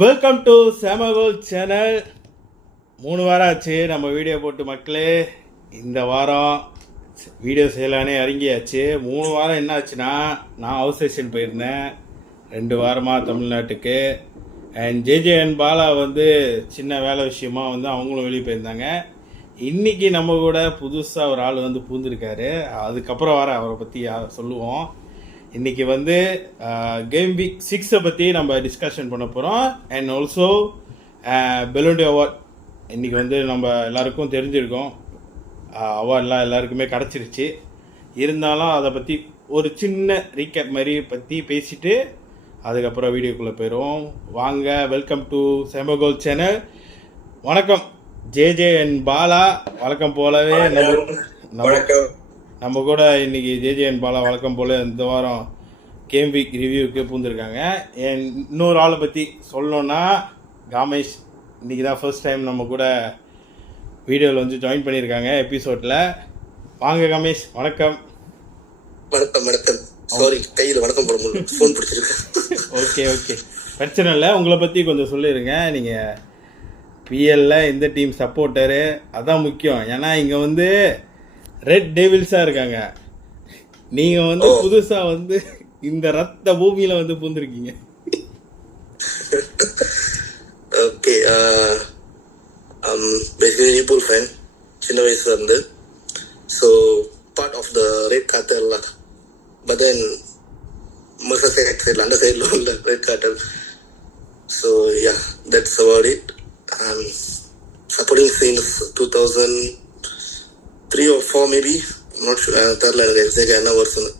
Welcome to சேமகோல் channel. 3 வாரம் ஆச்சு நம்ம வீடியோ போட்டு மக்களே. இந்த வாரம் வீடியோ செய்யலானே இறங்கியாச்சு. 3 வாரம் என்ன ஆச்சுன்னா, நான் ஹவுஸ் ஸ்டேஷன் போயிருந்தேன் 2 வாரமாக தமிழ்நாட்டுக்கு. அண்ட் ஜேஜேஎன் பாலா வந்து சின்ன வேலை விஷயமா வந்து அவங்களும் வெளியே போயிருந்தாங்க. இன்றைக்கி நம்ம கூட புதுசாக ஒரு ஆள் வந்து பூந்துருக்காரு. அதுக்கப்புறம் வர அவரை பற்றி சொல்லுவோம். இன்றைக்கி வந்து கேம் வீக் 6 பற்றி நம்ம டிஸ்கஷன் பண்ண போகிறோம். அண்ட் ஆல்சோ பெலூன் அவார்ட் இன்றைக்கி வந்து நம்ம எல்லாருக்கும் தெரிஞ்சிருக்கோம். அவார்ட்லாம் எல்லாருக்குமே கிடச்சிருச்சு. இருந்தாலும் அதை பற்றி ஒரு சின்ன ரீகேப் மாதிரி பற்றி பேசிட்டு அதுக்கப்புறம் வீடியோக்குள்ளே போயிடுவோம். வாங்க, வெல்கம் டு சேமகோல் சேனல். வணக்கம் ஜேஜேஎன் பாலா. வழக்கம் போலவே நம்ம கூட இன்னைக்கு ஜேஜேஎன் பாலா வழக்கம் போல் இந்த வாரம் கேம் வீக் ரிவ்யூக்கு பூந்துருக்காங்க. இன்னொரு ஆளை பற்றி சொல்லணுன்னா காமேஷ். இன்றைக்கி தான் ஃபர்ஸ்ட் டைம் நம்ம கூட வீடியோவில் வந்து ஜாயின் பண்ணியிருக்காங்க எபிசோடில். வாங்க காமேஷ், வணக்கம். வணக்கம் வணக்கம். சாரி, கையில் வணக்கம் போட முடியல, ஃபோன் பிடிச்சிருக்கேன். ஓகே ஓகே, பிரச்சனை இல்லை. உங்களை பற்றி கொஞ்சம் சொல்லிடுங்க. நீங்கள் பிஎல்ல இந்த டீம் சப்போர்ட்டரு, அதான் முக்கியம். ஏன்னா இங்கே வந்து ரெட் டேவில்ஸாக இருக்காங்க. நீங்கள் வந்து புதுசாக வந்து இந்த ரத்த பூமியில் வந்து பூந்துருக்கீங்க. ஓகே, பேசிக்கலி லிவர்பூல் ஃபேன் சின்ன வயசுல இருந்து. So part of the red cartel. But then Merseyside சைடில் அந்த சைடில் உள்ள red cartel. So yeah, that's about it. Supporting since 2003 or 4 maybe. I'm not sure. தெரியல எனக்கு எக்ஸாக்டாக என்ன வருஷம்.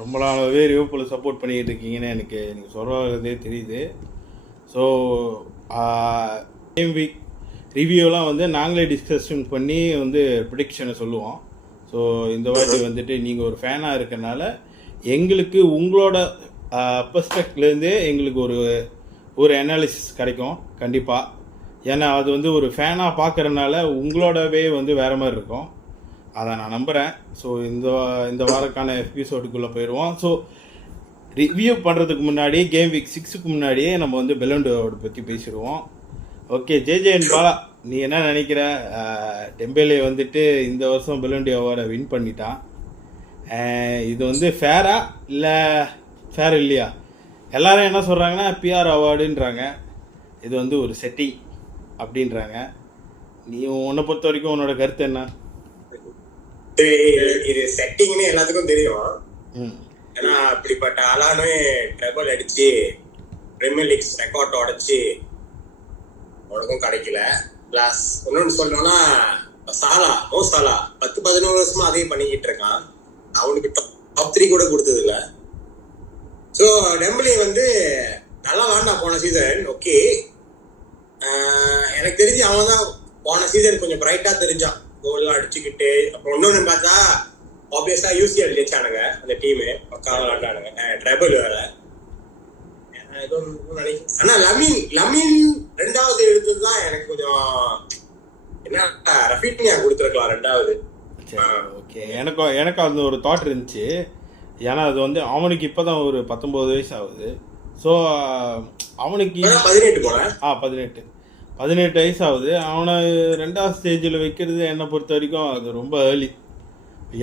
ரொம்ப நாளாகவே லிவர்பூலை சப்போர்ட் பண்ணிக்கிட்டு இருக்கீங்கன்னு எனக்கு நீங்கள் சொல்கிறதே தெரியுது. ஸோ கேம் வீக் ரிவ்யூலாம் வந்து நாங்களே டிஸ்கஷன் பண்ணி வந்து ப்ரிடிக்ஷனை சொல்லுவோம். ஸோ இந்த வாட்டி வந்துட்டு நீங்கள் ஒரு ஃபேனாக இருக்கிறனால எங்களுக்கு உங்களோட பெர்ஸ்பெக்ட்லேருந்தே எங்களுக்கு ஒரு அனாலிசிஸ் கிடைக்கும் கண்டிப்பாக. ஏன்னா அது வந்து ஒரு ஃபேனாக பார்க்குறதுனால உங்களோடவே வந்து வேறு மாதிரி இருக்கும். அதை நான் நம்புகிறேன். ஸோ இந்த வாரக்கான எபிசோடுக்குள்ளே போயிடுவோம். ஸோ ரிவ்யூ பண்ணுறதுக்கு முன்னாடி கேம் வீக் 6க்கு முன்னாடியே நம்ம வந்து பெலூன் அவார்டு பற்றி பேசிடுவோம். ஓகே, ஜேஜேஎன் பாலா, நீ என்ன நினைக்கிற? டெம்பேலே வந்துட்டு இந்த வருஷம் பெலூன் அவார்டை வின் பண்ணிட்டான். இது வந்து ஃபேரா இல்லை ஃபேர் இல்லையா? எல்லாரும் என்ன சொல்கிறாங்கன்னா பிஆர் அவார்டுன்றாங்க. இது வந்து ஒரு செட்டிங் அப்படின்றாங்க. நீ உன்னை பொறுத்த வரைக்கும் உன்னோட கருத்து என்ன? இது செட்டிங்னு எல்லாத்துக்கும் தெரியும். ஏன்னா அப்படிப்பட்ட ஆளானே ட்ரபிள் அடிச்சு பிரீமியர் லீக் ரெக்கார்ட் உடைச்சு உனக்கும் கிடைக்கல. பிளஸ் இன்னொன்னு சொல்லணும்னா சாலா 10-11 வருஷமா அதையும் பண்ணிக்கிட்டு இருக்கான். அவனுக்கு டாப் 3 கூட கொடுத்தது இல்லை. ஸோ டெம்பலி வந்து நல்லா வேண்டாம் போன சீசன். ஓகே, எனக்கு தெரிஞ்சு அவன் தான் போன சீசன் கொஞ்சம் பிரைட்டா தெரிஞ்சான், கோல்லாம் அடிச்சுக்கிட்டு. அப்புறம் இன்னொன்னு பார்த்தா ஆப்வியஸா யூசிஎல் ஜெயிச்சானுங்க அந்த டீமு, பக்காவா விளாண்டானுங்க. ட்ரபிள் வேற. ஆனா லமீன் 2வது எடுத்ததுதான் எனக்கு கொஞ்சம் என்ன, ரஃபீனியா கொடுத்துருக்கலாம் 2வது. ஓகே, எனக்கு அந்த ஒரு தாட் இருந்துச்சு. ஏன்னா அது வந்து அவனுக்கு இப்போதான் ஒரு 19 வயசு ஆகுது. ஸோ அவனுக்கு 18 வயசு ஆகுது. அவனை 2வது ஸ்டேஜில் வைக்கிறது என்னை பொறுத்த வரைக்கும் அது ரொம்ப ஏர்லி.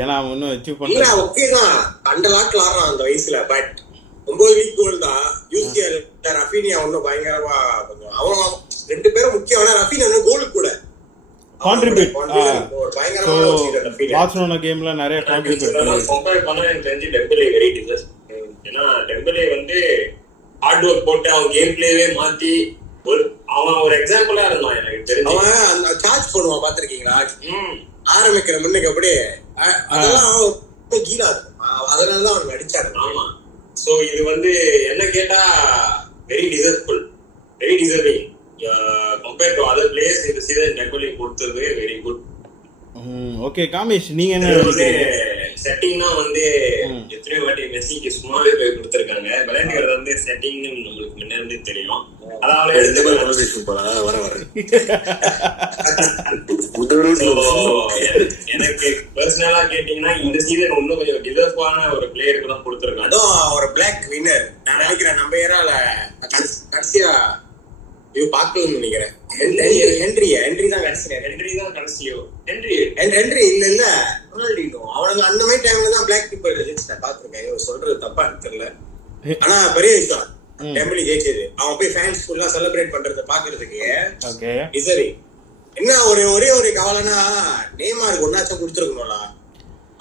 ஏன்னா அவன் இன்னும் அச்சீவ் பண்ணல. ஓகே தான், அண்டலாட்டில் ஆடுறான் அந்த வயசுல. பட் 9 வீக் கோல் தான். யூசிஎல் ரஃபீனியா ஒன்றும் பயங்கரமா கொஞ்சம் அவன் 2 பேரும் முக்கியம். ஆனா ரஃபீனியா கோலுக்கு கூட கான்ட்ரிபியூட் பார்சிலோனா கேம்ல நிறைய கான்ட்ரிபியூட் கம்பேர் பண்ணா எனக்கு தெரிஞ்சு டெம்பலே வெரி டிசர்வ். ஏன்னா டெம்பலே வந்து ஹார்ட் ஒர்க் போட்டு அவன் கேம் பிளேவே மாத்தி அவன் ஒரு எக்ஸாம்பிளா இருந்தான். எனக்கு தெரிஞ்சு அவன் சார்ஜ் பண்ணுவான், பாத்திருக்கீங்களா? ஆரம்பிக்கிற முன்னுக்கு அப்படியே அதெல்லாம் கீழா இருக்கும். அதனாலதான் அவனுக்கு அடிச்சாரு. ஆமா. சோ இது வந்து என்ன கேட்டா very deserving compared to other players இந்த சீசன் டெம்பலே கொடுத்தது வெரி குட். ஓகே காமேஷ், நீங்க என்ன வந்து செட்டிங்னா வந்து எத்தனை வாட்டி மெஸ்ஸிக்கு சும்மாவே போய் கொடுத்துருக்காங்க. விளையாண்டுறது வந்து செட்டிங்னு நம்மளுக்கு முன்ன இருந்தே தெரியும். அதாவது எனக்கு பர்சனலா கேட்டீங்கன்னா இந்த சீசன் இன்னும் கொஞ்சம் டிசர்வான ஒரு பிளேயருக்கு தான் கொடுத்துருக்காங்க. அதுவும் ஒரு பிளாக் வின்னர் நான் நினைக்கிறேன். நம்ம ஏரால கடைசியா இது பாக்கணும்னு நினைக்கிறேன். ஹென்றி தான் கடைசியோ ஹென்றி இல்ல ரொனால்டினோ அவனுக்கு அந்த மாதிரி டைம்ல தான் பிளாக் பீப்பிள் ஜெயிச்சிட்டேன் பாத்துருக்கேன். சொல்றது தப்பா தெரியல, ஆனா பெரிய விஷயம் டெம்பிளி ஜெயிச்சது. அவன் போய் ஃபேன்ஸ் ஃபுல்லா செலிப்ரேட் பண்றத பாக்குறதுக்கு சரி. என்ன ஒரே ஒரு கவலைனா நெய்மாருக்கு ஒன்னாச்சும் கொடுத்துருக்கணும்ல.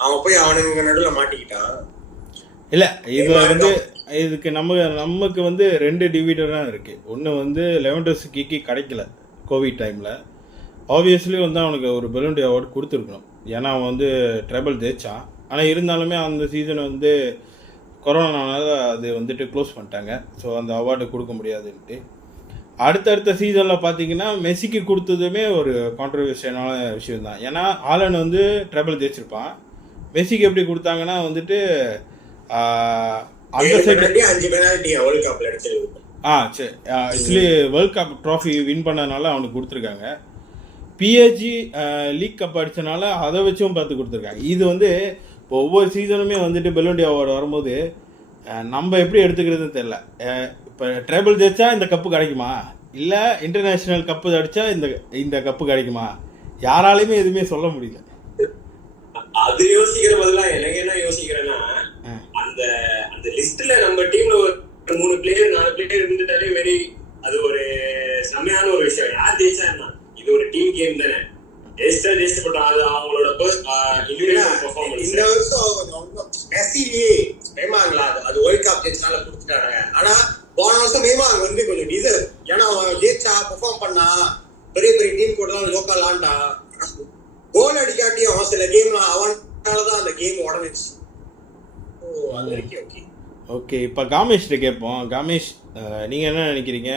அவன் போய் அவனுக்கு நடுவில் மாட்டிக்கிட்டான். இல்லை இது வந்து இதுக்கு நமக்கு வந்து 2 டிவிடராக இருக்குது. ஒன்று வந்து லெவன்டோஸ்கிக்கு கிடைக்கல கோவிட் டைமில். ஆப்வியஸ்லி வந்து அவனுக்கு ஒரு பெலூன் அவார்டு கொடுத்துருக்கணும், ஏன்னா அவன் வந்து ட்ரெபிள் ஜெயிச்சான். ஆனால் இருந்தாலுமே அந்த சீசன் வந்து கொரோனானால அது வந்துட்டு க்ளோஸ் பண்ணிட்டாங்க. ஸோ அந்த அவார்டு கொடுக்க முடியாதுன்ட்டு அடுத்தடுத்த சீசனில் பார்த்தீங்கன்னா மெஸ்ஸிக்கு கொடுத்ததுமே ஒரு கான்ட்ரவர்ஷியலான விஷயம் தான். ஏன்னா ஆலன் வந்து ட்ரெபிள் ஜெயிச்சிருப்பான். மெஸ்ஸிக்கு எப்படி கொடுத்தாங்கன்னா வந்துட்டு அந்த சைடு 5 பெனால்டி வேர்ல்ட் கப்ல அடிச்சிருக்கு. சரி, actually world cup trophy win பண்ணனால அவனுக்கு கொடுத்துருக்காங்க. பிஎஸ்ஜி லீக் கப் அடித்தனால அதை வச்சும் பார்த்து கொடுத்துருக்காங்க. இது வந்து இப்போ ஒவ்வொரு சீசனுமே வந்துட்டு பெலூன் அவார்டு வரும்போது நம்ம எப்படி எடுத்துக்கிறதுன்னு தெரியல. இப்போ ட்ரைபிள் ஜெயிச்சா இந்த கப்பு கிடைக்குமா, இல்லை இன்டர்நேஷ்னல் கப்பு அடித்தா இந்த கப்பு கிடைக்குமா, யாராலையுமே எதுவுமே சொல்ல முடியல. அது யோசிக்கிற பதிலாக எனக்கு என்ன யோசிக்கிறேன்னா, அந்த அந்த லிஸ்ட்ல நம்ம டீம்ல ஒரு 3 பிளேயர் 4 பிளேயர் இருந்துட்டாலே வெரி அது ஒரு செம்மையான ஒரு விஷயம். யார் ஜெயிச்சா என்ன, இது ஒரு டீம் கேம் தானே. ஜெயிச்சா அது அவங்களோட இண்டிவிஜுவல் பெர்ஃபார்மன்ஸ். இந்த வருஷம் மெஸ்ஸி மேமாங்களா அது வேர்ல்ட் கப் ஜெயிச்சனால கொடுத்துட்டாங்க. ஆனா போன வருஷம் மேமாங் வந்து கொஞ்சம் டிசர்வ். ஏன்னா அவன் ஜெயிச்சா பெர்ஃபார்ம் பண்ணா, பெரிய பெரிய டீம் கூட தான் லோக்கல் ஆண்டா, கோல் அடிக்காட்டி அவன் சில கேம்ல அவனாலதான் அந்த கேம் உடஞ்சிச்சு. ஓகே, இப்போ காமேஷ்கிட்ட கேட்போம். காமேஷ், நீங்கள் என்ன நினைக்கிறீங்க?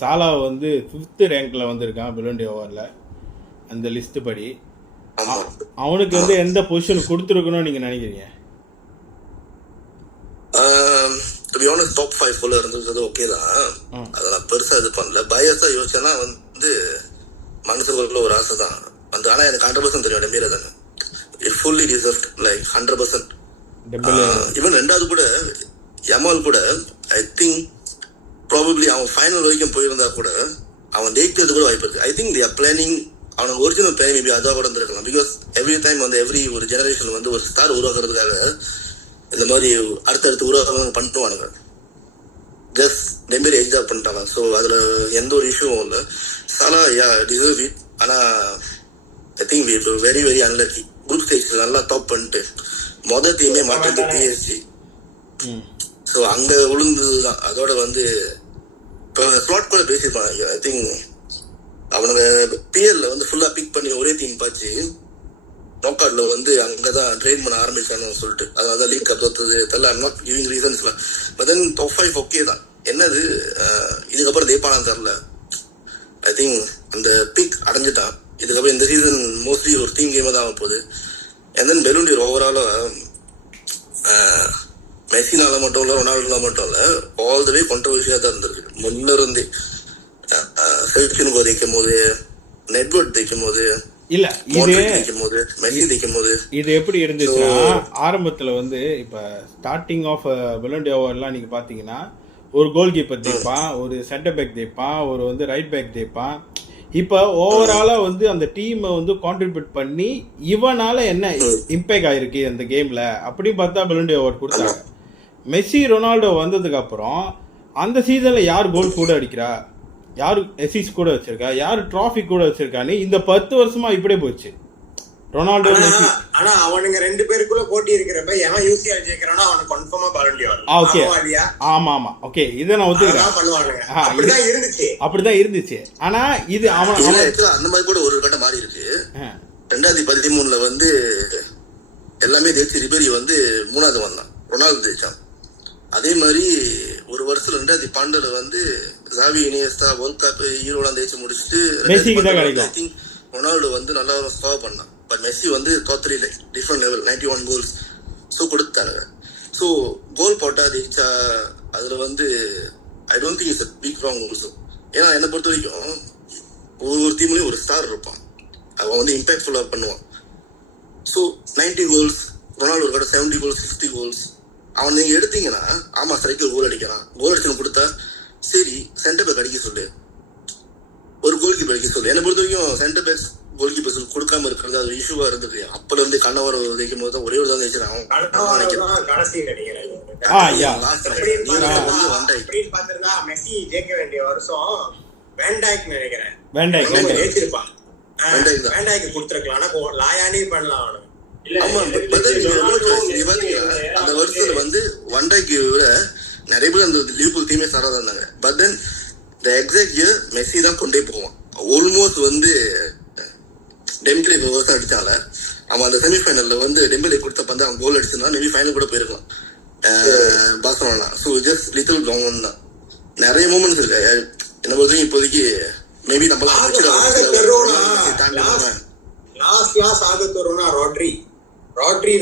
சாலா வந்து 5th ரேங்க்ல வந்திருக்கான் பெலூன் அவார்டில் அந்த லிஸ்ட் படி. அவனுக்கு வந்து எந்த பொசிஷன் கொடுத்துருக்கணும்னு நீங்கள் நினைக்கிறீங்க? டு பி ஆனஸ்ட் டாப் 5 போல இருந்தது ஓகே தான். அதெல்லாம் பெருசா இது பண்ணல. பயஸா யோசிச்சேன்னா வந்து மனசுக்குள்ள ஒரு ஆசை தான் வந்து. ஆனா எனக்கு 100% தெரியும் டெம்பேலே தானே. It fully deserved, like 100%. Even ரெண்டாவது கூட யமால் கூட ஐ திங்க் ப்ராபப்ளி அவன் ஃபைனல் வரைக்கும் போயிருந்தா கூட அவன் ஜெயிக்கிறது கூட வாய்ப்பு இருக்கு. I think they are planning, அவனுக்கு ஒரிஜினல் பிளான் மேபி அதாக கூட இருந்திருக்கலாம். பிகாஸ் எவ்ரி டைம் வந்து எவ்ரி ஒரு ஜெனரேஷன் வந்து ஒரு ஸ்டார் உருவாக்குறதுக்காக இந்த மாதிரி அடுத்தடுத்து உருவாக்க பண்ணுவானுங்க. ஜஸ்ட் டெம்பேலே எக்ஸாம் பண்ணிட்டாங்க. ஸோ அதில் எந்த ஒரு இஷ்யூவும் இல்லை. சாலா டிசர்வ் இட். ஆனால் I think we very very unlucky. Group stage நல்லா டாப் பண்ணிட்டு மொதல் டீமே மாற்றது பிஎஸ்ஜி. ஸோ அங்கே விழுந்ததுதான். அதோட வந்து இப்போ ஸ்லாட் கூட பேசியிருப்பாங்க. ஐ திங்க் அவனுங்க பிஎல்ல வந்து ஃபுல்லாக பிக் பண்ணி ஒரே டீம் பார்த்து நாக் அவுட்ல வந்து அங்கதான் ட்ரெயின் பண்ண ஆரம்பிச்சான்னு சொல்லிட்டு அதனால தான் லீக் கப் தோத்தது தெரியல. ஐம் நாட் கிவிங் ரீசன்ஸ்லாம். பட் தென் டாப் 5 ஓகே தான். என்னது இதுக்கப்புறம் ஜெயிப்பானான்னு தெரில. ஐ திங்க் அந்த பிக் அடைஞ்சிட்டான். இதுக்கப்புறம் இந்த சீசன் மோஸ்ட்லி ஒரு டீம் கேமாக தான் ஆக போகுது. அண்ட் தென் பெலூன் ஓவராலாக மெஸ்ஸினால மட்டும் இல்லை, ரொனால்டோனால மட்டும் இல்லை, ஆல் த வே கான்ட்ரோவர்சியாக தான் இருந்திருக்கு. முன்ன இருந்தே செல்ஃபினுக்கு தைக்கும் போது, நெட்வொர்க் தைக்கும் போது, இல்ல இது எப்படி இருந்துச்சுன்னா, ஆரம்பத்துல வந்து இப்ப ஸ்டார்டிங் ஆஃப் பெலூன் அவார்ட்லாம் நீங்க பாத்தீங்கன்னா ஒரு கோல் கீப்பர் தேய்ப்பான், ஒரு சென்டர் பேக் தேய்ப்பான், ஒரு வந்து ரைட் பேக் தேய்ப்பான். இப்போ ஓவராலா வந்து அந்த டீமை வந்து கான்ட்ரிபியூட் பண்ணி இவனால என்ன இம்பேக்ட் ஆயிருக்கு அந்த கேம்ல அப்படின்னு பார்த்தா பெலூன் அவார்ட் கொடுத்தாங்க. மெஸ்ஸி ரொனால்டோ வந்ததுக்கு அப்புறம் அந்த சீசன்ல யார் கோல் கூட அடிக்கிறா, யாரு எசிஸ் கூட வச்சிருக்கா, யாரு டிராஃபி கூட வச்சிருக்கான்னு இந்த 10 வருஷமா இப்படியே போச்சு. ரொனால்டோ ஆனா அவனுங்க 2 பேருக்குள்ள போட்டி இருக்கிறப்ப எவன் யூசிஆர் ஜெயிக்கிறானோ அவனுக்கு கன்ஃபார்மா பாலன் டிஆர். ஓகே, ஆமா ஆமா, ஓகே, இத நான் ஒத்துக்கிறேன். பண்ணுவானுங்க. அப்படிதான் இருந்துச்சு. ஆனா இது அவன் அந்த மாதிரி கூட ஒரு கட்டம் மாறி இருக்கு. 2013ல வந்து எல்லாமே ஜெயிச்சு ரிபெரி வந்து 3வது வந்தான், ரொனால்டோ ஜெயிச்சான். அதே மாதிரி ஒரு வருஷத்துல 2012ல வந்து ஜாவி இனியஸ்டா வேர்ல்ட் கப் ஹீரோலாம் ஜெயிச்சு முடிச்சுட்டு ரொனால்டோ வந்து நல்லா ஸ்கோர் பண்ணான். பட் மெஸ்ஸி வந்து தோத்தரி like different level 91 goals so கொடுத்தானுங்க. ஸோ கோல் போட்டா ஜெயிச்சா அதுல வந்து I don't think it's a big wrong also. ஏன்னா என்னை பொறுத்த வரைக்கும் ஒவ்வொரு டீம்லயும் ஒரு ஸ்டார் இருப்பான், அவன் வந்து இம்பாக்ட்ஃபுல்லா பண்ணுவான். ஸோ 90 கோல்ஸ், ரொனால்டோ கூட 70 கோல்ஸ் 60 கோல்ஸ் அவன் நீங்க எடுத்தீங்கன்னா, ஆமா ஸ்ட்ரைக்கர் கோல் அடிக்கிறான், கோல் அடிச்சு கொடுத்தா சரி சென்டர் பேக் அடிக்க சொல்லு, ஒரு கோல் கீப்பர் அடிக்க சொல்லு. என்னை பொறுத்த வரைக்கும் சென்டர் பேக்ஸ் கோல் கீப்பர்ஸ் கொடுக்காம இருக்கிறது அது இஷ்யூவா இருந்தது. அப்பல இருந்து கண்ணவர வைக்கும் போது ஒரே ஒரு தான் ஜெயிச்சிருக்கான். மெஸ்ஸி ஜெயிக்க வேண்டிய வருஷம் வேண்டாய்க்கு நினைக்கிறேன், ஜெயிச்சிருப்பான். வேண்டாய்க்கு கொடுத்துருக்கலாம், ஆனா லாயானே பண்ணலாம் அவனு. அந்த வருஷத்துல வந்து வண்டாய்க்கு விட நிறைய பேர் அந்த லிவர்பூல் டீமே சாரா தான் இருந்தாங்க. But then the exact year Messi தான் கொண்டே போவான். ஆல்மோஸ்ட் வந்து டெம்பிளே வருஷம் அடிச்சால அவன் அந்த செமிஃபைனல்ல வந்து டெம்பிளே கொடுத்த பந்து அவன் கோல் அடிச்சிருந்தா மேபி ஃபைனல் கூட போயிருக்கலாம் Barcelona. So just little government தான். நிறைய மூமெண்ட்ஸ் இருக்கு என்ன பொறுத்தவரைக்கும் இப்போதைக்கு மேபி நம்ம ராட்ரி தான்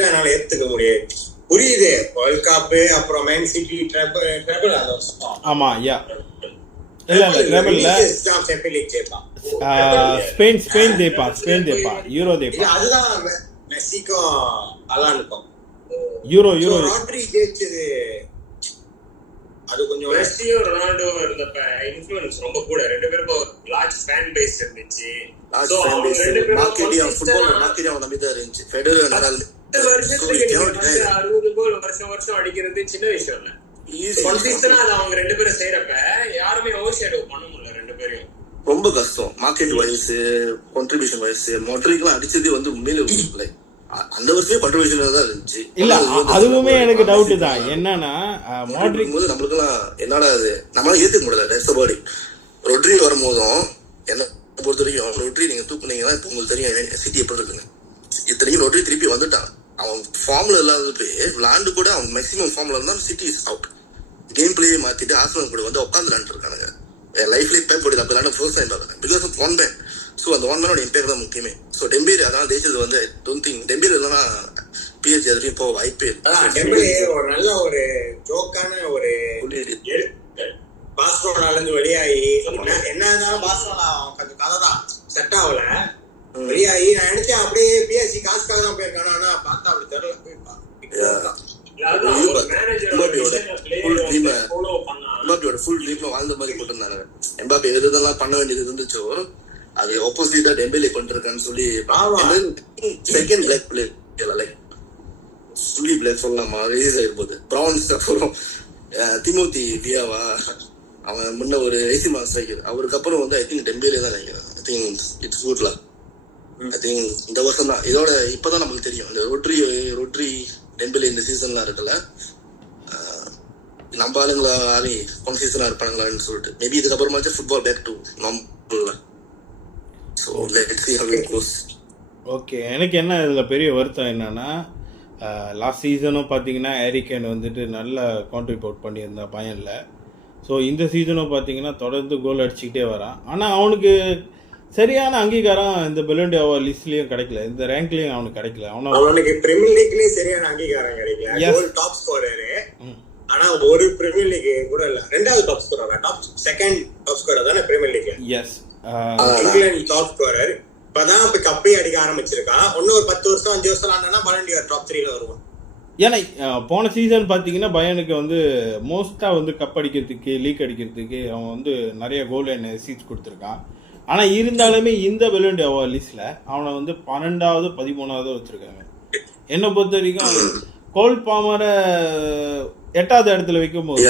என்னால ஏத்துக்க முடியாது. புரியுது வேர்ல்ட் கப் அப்புறம் மேன் சிட்டி ட்ரபிள் அந்த வருஷம். ஆமா யா இல்ல ட்ரபிள் இல்ல சாம்பியன்ஸ் லீக் ஜெயிப்பான். ஸ்பெயின் ஜெயிப்பா யூரோ ஜெயிப்பா. அதுதான் மெஸ்ஸிக்கும் அலானுக்கும் யூரோ ராட்ரி ஜெயிச்சது. அது கொஞ்சம் மெஸ்ஸியோ ரொனால்டோ இருந்தப்ப இன்ஃப்ளூயன்ஸ் ரொம்ப கூட, ரெண்டு பேருக்கும் லார்ஜ் ஃபேன் பேஸ் இருந்துச்சு. சோ அவங்க ரெண்டு பேரும் வருஷத்துக்கு 60 கோல் வருஷம் அடிக்கிறது சின்ன விஷயம் இல்ல. கன்சிஸ்டன்டா அது அவங்க ரெண்டு பேரும் செய்யறப்ப யாருமே ஓவர் ஷேடோ பண்ண முடியல ரெண்டு பேரையும். ரொம்ப கஷ்டம். மார்க்கெட் வைஸ், கான்ட்ரிபியூஷன் வைஸ் மொட்ரிக்லாம் அடிச்சதே வந்து உண்மையில அந்த வருஷமே கான்ட்ரிபியூஷன் தான் இருந்துச்சு. இல்ல அதுவுமே எனக்கு டவுட் தான். என்னன்னா மாட்ரிக் போது நம்மளுக்கெல்லாம் என்னடா அது நம்மளால ஏத்துக்க முடியல. டெஸ்டபடி ரொட்ரி வரும்போதும் என்ன பொறுத்த வரைக்கும் ரொட்ரி நீங்க தூக்குனீங்கன்னா இப்போ உங்களுக்கு தெரியும் சிட்டி எப்படி இருக்குங்க. இத்தனைக்கும் ரொட்ரி திருப்பி வந்துட்டான். அவன் ஃபார்ம்ல இல்லாதப்பே விளாண்டு கூட அவன் மேக்ஸிமம் ஃபார்ம்ல இருந்தா சிட்டி இஸ் அவுட். கேம் பிளேயே மாத்திட்டு ஆர்சனல் கூட வந்து உட்காந்துலான்ட்டு இருக்கானுங்க. லைஃப்ல பேக் போடுது அப்படி ஃபர்ஸ்ட் டைம் பார்க்கறேன் because of one man. So அந்த ஒன் மேனோட இம்பேக்ட் தான் முக்கியமே. ஸோ டெம்பேலி அதனால ஜெயிச்சது வந்து ஐ டோன்ட் திங்க் டெம்பேலி இல்லைன்னா பிஎஸ்ஜி அதுலயும் போக வாய்ப்பே இல்லை. ஒரு நல்ல ஒரு ஜோக்கான ஒரு பார்சலோனால இருந்து வெளியாகி என்னதான் பார்சலோனா கொஞ்சம் கதை தான் செட் ஆகல, வெளியாகி நான் நினைச்சேன் அப்படியே பிஎஸ்சி காசுக்காக தான் போயிருக்கானு. ஆனா பார்த்தா அப்படி தெரியல. ஃபுல் டீம்ல வாழ்ந்த மாதிரி போட்டிருந்தாங்க. எம்பாப்பே எதெல்லாம் பண்ண வேண்டியது இருந்துச்சோ அது ஆப்போசிட்டா டெம்பேலே கொண்டிருக்கான்னு சொல்லி second black player like fully black சொல்லலாமா ரிலீஸ் ஆயிருப்போது பிரான்ஸ். அப்புறம் திமோத்தி வியாவா அவன் முன்ன ஒரு ஏசி மாஸ் ஸ்ட்ரைக்கர். அவருக்கு அப்புறம் வந்து ஐ திங்க் டெம்பேலே தான் நினைக்கிறேன். ஐ திங்க் இட்ஸ் குட்லா. ஐ திங்க் இந்த வருஷம் தான் இதோட இப்பதான் நமக்கு தெரியும் இந்த ரொட்ரி டெம்பேலே இந்த சீசன்லாம் இருக்குல்ல நம்ம ஆளுங்களா ஆளி ஒன் சீசனா இருப்பானுங்களான்னு சொல்லிட்டு மேபி இதுக்கப்புறமாச்சும் football back to normal. So let's see how it goes. ஓகே, எனக்கு என்ன இதில் பெரிய வருத்தம் என்னன்னா லாஸ்ட் சீசனும் பார்த்தீங்கன்னா ஹாரிகேன் வந்துட்டு நல்ல கான்ட்ரிபியூட் பண்ணியிருந்தான் பயனில். ஸோ இந்த சீசனும் பார்த்தீங்கன்னா தொடர்ந்து கோல் அடிச்சுக்கிட்டே வரான். ஆனால் அவனுக்கு சரியான அங்கீகாரம் இந்த பெலோண்டி அவார்ட் லிஸ்ட்லயும் கிடைக்கல, இந்த ரேங்க்லயும் அவனுக்கு கிடைக்கல. அவனுக்கு பிரீமியர் லீக்லயும் சரியான அங்கீகாரம் கிடைக்கல. கோல் டாப் ஸ்கோரர், ஆனா ஒரு பிரீமியர் லீக் கூட இல்ல. ரெண்டாவது top scorer, second top scorer தானே premier league. Yes, England top scorer. இப்பதான் இப்ப கப்பே அடிக்க ஆரம்பிச்சிருக்கான். இன்னும் ஒரு 10 வருஷம் 5 வருஷம் ஆனா பலண்டியர் டாப் 3ல வருவான். ஏன்னா போன சீசன் பார்த்தீங்கன்னா பயனுக்கு வந்து மோஸ்ட்டாக வந்து கப் அடிக்கிறதுக்கு லீக் அடிக்கிறதுக்கு அவன் வந்து நிறைய கோல் என்ன சீட்ஸ் கொடுத்துருக்கான். ஆனால் இருந்தாலுமே இந்த பெலோண்டி அவார்ட் லிஸ்ட்டில் அவனை வந்து 12வது 13வது வச்சுருக்காங்க. என்னை பொறுத்த வரைக்கும் கோல் பாமரை 8வது இடத்துல வைக்கும்போது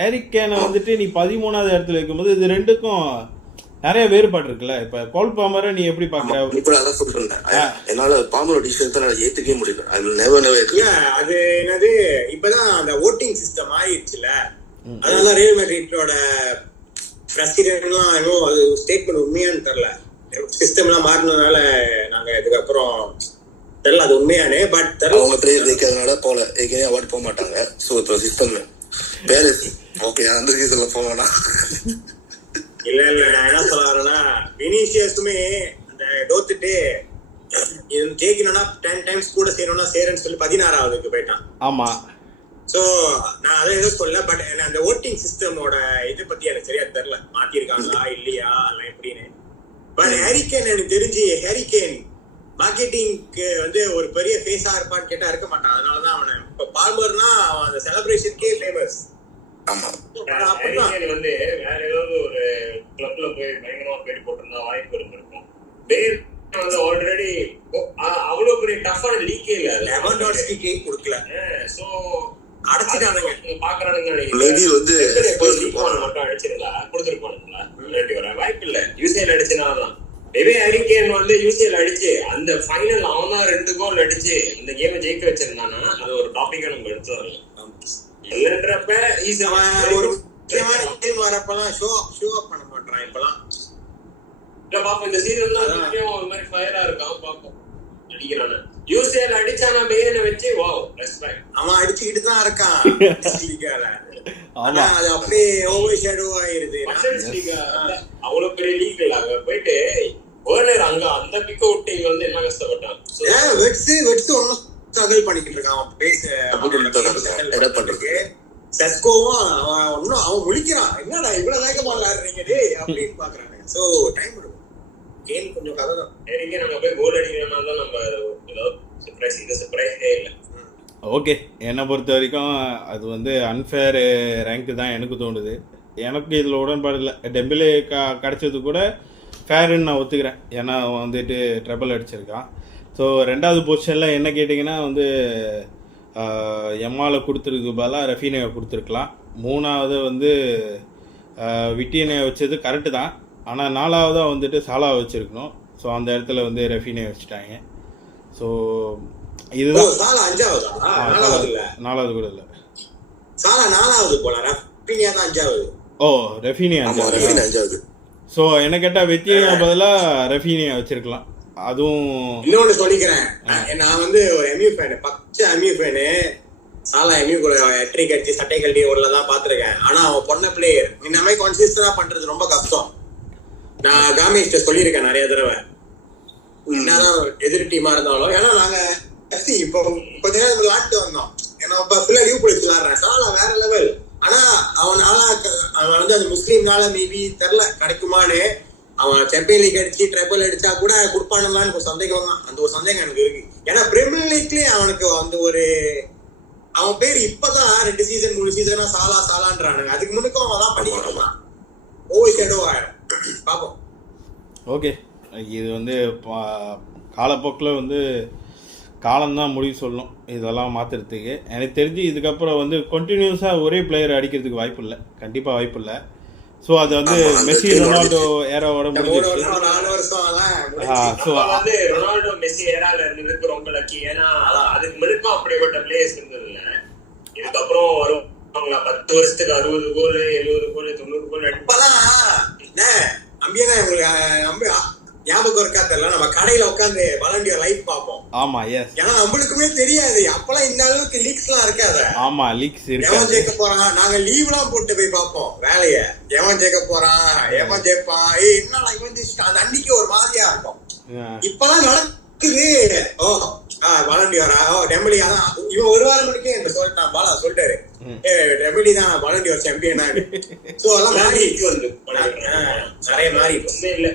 ஹாரிகேனை வந்துட்டு நீ 13வது இடத்துல வைக்கும்போது இது ரெண்டுக்கும் நிறைய வேறுபாடு இருக்குல்ல. இப்ப கோல் பாமரை நீ எப்படி பாக்குற? இப்ப அதான் சொல்றேன், என்னால பாமரோட டிசிஷன் தான் ஏத்துக்கவே முடியல. அது என்னது இப்பதான் அந்த ஓட்டிங் சிஸ்டம் ஆயிடுச்சுல, அதனால ரியல் மேட்ரிடோட பிரசிடென்ட்லாம் இன்னும் அது ஸ்டேட்மெண்ட் உண்மையான்னு தெரியல. சிஸ்டம் எல்லாம் மாறினதுனால நாங்க இதுக்கப்புறம் தெரியல அது உண்மையானே. பட் தெரியல அவங்க பிளேயர் ஜெயிக்கிறதுனால போல ஏற்கனவே அவார்டு போக மாட்டாங்க. ஸோ இப்போ சிஸ்டம் வேற ஓகே அந்த சீசன்ல போவானா? இல்ல நான் என்ன சொல்ல வரேன்னா வினிசியஸுமே அந்த தோத்துட்டு ஜெயிக்கணும்னா 10 டைம்ஸ் கூட செய்யணும்னா சேரன்னு சொல்லி 16வது போயிட்டான். ஆமா, சோ நான் அதை எதுவும் சொல்ல, பட் அந்த ஓட்டிங் சிஸ்டமோட இதை பத்தி எனக்கு சரியா தெரியல, மாத்திருக்காங்களா இல்லையா எல்லாம் எப்படின்னு. பட் ஹாரிகேன் எனக்கு தெரிஞ்சு ஹாரிகேன் மார்க்கெட்டிங்க்கு வந்து ஒரு பெரிய ஃபேஸா இருப்பான்னு கேட்டா இருக்க மாட்டான். அதனாலதான் அவனை இப்ப பால்மர்னா அவன் அந்த செலிப்ரேஷனுக்கே ஃபேமஸ். ஆமா, வந்து வேற ஏதாவது ஒரு கிளப்ல போய் பயங்கரமா பேட்டி போட்டிருந்தா வாய்ப்பு இருந்திருக்கும். பேர் வந்து ஆல்ரெடி அவ்வளவு பெரிய டஃப்பான லீக்கே இல்ல, லெவன்டாஸ்கிக்கு கொடுக்கல. சோ அடைச்சிட்டானுங்க பாக்குறானுங்க. வந்து மட்டும் அடிச்சிருந்தா கொடுத்துருப்பானுங்களா? வாய்ப்பு இல்ல. யூசிஎல் அடிச்சனாலதான் மேபி ஹாரிகேன் வந்து யூசிஎல் அடிச்சு அந்த ஃபைனல் அவன் தான் 2 கோல் அடிச்சு இந்த கேமை ஜெயிக்க வச்சிருந்தானா அது ஒரு டாபிக்கா நம்ம எடுத்து வரலாம். இல்லன்றப்ப ஒரு முக்கியமான கேம் வரப்பெல்லாம் ஷோ அப் பண்ண மாட்டான். இப்பெல்லாம் இல்ல பாப்போம், இந்த சீசன்ல ஒரு மாதிரி ஃபயரா இருக்கான், பாப்போம் அடிக்கிறானு. யூசிஎல் அடிச்சானா பேனை வச்சு வாவ் ரெஸ்பெக்ட். அவன் அடிச்சுக்கிட்டு தான் இருக்கான் லீகால. ஆனா அது அப்படியே ஓவர் ஷேடோ ஆயிருது. அவ்வளவு பெரிய லீக் இல்ல, அங்க போயிட்டு வேர்னர் அங்க அந்த பிக்க விட்டு இங்க வந்து என்ன கஷ்டப்பட்டான். வெட்ஸ் ஒன்னும் ஸ்ட்ரகிள் பண்ணிக்கிட்டு இருக்கான். அவன் பேச செஸ்கோவும் அவன் முழிக்கிறான், என்னடா இவ்வளவு வேகமா விளையாடுறீங்க அப்படின்னு பாக்குறாங்க. சோ டைம் எடுக்கும், கேம் கொஞ்சம் கதை தான். சரிங்க, நம்ம போய் கோல் அடிக்கிறனால தான் நம்ம சர்ப்ரைஸே இல்லை. ஓகே, என்னை பொறுத்த வரைக்கும் அது வந்து அன்ஃபேர் ரேங்க்கு தான் எனக்கு தோணுது. எனக்கு இதில் உடன்பாடு இல்லை. டெம்பிளே கிடச்சது கூட ஃபேருன்னு நான் ஒத்துக்கிறேன், ஏன்னா வந்துட்டு ட்ரபிள் அடிச்சிருக்கான். ஸோ 2வது பொசிஷனில் என்ன கேட்டிங்கன்னா வந்து எம்மாவில் கொடுத்துருக்கு பதிலாக ரஃபீனியா கொடுத்துருக்கலாம். 3வது வந்து விட்டியனை வச்சது கரெக்டு தான், ஆனால் 4வதாக வந்துட்டு சாலா வச்சுருக்கணும். ஸோ அந்த இடத்துல வந்து ரஃபீனியா வச்சுட்டாங்க. ஸோ இதுதான் 4வது கூட இல்லை, சாலா 4வது போல, ரஃபீனியா தான் 5வது. ஓ ரஃபீனியா 5வது. ஸோ என்ன கேட்டால் வித்தியா பதிலாக ரஃபீனியா வச்சிருக்கலாம். அதுவும் இன்னொன்னு சொல்லிக்கிறேன், நான் வந்து ஒரு எம்யூ ஃபேனு, பச்சை எம்யூ ஃபேனு. சாலா எம்யூ கூட எட்ரி கட்சி சட்டை கல்வி தான் பாத்துருக்கேன். ஆனா அவன் பொண்ண பிளேயர் இந்த மாதிரி கான்சிஸ்டன்டா பண்றது ரொம்ப கஷ்டம். நான் காமேஷ்ட சொல்லியிருக்கேன் நிறைய தடவை, என்னதான் எதிர் டீமா இருந்தாலும். ஏன்னா நாங்க இப்போ கொஞ்ச நேரம் விளையாட்டு வந்தோம், ஏன்னா இப்ப ஃபுல்லா லீவ் பிடிச்சு விளையாடுறேன். சாலா வேற லெவல். ஆனா அவன் வந்து அது முஸ்லீம்னால மேபி தெரியல கிடைக்குமான்னு. அவன் சாம்பியன் லீக் அடிச்சு ட்ரைபிள் அடிச்சா கூட கொடுப்பானுங்களான்னு ஒரு சந்தேகம் தான். அந்த ஒரு சந்தேகம் எனக்கு இருக்கு. ஏன்னா பிரீமியர் லீக்லயே அவனுக்கு அந்த ஒரு அவன் பேர் இப்பதான் 2 சீசன் 3 சீசனா சாலான்றானுங்க. அதுக்கு முன்னுக்கும் அவன் தான் பண்ணிக்கிறான். ஓவர் ஷேடோ ஆயிடும். பாப்போம். ஓகே, இது வந்து காலப்போக்கில் வந்து காலம்தான் முடிவு சொல்லணும் இதெல்லாம் மாற்றுறதுக்கு. எனக்கு தெரிஞ்சு இதுக்கப்புறம் வந்து கண்டினியூஸாக ஒரே பிளேயர் அடிக்கிறதுக்கு வாய்ப்பு இல்லை, கண்டிப்பாக வாய்ப்பு இல்லை. ஸோ அது வந்து மெஸ்ஸி ரொனால்டோ ஏராவோட முடிஞ்சிருச்சு. ரொனால்டோ மெஸ்ஸி ஏரால இருந்ததுக்கு ரொம்ப லக்கி. ஏன்னா அதுக்கு முழுக்கும் அப்படிப்பட்ட பிளேயர்ஸ் இருந்தது இல்லை. இதுக்கப்புறம் வரும் 10 வருஷத்துக்கு 60 கோல் 70 கோல் 90 கோல் இப்பதான் நம்பியதான் உங்களுக்கு ஞாபகம் இருக்கா தெரியல, நம்ம கடையில உட்காந்து வாலண்டியர் லைவ் பார்ப்போம். ஆமா, எஸ். ஏன்னா நம்மளுக்குமே தெரியாது அப்பெல்லாம் இந்த அளவுக்கு லீக்ஸ் எல்லாம் இருக்காது. ஆமா, லீக்ஸ் இருக்கு. எவன் ஜெயிக்க போறான், நாங்க லீவ் எல்லாம் போட்டு போய் பார்ப்போம் வேலைய. எவன் ஜெயிக்க போறான், எவன் ஜெயிப்பான், என்னடா இவன் ஜெயிச்சிட்டான், அந்த அன்னைக்கு ஒரு மாதிரியா இருக்கும். இப்பெல்லாம் நடக்குது. ஓ வாலண்டியரா, டெம்பிளி அதான் இவன் ஒரு வாரம் முடிக்கே என்ன சொல்லிட்டான், பாலா சொல்லிட்டாரு டெம்பிளி தான் வாலண்டியர் சாம்பியனா. சோ எல்லாம் மாறி வந்து நிறைய மாறி இல்ல.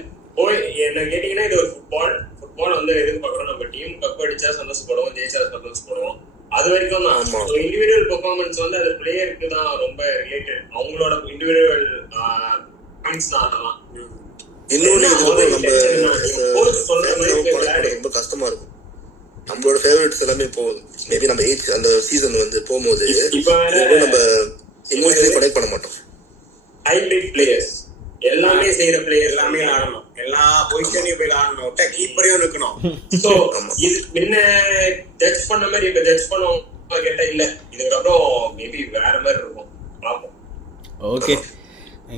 என்ன கேட்டீங்கன்னா இது ஒரு ஃபுட்பால் வந்து எதிர்பார்க்கிறோம். நம்ம டீம் கப் அடிச்சா சந்தோஷப்படுவோம், ஜெயிச்சா சந்தோஷப்படுவோம். அது வரைக்கும் தான். இண்டிவிஜுவல் பெர்ஃபார்மன்ஸ் வந்து அது பிளேயருக்கு தான் ரொம்ப ரிலேட்டட். அவங்களோட இண்டிவிஜுவல் பாயிண்ட்ஸ் தான் அதெல்லாம். இன்னொன்னு ரொம்ப கஷ்டமா இருக்கும். நம்மளோட ஃபேவரட்ஸ் எல்லாமே இப்போ மேபி நம்ம ஏஜ் அந்த சீசன் வந்து போகும்போது நம்ம எமோஷனலி கனெக்ட் பண்ண மாட்டோம். ஹைலைட் பிளேயர்ஸ் எல்லாமே செய்யற பிளேயர் எல்லாமே ஆடணும், எல்லா பொசிஷனையும் போய் ஆடணும், கீப்பரையும் இருக்கணும். சோ இது என்ன ஜட்ஜ் பண்ண மாதிரி இப்ப ஜட்ஜ் பண்ணுவோம் கேட்டா இல்ல. இதுக்கப்புறம் மேபி வேற மாதிரி இருக்கும், பாப்போம். ஓகே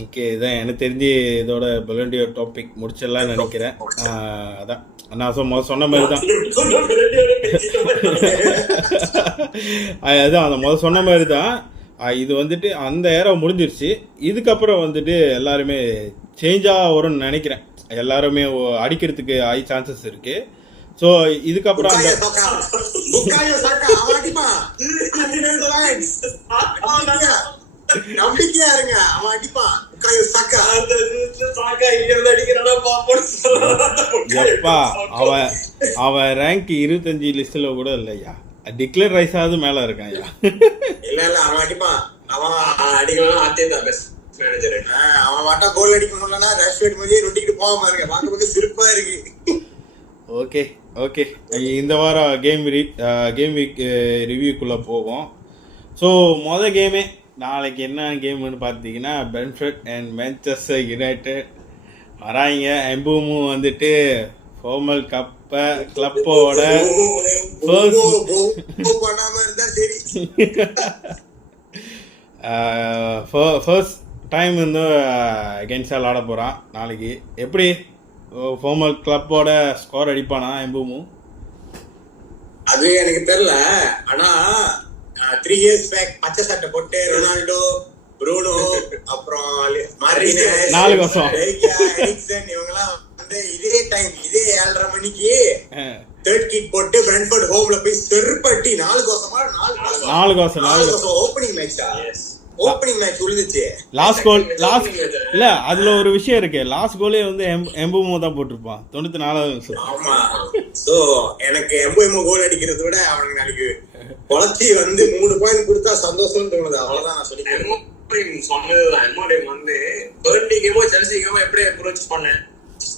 ஓகே, இதான் எனக்கு தெரிஞ்சு இதோட பலண்டியர் டாபிக் முடிச்சிடலாம்னு நினைக்கிறேன். அதான் நான் சொன்ன மாதிரி தான், அதான் அந்த சொன்ன மாதிரி தான். இது வந்துட்டு அந்த ஏரா முடிஞ்சிருச்சு. இதுக்கப்புறம் வந்துட்டு எல்லாருமே சேஞ்சாக வரும்னு நினைக்கிறேன். எல்லாருமே அடிக்கிறதுக்கு ஹை சான்சஸ் இருக்குது. ஸோ இதுக்கப்புறம் அந்த நம்பிக்கையா இருங்க, அவன் அடிப்பான். எப்பா அவன் ரேங்க் 25 லிஸ்ட்ல கூட இல்லையா, டிக்ளேர் ரைஸ் ஆகுது மேல இருக்கான் ஐயா. இல்ல அவன் அடிப்பான். அவன் அடிக்கலாம் ஆத்தே பெஸ்ட் மேனேஜர். அவன் வாட்டா கோல் அடிக்க முடியலன்னா ரஷ்வர்ட் மாதிரியே நொண்டிக்கிட்டு போகாம இருங்க, பார்க்க சிரிப்பா இருக்கு. ஓகே ஓகே, இந்த வாரம் கேம் வீக் ரிவ்யூக்குள்ளே போவோம். ஸோ மொதல் கேமே நாளைக்கு என்ன கேம்னு பார்த்தீங்கன்னா பென்ஃபிட் அண்ட் மேன்செஸ்டர் யுனைடெட் வராங்க. எம்பூமும் வந்துட்டு ஃபார்மல் கிளப்போட ஃபர்ஸ்ட் டைம் வந்து அகென்ஸ்டாக விளாட போகிறான் நாளைக்கு. எப்படி ஃபார்மல் கிளப்போட ஸ்கோர் அடிப்பானா எம்பூமு? அது எனக்கு தெரியல. ஆனா 3 years பேக் பச்சை சட்டை போட்டு ரொனால்டோ, ப்ரூனோ, அப்புறம் மார்டினஸ், 4 வருஷம் எரிக்சன் இவங்கெல்லாம் வந்து இதே டைம் இதே 7:30 மணிக்கு தேர்ட் கிட் போட்டு பிரென்ட்ஃபோர்ட் ஹோம்ல போய் செருப்பட்டி 4 கோசம் ஓப்பனிங் மேட்சா? ஓப்பனிங் மேட்ச் விழுந்துச்சு. லாஸ்ட் இல்ல அதுல ஒரு விஷயம் இருக்கு. லாஸ்ட் கோலே வந்து எம்பூமோ தான் போட்டிருப்பான் 94வது நிமிஷம். ஆமா. சோ எனக்கு எம்பூமோ கோல் அடிக்கிறத விட அவனுக்கு நாளைக்கு குளச்சி வந்து 3 பாயிண்ட் கொடுத்தா சந்தோஷம் தோணுது. அவ்வளவுதான் நான் சொல்லிக்கிறேன். சொன்னதுதான் எம்ஓடைம் வந்து பர்ன்லி கேமோ செல்சி கேமோ எப்படி அப்ரோச் பண்ணேன்,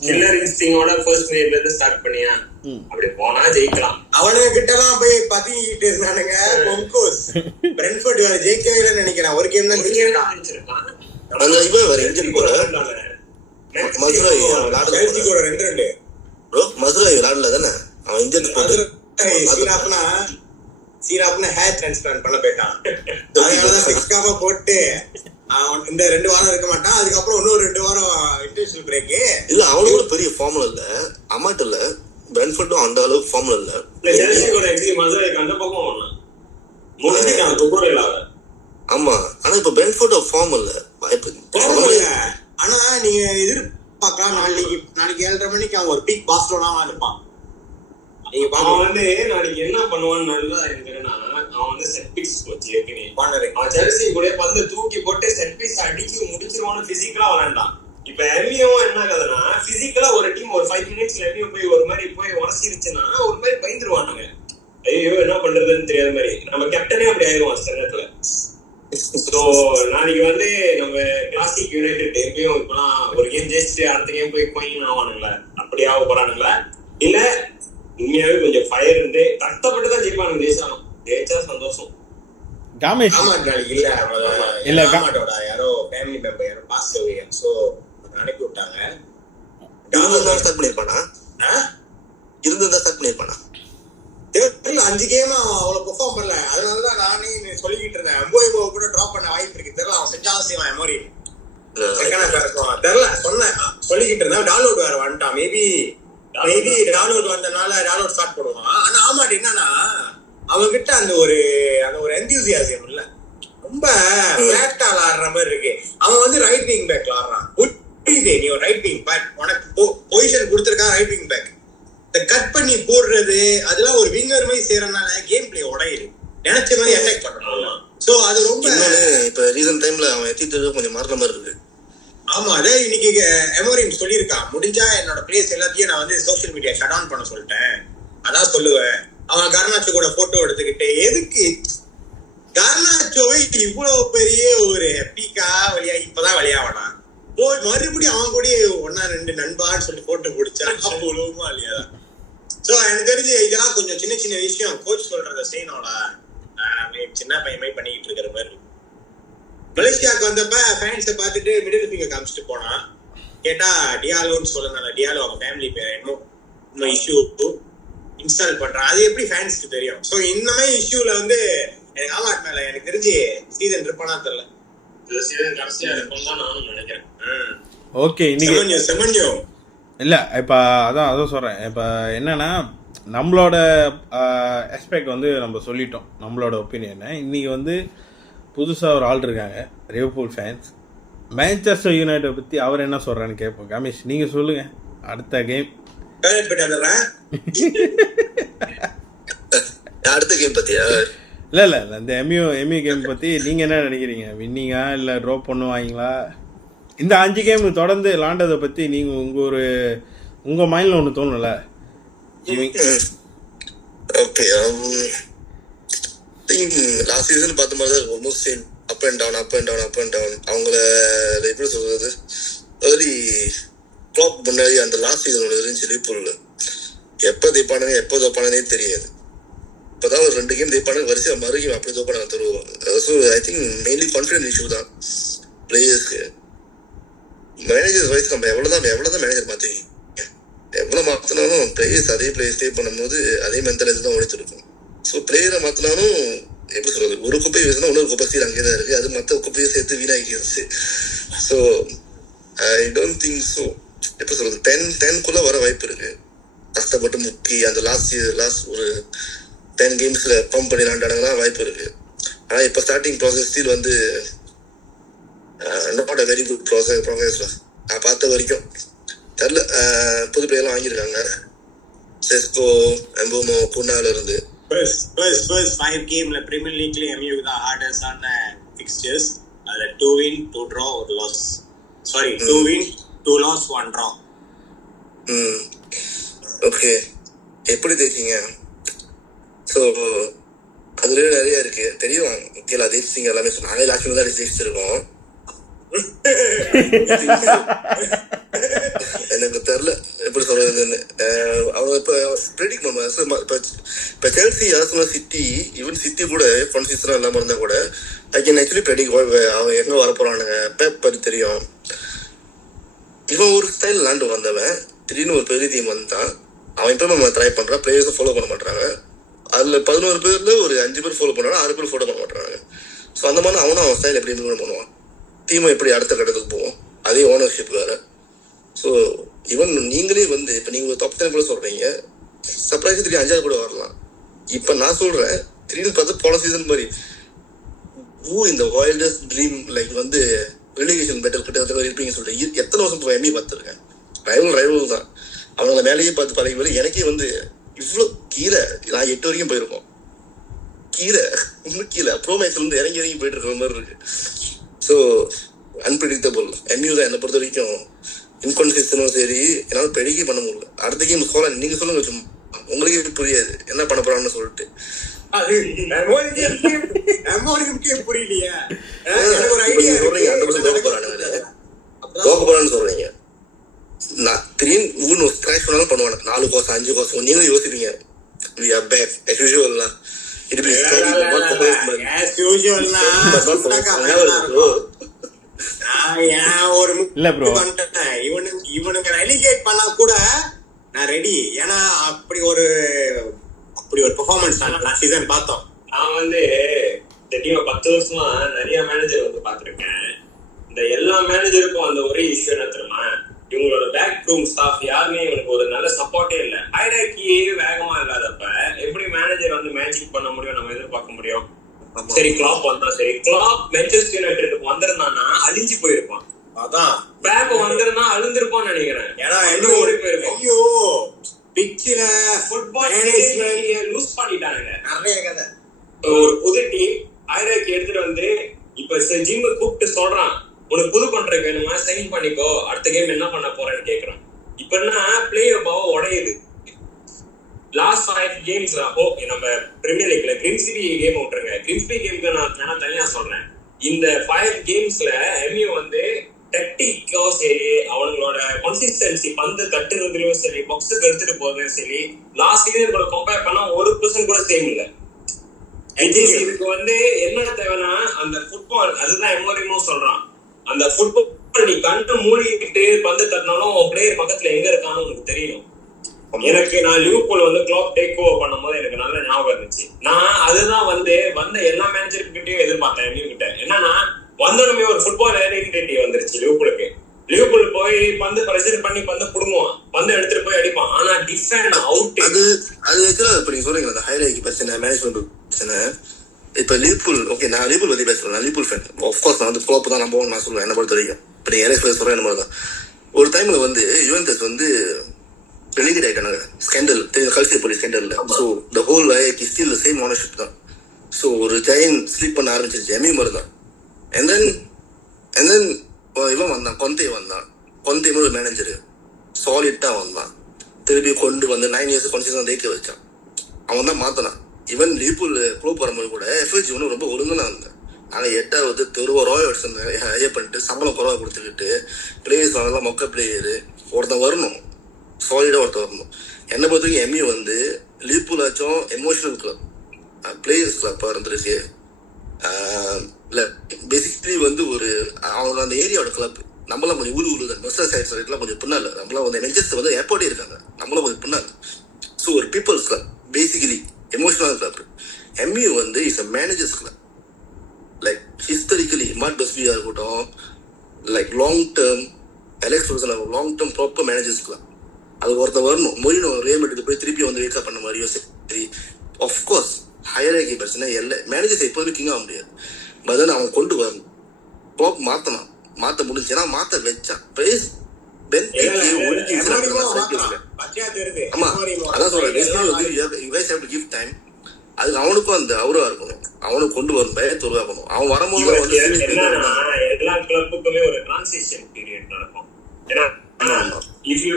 கில்லர் இன்ஸ்டிங்கோட ஃபர்ஸ்ட் மினிட்ல இருந்து ஸ்டார்ட் பண்ணியா, அப்படி போனா ஜெயிக்கலாம். அவனுங்க கிட்ட எல்லாம் போய் பத்திக்கிட்டு இருந்தானுங்க. பொங்கோஸ் பிரென்ட்ஃபோர்ட் வேற ஜெயிக்கவே இல்லைன்னு நினைக்கிறேன். ஒரு கேம் தான் ஜெயிச்சிருக்கான். அந்த இவன் வேற இன்ஜின் போற மதுரை செல்சி கூட 2-2 ப்ரோ. மதுரை விளையாடல தானே அவன் இன்ஜின் போட்டு சீராப்னா ஹேர் டிரான்ஸ்பிளான்ட் பண்ண போயிட்டான். அதனாலதான் சிக்ஸ்காம போட்டு இந்த 2 வாரம் இருக்க மாட்டான். அதுக்கப்புறம் இன்னொரு 2 வாரம் இன்டர்நேஷனல் பிரேக். இல்ல அவனும் பெரிய ஃபார்முலா இல்ல, அமாட் இல்ல, பிரென்ட்ஃபோர்டும் அந்த அளவுக்கு ஃபார்முலா இல்ல. செல்சி கூட எக்ஸி மதுரைக்கு அந்த பக்கம் வரணும் முடிஞ்சிட்டான் துப்புரல. ஆமா, ஆனா இப்ப பிரென்ட்ஃபோர்ட் ஃபார்ம் இல்ல, வாய்ப்பு. ஆனா நீங்க எதிர்பார்க்கலாம் நாளைக்கு 7:30 மணிக்கு அவன் ஒரு பீக் பாஸ்டோனா இருப்பான். அவன் வந்து நாளைக்கு என்ன பண்ணுவான்னு நல்லா இருக்குன்னா, அவன் வந்து செட் பீஸ் வச்சு அவன் செல்சி கூட பந்து தூக்கி போட்டு செட் பீஸ் அடிச்சு முடிச்சிருவான்னு பிசிக்கலா விளையாண்டான். இப்ப எம்மியும் என்ன கதைனா, பிசிக்கலா ஒரு டீம் ஒரு 5 மினிட்ஸ்ல எம்மியும் போய் ஒரு மாதிரி போய் உரசிருச்சுன்னா ஒரு மாதிரி பயந்துருவானுங்க. ஐயோ என்ன பண்றதுன்னு தெரியாத மாதிரி நம்ம கேப்டனே அப்படி ஆயிடுவான் சில நேரத்துல. சோ நாளைக்கு வந்து நம்ம கிளாசிக் யுனைடெட் எப்பயும் இப்பெல்லாம் ஒரு கேம் ஜெயிச்சுட்டு அடுத்த கேம் போய் கோயின் ஆவானுங்களா, அப்படி ஆக போறானுங்களா, இல்ல உண்மையாவே கொஞ்சம் ஃபயர் இருந்து கஷ்டப்பட்டு தான் ஜெயிப்பானுங்க. ஜெயிச்சா சந்தோஷம். காமேஷ் இல்ல காமாட்டோட யாரோ ஃபேமிலி மெம்பர் யாரோ பாஸ் ஆகி சோ அனுப்பி விட்டாங்க. இருந்தா ஸ்டார்ட் பண்ணிருப்பானா? இருந்தா ஸ்டார்ட் பண்ணிருப்பானா? தெரியல. 5 கேம் அவ்வளவு பெர்ஃபார்ம் பண்ணல. அதனாலதான் நானே சொல்லிக்கிட்டு இருந்தேன் எம்போயோ கூட டிராப் பண்ண வாய்ப்பு இருக்கு. தெரியல, அவன் செஞ்சாலும் செய்வான் எமோரி. தெரியல சொன்னேன், சொல்லிக்கிட்டு இருந்தேன். டாலோட் வேற வந்துட்டான். மேபி டாலோட் வந்தனால டாலோட் ஸ்டார்ட் பண்ணுவான். ஆனா ஆமாட் என்னன்னா அவன்கிட்ட அந்த ஒரு எந்தூசியாசம் இல்ல, ரொம்ப பிளாட்டா ஆடுற மாதிரி இருக்கு. அவன் வந்து ரைட் விங் பேக்ல ஆடுறான். புரியுது, நீ ஒரு ரைட் விங் பேக், உனக்கு பொசிஷன் கொடுத்துருக்கான் ரைட் விங் பேக். இந்த கட் பண்ணி போடுறது அதெல்லாம் ஒரு விங்கர் மாதிரி செய்யறதுனால கேம் பிளே உடையுது. நினைச்ச மாதிரி அட்டாக் பண்ணணும். சோ அது ரொம்ப இப்ப ரீசன்ட் டைம்ல அவன் எத்திட்டு கொஞ்சம் மாறுற மாதிரி இருக்கு. ஆமா, அதே இன்னைக்கு எமோரிம் சொல்லியிருக்கான், முடிஞ்சா என்னோட பிளேஸ் எல்லாத்தையும் நான் வந்து சோசியல் மீடியா ஷட் டவுன் பண்ண சொல்லிட்டேன். அதான் சொல்லுவேன். அவன் கர்னாச்சோ கூட போட்டோ எடுத்துக்கிட்டு எதுக்கு கர்னாச்சோவை இவ்வளவு பெரிய ஒரு பீக்கா வழியா இப்பதான் வழியாவனா போய் மறுபடியும் அவன் கூட 1-2 நண்பான்னு சொல்லி போட்டோ பிடிச்சா உலகமா இல்லையா? சோ எனக்கு தெரிஞ்சு இதெல்லாம் கொஞ்சம் சின்ன சின்ன விஷயம் கோச் சொல்றத செய்யணும்ல. சின்ன பையன் பண்ணிக்கிட்டு இருக்கிற மாதிரி. மலேசியாவுக்கு வந்தப்ப ஃபேன்ஸை பார்த்துட்டு மிடில் ஃபிங்கர் காமிச்சிட்டு போனான். கேட்டா டியாலோன்னு சொல்லனால டியாலோ அவங்க ஃபேமிலி பேர் இன்னும் இஷ்யூ இன்ஸ்டால் பண்றான். அது எப்படி ஃபேன்ஸ்க்கு தெரியும்? ஸோ இந்த மாதிரி இஷ்யூல வந்து எனக்கு ஆமாட் மேல எனக்கு தெரிஞ்சு சீசன் இருப்பானா தெரியல. ஓகே, இன்னைக்கு இல்லை இப்போ அதான் சொல்கிறேன். இப்போ என்னன்னா நம்மளோட எக்ஸ்பெக்ட் வந்து நம்ம சொல்லிட்டோம் நம்மளோட ஒப்பீனியனை. இன்றைக்கி வந்து புதுசாக ஒரு ஆள் இருக்காங்க, லிவர்பூல் ஃபேன்ஸ். மேன்செஸ்டர் யுனைடெட் பற்றி அவர் என்ன சொல்கிறான்னு கேட்போம். கமேஷ் நீங்கள் சொல்லுங்கள். அடுத்த கேம் டாய்லெட் போயிட்டு வந்துடுறேன். அடுத்த கேம் பத்தியா? இல்லை இந்த எம்யூ கேம் பற்றி நீங்கள் என்ன நினைக்கிறீங்க? வின்னிங்கா இல்லை ட்ராப் பண்ணுவாங்களா? இந்த 5 கேம் தொடர்ந்து விளாண்டதை பற்றி நீங்கள் உங்கள் மைண்டில் ஒன்று தோணும்ல? ஓகே, லாஸ்ட் சீசன் பார்த்த மாதிரி தான் almost same. Up and down. அவங்கள எப்படி சொல்றது, ஏர்லி க்ளாப் முன்னாடி அந்த லாஸ்ட் சீசன் ஒன்று இருந்துச்சு லிவர்பூல்ல. எப்போ தோப்பானே தெரியாது. இப்போதான் ஒரு 2 கேம் தேய்ப்பானுங்க, வரிசையாக மறுகேம் அப்படி தோப்பானுங்க தருவாங்க. So I think mainly confidence issue தான் பிளேயர்ஸ்க்கு. மேனேஜர்ஸ் வைஸ் நம்ம எவ்வளோதான் மேனேஜர் மாற்றுவீங்க, எவ்வளோ மாற்றினாலும் பிளேயர்ஸ் அதே பிளேயர் ஸ்டே பண்ணும்போது அதே மென்டாலிட்டி தான் ஓடிச்சிருக்கும். ஸோ பிளேயரை மாற்றினாலும் எப்படி சொல்றது, ஒரு குப்பை வீசினா இன்னொரு குப்பை சீர் அங்கே தான் இருக்குது, அது மற்ற குப்பையை சேர்த்து வீணாக்கிடுச்சு. So I don't think so. எப்படி சொல்றது, 10 வர வாய்ப்பு இருக்கு. கஷ்டப்பட்டு முக்கி அந்த லாஸ்ட் ஒரு 10 கேம்ஸ்ல பம்ப் பண்ணி விளாண்டாங்கன்னா வாய்ப்பு இருக்கு. ஆனால் இப்போ ஸ்டார்டிங் ப்ராசஸ் ஸ்டில் வந்து நாட் அ வெரி குட் ப்ராசஸ்ல நான் பார்த்த வரைக்கும். தெரியல, புது பிளேயர்லாம் வாங்கியிருக்காங்க, செஸ்கோ, எம்போமோ, புன்னால இருந்து. First 5 கேம்ல பிரீமியர் லீக்ல எம்யூ தான் ஹார்டஸ்டான ஃபிக்ஸ்சர்ஸ். அதுல 2 win 2 draw 1 loss. Sorry 2 win 2 loss 1 draw. Okay, எப்படி தேய்ச்சிங்க? ஸோ அதுலேயே நிறைய இருக்கு தெரியும். ஓகேலா, தேய்ச்சிங்க எல்லாமே. நானே லாஸ்ட் தான் தேய்ச்சிருக்கோம். எனக்கு தெரியல எப்படி சொல்றதுன்னு. அவங்க இப்போ ப்ரெடிக்ட் பண்ணுவாங்க. இப்போ Chelsea, Arsenal, city, even city கூட ஃபன் சீசனாக இல்லாமல் இருந்தால் கூட ஐ கேன் ஆக்சுவலி ப்ரெடிக்ட் அவங்க எங்கே வரப்போறானுங்க. பெப் பற்றி தெரியும். இவன் ஒரு ஸ்டைல் விளாண்டு வந்தவன் திடீர்னு ஒரு பெரிய டீம் வந்துட்டான். அவன் இப்போ நம்ம ட்ரை பண்ணுறான், பிளேயர்ஸை ஃபாலோ பண்ண மாட்டாங்க. அதில் 11 பேர்ல ஒரு 5 பேர் ஃபாலோ பண்ணுறாங்க, 6 பேர் ஃபாலோ பண்ண மாட்டாங்க. ஸோ அந்த மாதிரி அவன் ஸ்டைல் எப்படி இம்ப்ளிமெண்ட் பண்ணுவான், டீமை எப்படி அடுத்த கட்டத்துக்கு போவோம், அதே ஓனர்ஷிப் வேறு. ஸோ ஈவன் நீங்களே வந்து இப்போ நீங்கள் ஒரு டாப் 10 கூட சொல்கிறீங்க, சர்ப்ரைஸ் 5 கூட வரலாம். இப்போ நான் சொல்கிறேன், திடீர்னு பார்த்து போன சீசன் மாதிரி இந்த வைல்டஸ்ட் ட்ரீம் லைக் வந்து ரெலிகேஷன் பெட்டர் கிட்ட இருப்பீங்கன்னு சொல்லிட்டு எத்தனை வருஷம் எம்இ பார்த்துருக்கேன். ரைவல் தான். அவங்கள மேலேயே பார்த்து பழகி எனக்கே வந்து இவ்வளோ கீழே நான் 8 வரைக்கும் போயிருக்கோம். இன்னும் கீழே ப்ரோ மேட்ச்ல இருந்து இறங்கி போயிட்டு இருக்கிற மாதிரி இருக்கு. ஸோ அன்பிரிடிக்டபிள் எம்யூ தான் என்னை பொறுத்த வரைக்கும். இன்கான்சிஸ்டனும் சரி, என்னால் ப்ரெடிக்டே பண்ண முடியல. அடுத்த கேம் சொல்ல நீங்க சொல்லுங்க, சும்மா உங்களுக்கே புரியாது என்ன பண்ண போறான்னு சொல்லிட்டு. புரியலையா சொல்றீங்க? நான் திடீர்னு 3 ஸ்கிராச் பண்ணாலும் பண்ணுவாங்க, 4 கோசம் 5 கோசம். நீங்களும் யோசிப்பீங்க இவனுக்கு ரெலிகேட் பண்ணா கூட நான் ரெடி. ஏன்னா அப்படி ஒரு பெர்ஃபார்மன்ஸ் நான் சீசன் பார்த்தோம். நான் வந்து இந்த டீமை 10 வருஷமா நிறைய மேனேஜர் வந்து பார்த்திருக்கேன். இந்த எல்லா மேனேஜருக்கும் அந்த ஒரே இஷ்யூ என்ன தெரியுமா, இவங்களோட பேக் ரூம் ஸ்டாஃப் யாருமே இவனுக்கு ஒரு நல்ல சப்போர்ட்டே இல்லை. ஹைரார்க்கியே வேகமா இல்லாதப்ப எப்படி மேனேஜர் வந்து மேஜிக் பண்ண முடியும், நம்ம எதிர்பார்க்க முடியும்? சரி, கிளாப் வந்தா சரி, கிளாப் மான்செஸ்டர் யுனைட்டெடுக்கு வந்திருந்தானா அழிஞ்சு போயிருப்பான். அதான் பேக் வந்திருந்தா அழுந்திருப்பான்னு நினைக்கிறேன். ஏன்னா என்ன ஓடி போயிருப்பான். ஐயோ, பிச்சில ஃபுட்பால் லூஸ் பண்ணிட்டானுங்க நிறைய கதை. ஒரு புது டீம் ஹைரார்க்கி எடுத்துட்டு வந்து இப்ப ஜிம் கூப்பிட்டு சொல்றான், உனக்கு புது கான்ட்ராக்ட் வேணுமா, சைன் பண்ணிக்கோ, அடுத்த கேம் என்ன பண்ண போறேன்னு கேக்குறான். இப்ப என்ன பிளேயர் பாவம் உடையுது. லாஸ்ட் 5 கேம்ஸ் நம்ம பிரீமியர் லீக்ல கிரிம்ஸ்பி கேம் விட்டுருங்க, கிரிம்ஸ்பி கேம்க்கு நான் தனியா சொல்றேன். இந்த 5 கேம்ஸ்ல எம்யூ வந்து டெக்டிக்கோ சரி, அவங்களோட கன்சிஸ்டன்சி, பந்து தட்டுறதுலயும் சரி, பாக்ஸுக்கு எடுத்துட்டு போறதும் சரி, லாஸ்ட் சீசன் கூட கம்பேர் பண்ணா 1% கூட சேம் இல்லை. இதுக்கு வந்து என்ன தேவைன்னா அந்த ஃபுட்பால், அதுதான் எமோரிமோ சொல்றான், அந்த ஃபுட்பால் நீ கண்ணு மூடிக்கிட்டு பந்து தட்டினாலும் உன் பிளேயர் பக்கத்துல எங்க இருக்கான்னு உனக்கு தெரியும். எனக்கு நான் லிவர்பூல் வந்து கிளாப் டேக் ஓவர் பண்ணும் போது எனக்கு நல்ல ஞாபகம் இருந்துச்சு. நான் அதுதான் வந்து வந்த எல்லா மேனேஜர்கிட்டையும் எதிர்பார்த்தேன். எம்யூ கிட்ட என்னன்னா வந்தோடனே ஒரு ஃபுட்பால் ஐடென்டிட்டி வந்துருச்சு லிவர்பூலுக்கு. லிவர்பூல் போய் பந்து பிரஷர் பண்ணி பந்து புடுங்குவான், பந்து எடுத்துட்டு போய் அடிப்பான். ஆனா டிஃபெண்ட் அவுட். அது இப்ப நீங்க சொல்றீங்க அந்த ஹைரார்க்கி பிரச்சனை, மேனேஜ்மெண்ட் பிரச்சனை. இப்ப லிவர்பூல், ஓகே, நான் லிவர்பூல் பத்தி பேசுறேன், நான் லிவர்பூல் ஃபேன். ஆஃப்கோர்ஸ் நான் வந்து ஃப்ளோப் தான் நம்பவும் நான் சொல்லுவேன் என்ன பொறுத்த வரைக்கும். இப்ப நீங்க சொல்றேன் என்ன மாதிரி தான். ஒரு டைம்ல வந்து யுவென்டஸ் வந்து relegate ஆயிட்டாங்க ஸ்கேண்டல் கல்சி போலீஸ் ஸ்கேண்டல்ல. So the whole is still same ownership தான். ஸோ ஒரு ஜெயின் ஸ்லீப் பண்ண ஆரம்பிச்சிருச்சு எம்யூ மாதிரி தான். அண்ட் தென் இவன் வந்தான், கொந்தே ஒரு மேனேஜர் சாலிட்டா வந்தான், திருப்பி கொண்டு வந்து 9 years கன்சிஸ்டன்ட் ஜெயிக்க வச்சான். அவன் தான் மாத்தினான். ஈவன் லிவர்பூல் குளோப் வரும்போது கூட எஃப்எஸ்ஜி ஒன்றும் ரொம்ப ஒழுங்குனா இருந்தான். நாங்கள் 8வது தெருவா ராயல்ஸ் ஹையர் பண்ணிட்டு சம்பளம் குறவா கொடுத்துக்கிட்டு பிளேயர்ஸ் வாங்கலாம், மொக்க பிளேயரு ஒருத்தன் வரணும், சாலிடா ஒருத்தன் வரணும். என்னை பொறுத்த வரைக்கும் எம்யூ வந்து லிவர்பூல் ஆச்சும் எமோஷனல் கிளப், பிளேயர்ஸ் கிளப்பா இருந்திருக்கு. பேசிக்கலி வந்து ஒரு அவங்க அந்த ஏரியாவோட கிளப். நம்மளாம் கொஞ்சம் ஊரு மெஸ்டர் சைட்ஸ்லாம் கொஞ்சம் பின்னால, நம்மளாம் வந்து மென்செஸ்டர் வந்து ஏர்போர்ட்டே இருக்காங்க, நம்மளாம் கொஞ்சம் பின்னால. ஸோ ஒரு people's club, basically emotional club. MU வந்து is a managers club. Like historically மார்க் பெஸ்பியா இருக்கட்டும், like long term Alex Ferguson long term proper managers club. அது ஒருத்தர் வரணும். மொரினோ ரியல் மேட்ரிட் போய் திருப்பி வந்து வேக்கப் பண்ண மாதிரியோ சரி, ஆஃப்கோர்ஸ் ஹையரார்கி பிரச்சனை இல்லை, மேனேஜர்ஸ் எப்போதுமே கிங் ஆக முடியாது. பட் தென் அவங்க கொண்டு வரணும். ப்ராப் மாற்றணும், மாற்ற முடிஞ்சுன்னா மாற்ற வச்சான். பிரைஸ் ஆமா அதான் சொல்றேன். அதுக்கு அவனுக்கும் அந்த அவரா இருக்கணும், அவனுக்கு கொண்டு வரும் பயத்தை உருவாக்கணும். அவன் வரும்போது எல்லா கிளப்புக்குமே ஒரு டிரான்சிஷன் பீரியட் நடக்கும். ஏன்னா if you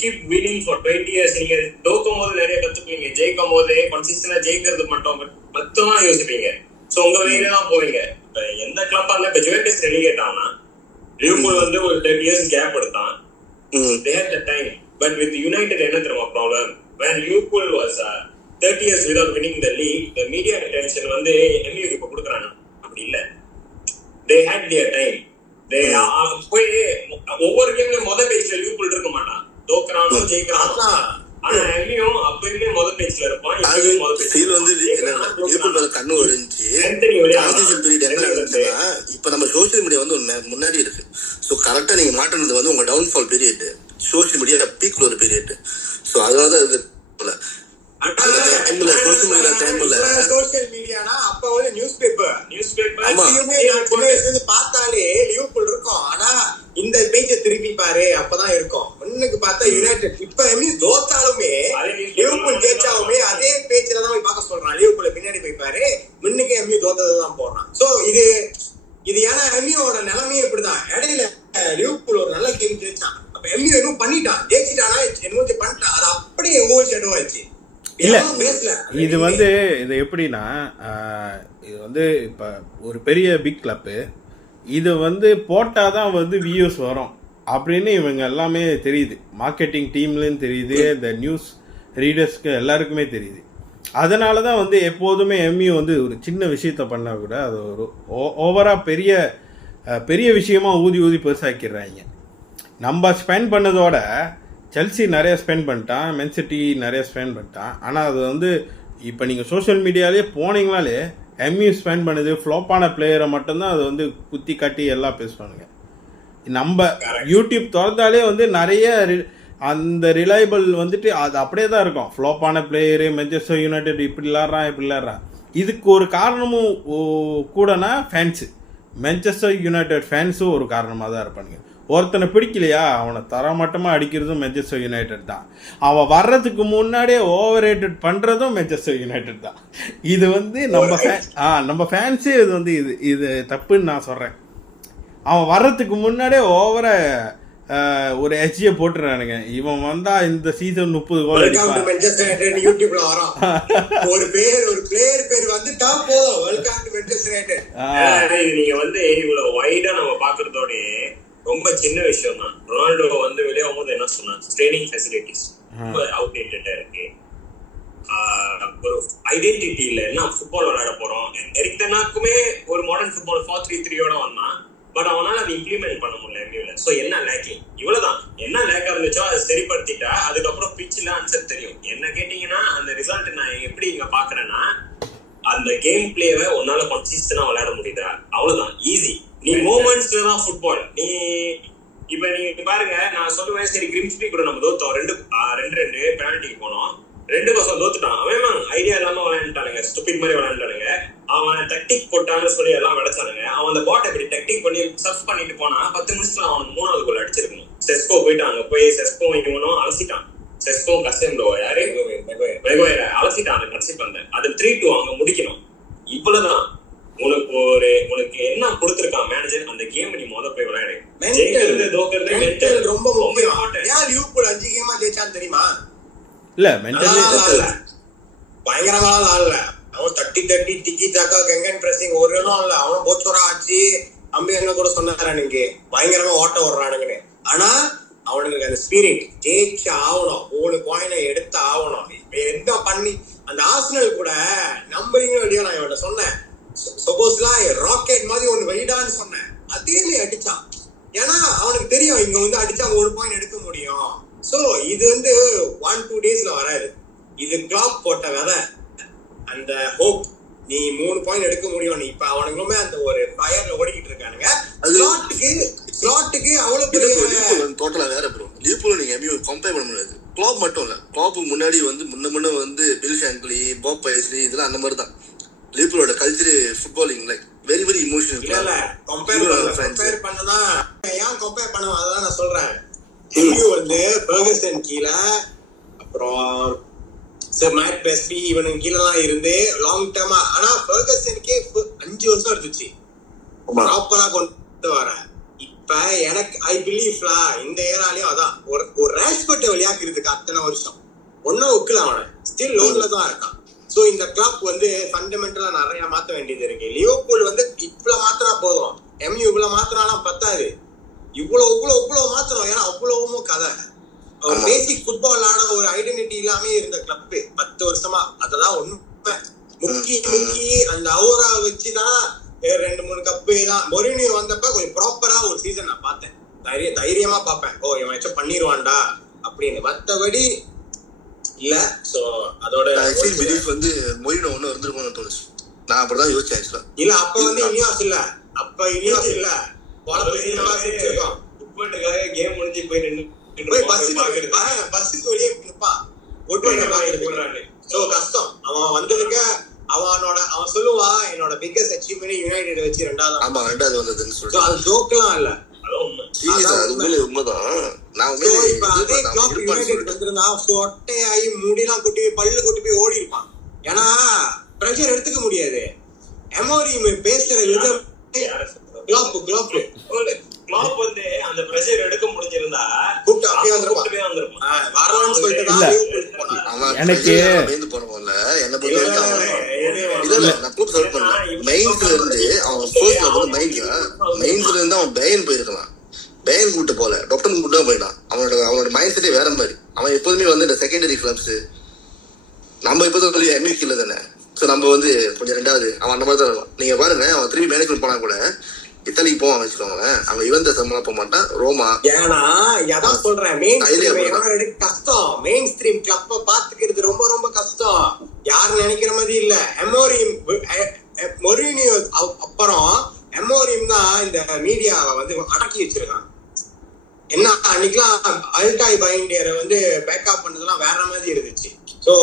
keep winning for 20 years, நீங்க தோக்கும் போது நிறைய கத்துப்பீங்க, ஜெயிக்கும் போது கன்சிஸ்டன்டா ஜெயிக்கிறது மட்டும் யோசிப்பீங்க. சோ உங்க வேலையில தான் போவீங்க. இப்ப எந்த கிளப்பா இருந்தா இப்ப ஜுவென்டஸ் ரெலிகேட் ஆனா லிவர்பூல் வந்து ஒரு 10 years கேப் எடுத்தான். they had the time, but with United என்ன தெரியுமா problem? when Liverpool was 30 years without winning the league, the media attention வந்து எம்யூக்கு இப்ப கொடுக்குறாங்க. அப்படி இல்ல, they had their time. they போய் ஒவ்வொரு கேம்ல முதல் பேஜ்ல லிவர்பூல் இருக்க மாட்டான், தோக்குறானோ ஜெயிக்கிறானோ. ஆனா எம்யூ அப்பவே முதல் பேஜ்ல இருப்பான். கண்ணு ஒழிஞ்சு இப்ப நம்ம சோசியல் மீடியா வந்து முன்னாடி இருக்கு. சோ கரெக்டா நீங்க மாட்டினது வந்து உங்க டவுன்ஃபால் பீரியட், சோசியல் மீடியா பீக்ல ஒரு பீரியட். சோ அதனால சோசியல் மீடியானா அப்ப வந்து நியூஸ் பேப்பர் பார்த்தாலே லிவர்பூல் இருக்கும். ஆனா இந்த பேஜை திருப்பி பாரு, அப்பதான் இருக்கும். முன்னுக்கு பார்த்தா யுனைடெட். இப்ப எம்யூ தோத்தாலுமே லிவர்பூல் ஜெயிச்சாலுமே அதே பேஜ்ல தான் போய் பார்க்க சொல்றான். லிவர்பூல் பின்னாடி போய் பாரு, முன்னுக்கு எம்யூ தோத்ததான் போடுறான். சோ இது ஏன்னா எம்யூவோட நிலைமையே இப்படிதான். இடையில லிவர்பூல் ஒரு நல்ல கேம் ஜெயிச்சான், அப்ப எம்யூ என்னமோ பண்ணிட்டான், ஜெயிச்சிட்டானா என்னமோ பண்ணிட்டான், அது அப்படியே எமோஷன் ஆயிடுச்சு. இல்ல இது வந்து இது எப்படின்னா, இது வந்து இப்போ ஒரு பெரிய பிக் கிளப்பு, இது வந்து போட்டால் தான் வந்து வியூஸ் வரும் அப்படின்னு இவங்க எல்லாமே தெரியுது. மார்க்கெட்டிங் டீம்லேயும் தெரியுது, இந்த நியூஸ் ரீடர்ஸ்க்கு எல்லாருக்குமே தெரியுது. அதனால தான் வந்து எப்போதுமே எம்யூ வந்து ஒரு சின்ன விஷயத்த பண்ணால் கூட அது ஒரு ஓவராக பெரிய விஷயமா ஊதி பெருசாக்கிடுறாங்க. நம்ம ஸ்பெண்ட் பண்ணதோட செல்சி நிறைய ஸ்பெண்ட் பண்ணிட்டான், மென்சிட்டி நிறைய ஸ்பெண்ட் பண்ணிட்டான். ஆனால் அது வந்து இப்போ நீங்கள் சோஷியல் மீடியாலே போனீங்களாலே எம்யூ ஸ்பெண்ட் பண்ணுது ஃப்ளாப்பான பிளேயரை மட்டும்தான் அது வந்து குத்தி காட்டி எல்லாம் பேசுவானுங்க. நம்ம யூடியூப் திறந்தாலே வந்து நிறைய அந்த ரிலையபிள் வந்துட்டு அது அப்படியே தான் இருக்கும். ஃப்ளாப்பான பிளேயரு, மான்செஸ்டர் யுனைடெட் இப்படி விளாட்றான். இதுக்கு ஒரு காரணமும் கூடனா ஃபேன்ஸு, மான்செஸ்டர் யுனைடெட் ஃபேன்ஸும் ஒரு காரணமாக தான் இருப்பானுங்க. ஒருத்தனை பிடிக்கலையா அவனை தரமட்டமாக அடிக்கிறதும் மான்செஸ்டர் யுனைடெட் தான். அவன் வர்றதுக்கு முன்னாடியே ஓவர் ரேட்டட் பண்ணுறதும் மான்செஸ்டர் யுனைடெட் தான். இது வந்து நம்ம ஃபேன்ஸே இது வந்து இது தப்புன்னு நான் சொல்கிறேன். அவன் வர்றதுக்கு முன்னாடியே ஓவர ஒரு எஸ்ஜியை போட்டுறானுங்க. இவன் வந்தா இந்த சீசன் 30 கோல் அடிப்பான். நீங்க வந்து இவ்வளவு வைடா நம்ம பாக்குறதோட ரொம்ப சின்ன விஷயம் தான். ரொனால்டோ வந்து வெளியாகும் போது என்ன சொன்னா, ட்ரைனிங் ஃபெசிலிட்டிஸ் ரொம்ப அவுடேட்டடா இருக்கு, ஒரு ஐடென்டிட்டி இல்ல, என்ன ஃபுட்பால் விளையாட போறோம். எரிக் டென் ஹாக்குமே ஒரு மாடர்ன் ஃபுட்பால் 4-3-3 வந்தான். பட் அவனால அதை இம்ப்ளிமெண்ட் பண்ண முடியல எம்யூல. சோ என்ன லேக்கிங், இவ்வளவுதான். என்ன லேக்கா இருந்துச்சோ அதை சரிப்படுத்திட்டா அதுக்கப்புறம் பிச்சில் ஆன்சர் தெரியும். என்ன கேட்டீங்கன்னா அந்த ரிசல்ட் நான் எப்படி இங்க பாக்குறேன்னா, அந்த கேம் பிளேவை உன்னால கன்சிஸ்டன்டா விளையாட முடியுதா, அவ்வளவுதான், ஈஸி. நீ மூமெண்ட்ஸ்ல தான் ஃபுட்பால். இப்ப நீங்க பாருங்க, நான் சொல்லுவேன் சரி கிரிம்ஸ்பி கூட நம்ம தோத்தோம், 2-2 பெனால்டிக்கு போனோம், 2 தோத்துட்டான். அவன் ஐடியா இல்லாம விளையாண்டுட்டானுங்க, ஸ்டூபிட் மாதிரி விளையாண்டுட்டானுங்க. அவன் டெக்டிக் போட்டான்னு சொல்லி எல்லாம் விளைச்சானுங்க. அவன் அந்த பாட்டை இப்படி டெக்டிக் பண்ணி சர்ஃப் பண்ணிட்டு போனா 10 நிமிஷத்துல அவனுக்கு 3வது கோல் அடிச்சிருக்கணும். செஸ்கோ போயிட்டான், அங்க போய் செஸ்கோ இவனும் அலசிட்டான். செஸ்கோ கசெம்டோ யாரு மெகுவேர் அழைச்சிட்டான் அந்த கடைசி பந்த அது 3-2 அவங்க முடிக்கணும். இவ்வளவுதான் உனக்கு என்ன கொடுத்திருக்கான் மேனேஜர், அந்த கேம் நீ முத போய் விளையாடு. மென்டல் ரொம்ப முக்கியம். ஏன் லிவர்பூல் 5 கேமா ஜெயிச்சான்னு தெரியுமா? இல்ல மென்டலி பயங்கரமா ஆடல. அவன் தட்டி டிக்கி தாக்கா கெங்கன் பிரசிங் ஒரு நாள் இல்ல, அவனும் போச்சோரா ஆச்சு. அம்பி என்ன கூட சொன்னாரா நீங்க பயங்கரமா ஓட்ட ஓடுறானுங்கன்னு. ஆனா அவனுக்கு அந்த ஸ்பிரிட் ஜெயிச்சு ஆகணும், 3 பாயிண்ட் எடுத்து ஆகணும். என்ன பண்ணி அந்த ஆர்சனல் கூட நம்புறீங்களோ இல்லையோ, நான் இவன்ட்ட சொன்னேன் சப்போஸ்லாம் ராக்கெட் மாதிரி ஒண்ணு வைடான்னு சொன்னேன், அதே மாதிரி அடிச்சான். ஏன்னா அவனுக்கு தெரியும் இங்க வந்து அடிச்சா 1 பாயிண்ட் எடுக்க முடியும். சோ இது வந்து 1-2 டேஸ்ல வராது. இது கிளாப் போட்ட விதை, அந்த ஹோப் நீ 3 பாயிண்ட் எடுக்க முடியும். இப்ப அவனுங்களுமே அந்த ஒரு ஃபயர்ல ஓடிக்கிட்டு இருக்கானுங்க. ஸ்லாட்டுக்கு அவ்வளவு பெரிய டோட்டலா வேற ப்ரோ. லிவர்பூல் நீங்க எம்யூ கம்பேர் பண்ண முடியாது. கிளாப் மட்டும் இல்ல, கிளாப் முன்னாடி வந்து முன்ன வந்து பில் ஷாங்க்லி, பாப் பைஸ்லி இதெல்லாம் அந்த மாதிரி தான். லிவர்பூலோட culture footballing like very very emotional. இல்ல கம்பேர் பண்ணனா ஏன் கம்பேர் பண்ண அதான் நான் சொல்றேன். எம்யூ வந்து ஃபெர்குசன் கீழ, அப்புறம் மேட் பெஸ்லி இவனுக்கு கீழலாம் இருந்து லாங் டேர்மா. ஆனா ஃபெர்குசனுக்கே 5 வருஷம் எடுத்துச்சு ப்ராப்பரா கொண்டு வர. இப்ப எனக்கு ஐ பிலீவ்லா இந்த ஏராலையும் அதான் ஒரு ரேஷ்பர்ட்டை விளையாக்குறதுக்கு அத்தனை வருஷம் ஒன்னும் ஒக்கல, அவனை ஸ்டில் லோன்ல தான் இருக்கான். சோ இந்த கிளப் வந்து ஃபண்டமெண்டலா நிறைய மாத்த வேண்டியது இருக்கு. லிவர்பூல் வந்து இவ்வளவு மாத்திரா போதும், எம்யூ இவ்வளவு மாத்திராலாம் பத்தாது, இவ்வளவு மாத்திரம். ஏன்னா அவ்வளவும் கதை பேசிக் ஃபுட்பால் ஆன ஒரு ஐடென்டிட்டி இல்லாம இருந்த கிளப் 10 வருஷமா. அதெல்லாம் உண்மை. முக்கி அந்த அவுரா வச்சுதான் 2-3 கப்பு தான். மொரினியோ வந்தப்ப கொஞ்சம் ப்ராப்பரா ஒரு சீசன் நான் பார்த்தேன், தைரியமா பார்ப்பேன். ஓ இவன் வச்சு பண்ணிடுவான்டா அப்படின்னு. மத்தபடி இல்ல. சோ அதோட பிலீஃப் வந்து மொரினியோ ஒண்ணு இருந்திருக்கும்னு தோணுச்சு. நான் அப்படிதான் யோசிச்சேன் ஆக்சுவலா. இல்ல அப்ப வந்து இனியாஸ் இல்ல உட்பட்டுக்காக கேம் முடிஞ்சு போய் நின்று பஸ்ஸுக்கு வெளியே நிற்பான், ஒட்டு. சோ கஷ்டம். அவன் வந்ததுக்கு அவன் சொல்லுவான் என்னோட பிக்கஸ்ட் அச்சீவ்மெண்ட் யுனைடெட் வச்சு 2வது வந்ததுன்னு சொல்லிட்டு. அது ஜோக்லாம் இல்ல, ஒட்டையாயி முடியெல்லாம் கொட்டி போய் பல்லு கொட்டி போய் ஓடி இருப்பான். ஏன்னா பிரஷர் எடுத்துக்க முடியாது. எமோரியம் பேசுற விதம் கிளாப் வந்து அந்த பிரஷர் எடுக்க முடிஞ்சிருந்தா கூப்பிட்டு அப்படியே வந்திருப்பான். வரலாம்னு சொல்லிட்டு எனக்கு அவன் பயன் போயிருக்கலாம். பயன் கூட்டு போல டாக்டர் கூட்டு போயிட்டான். அவனோட மைண்ட் செட்டே வேற மாதிரி. அவன் எப்போதுமே வந்து இந்த செகண்டரி கிளப்ஸ் நம்ம இப்போதான் சொல்லி எம்யூக்கு இல்லை தானே. ஸோ நம்ம வந்து கொஞ்சம் 2வது அவன் அந்த மாதிரி தான் இருக்கும். நீங்க பாருங்க, அவன் திரும்பி மேனேஜ்மெண்ட் போனா கூட இத்தாலிக்கு போவான் வச்சுக்கோங்களேன். அவன் இவந்த சம்பளம் போக மாட்டான், ரோமா. ஏன்னா எதான் சொல்றேன், கஷ்டம். மெயின் ஸ்ட்ரீம் கிளப்ப பாத்துக்கிறது ரொம்ப ரொம்ப கஷ்டம். யாரும் நினைக்கிற மாதிரி இல்ல. மொரினியோ அப்புறம் எமோரியம் தான் இந்த மீடியாவை வந்து அடக்கி வச்சிருக்கான். என்ன அன்னைக்கெல்லாம் அல்டாய் பைண்டியரை வந்து பேக்கப் பண்ணதெல்லாம் வேற மாதிரி இருந்துச்சு. சோ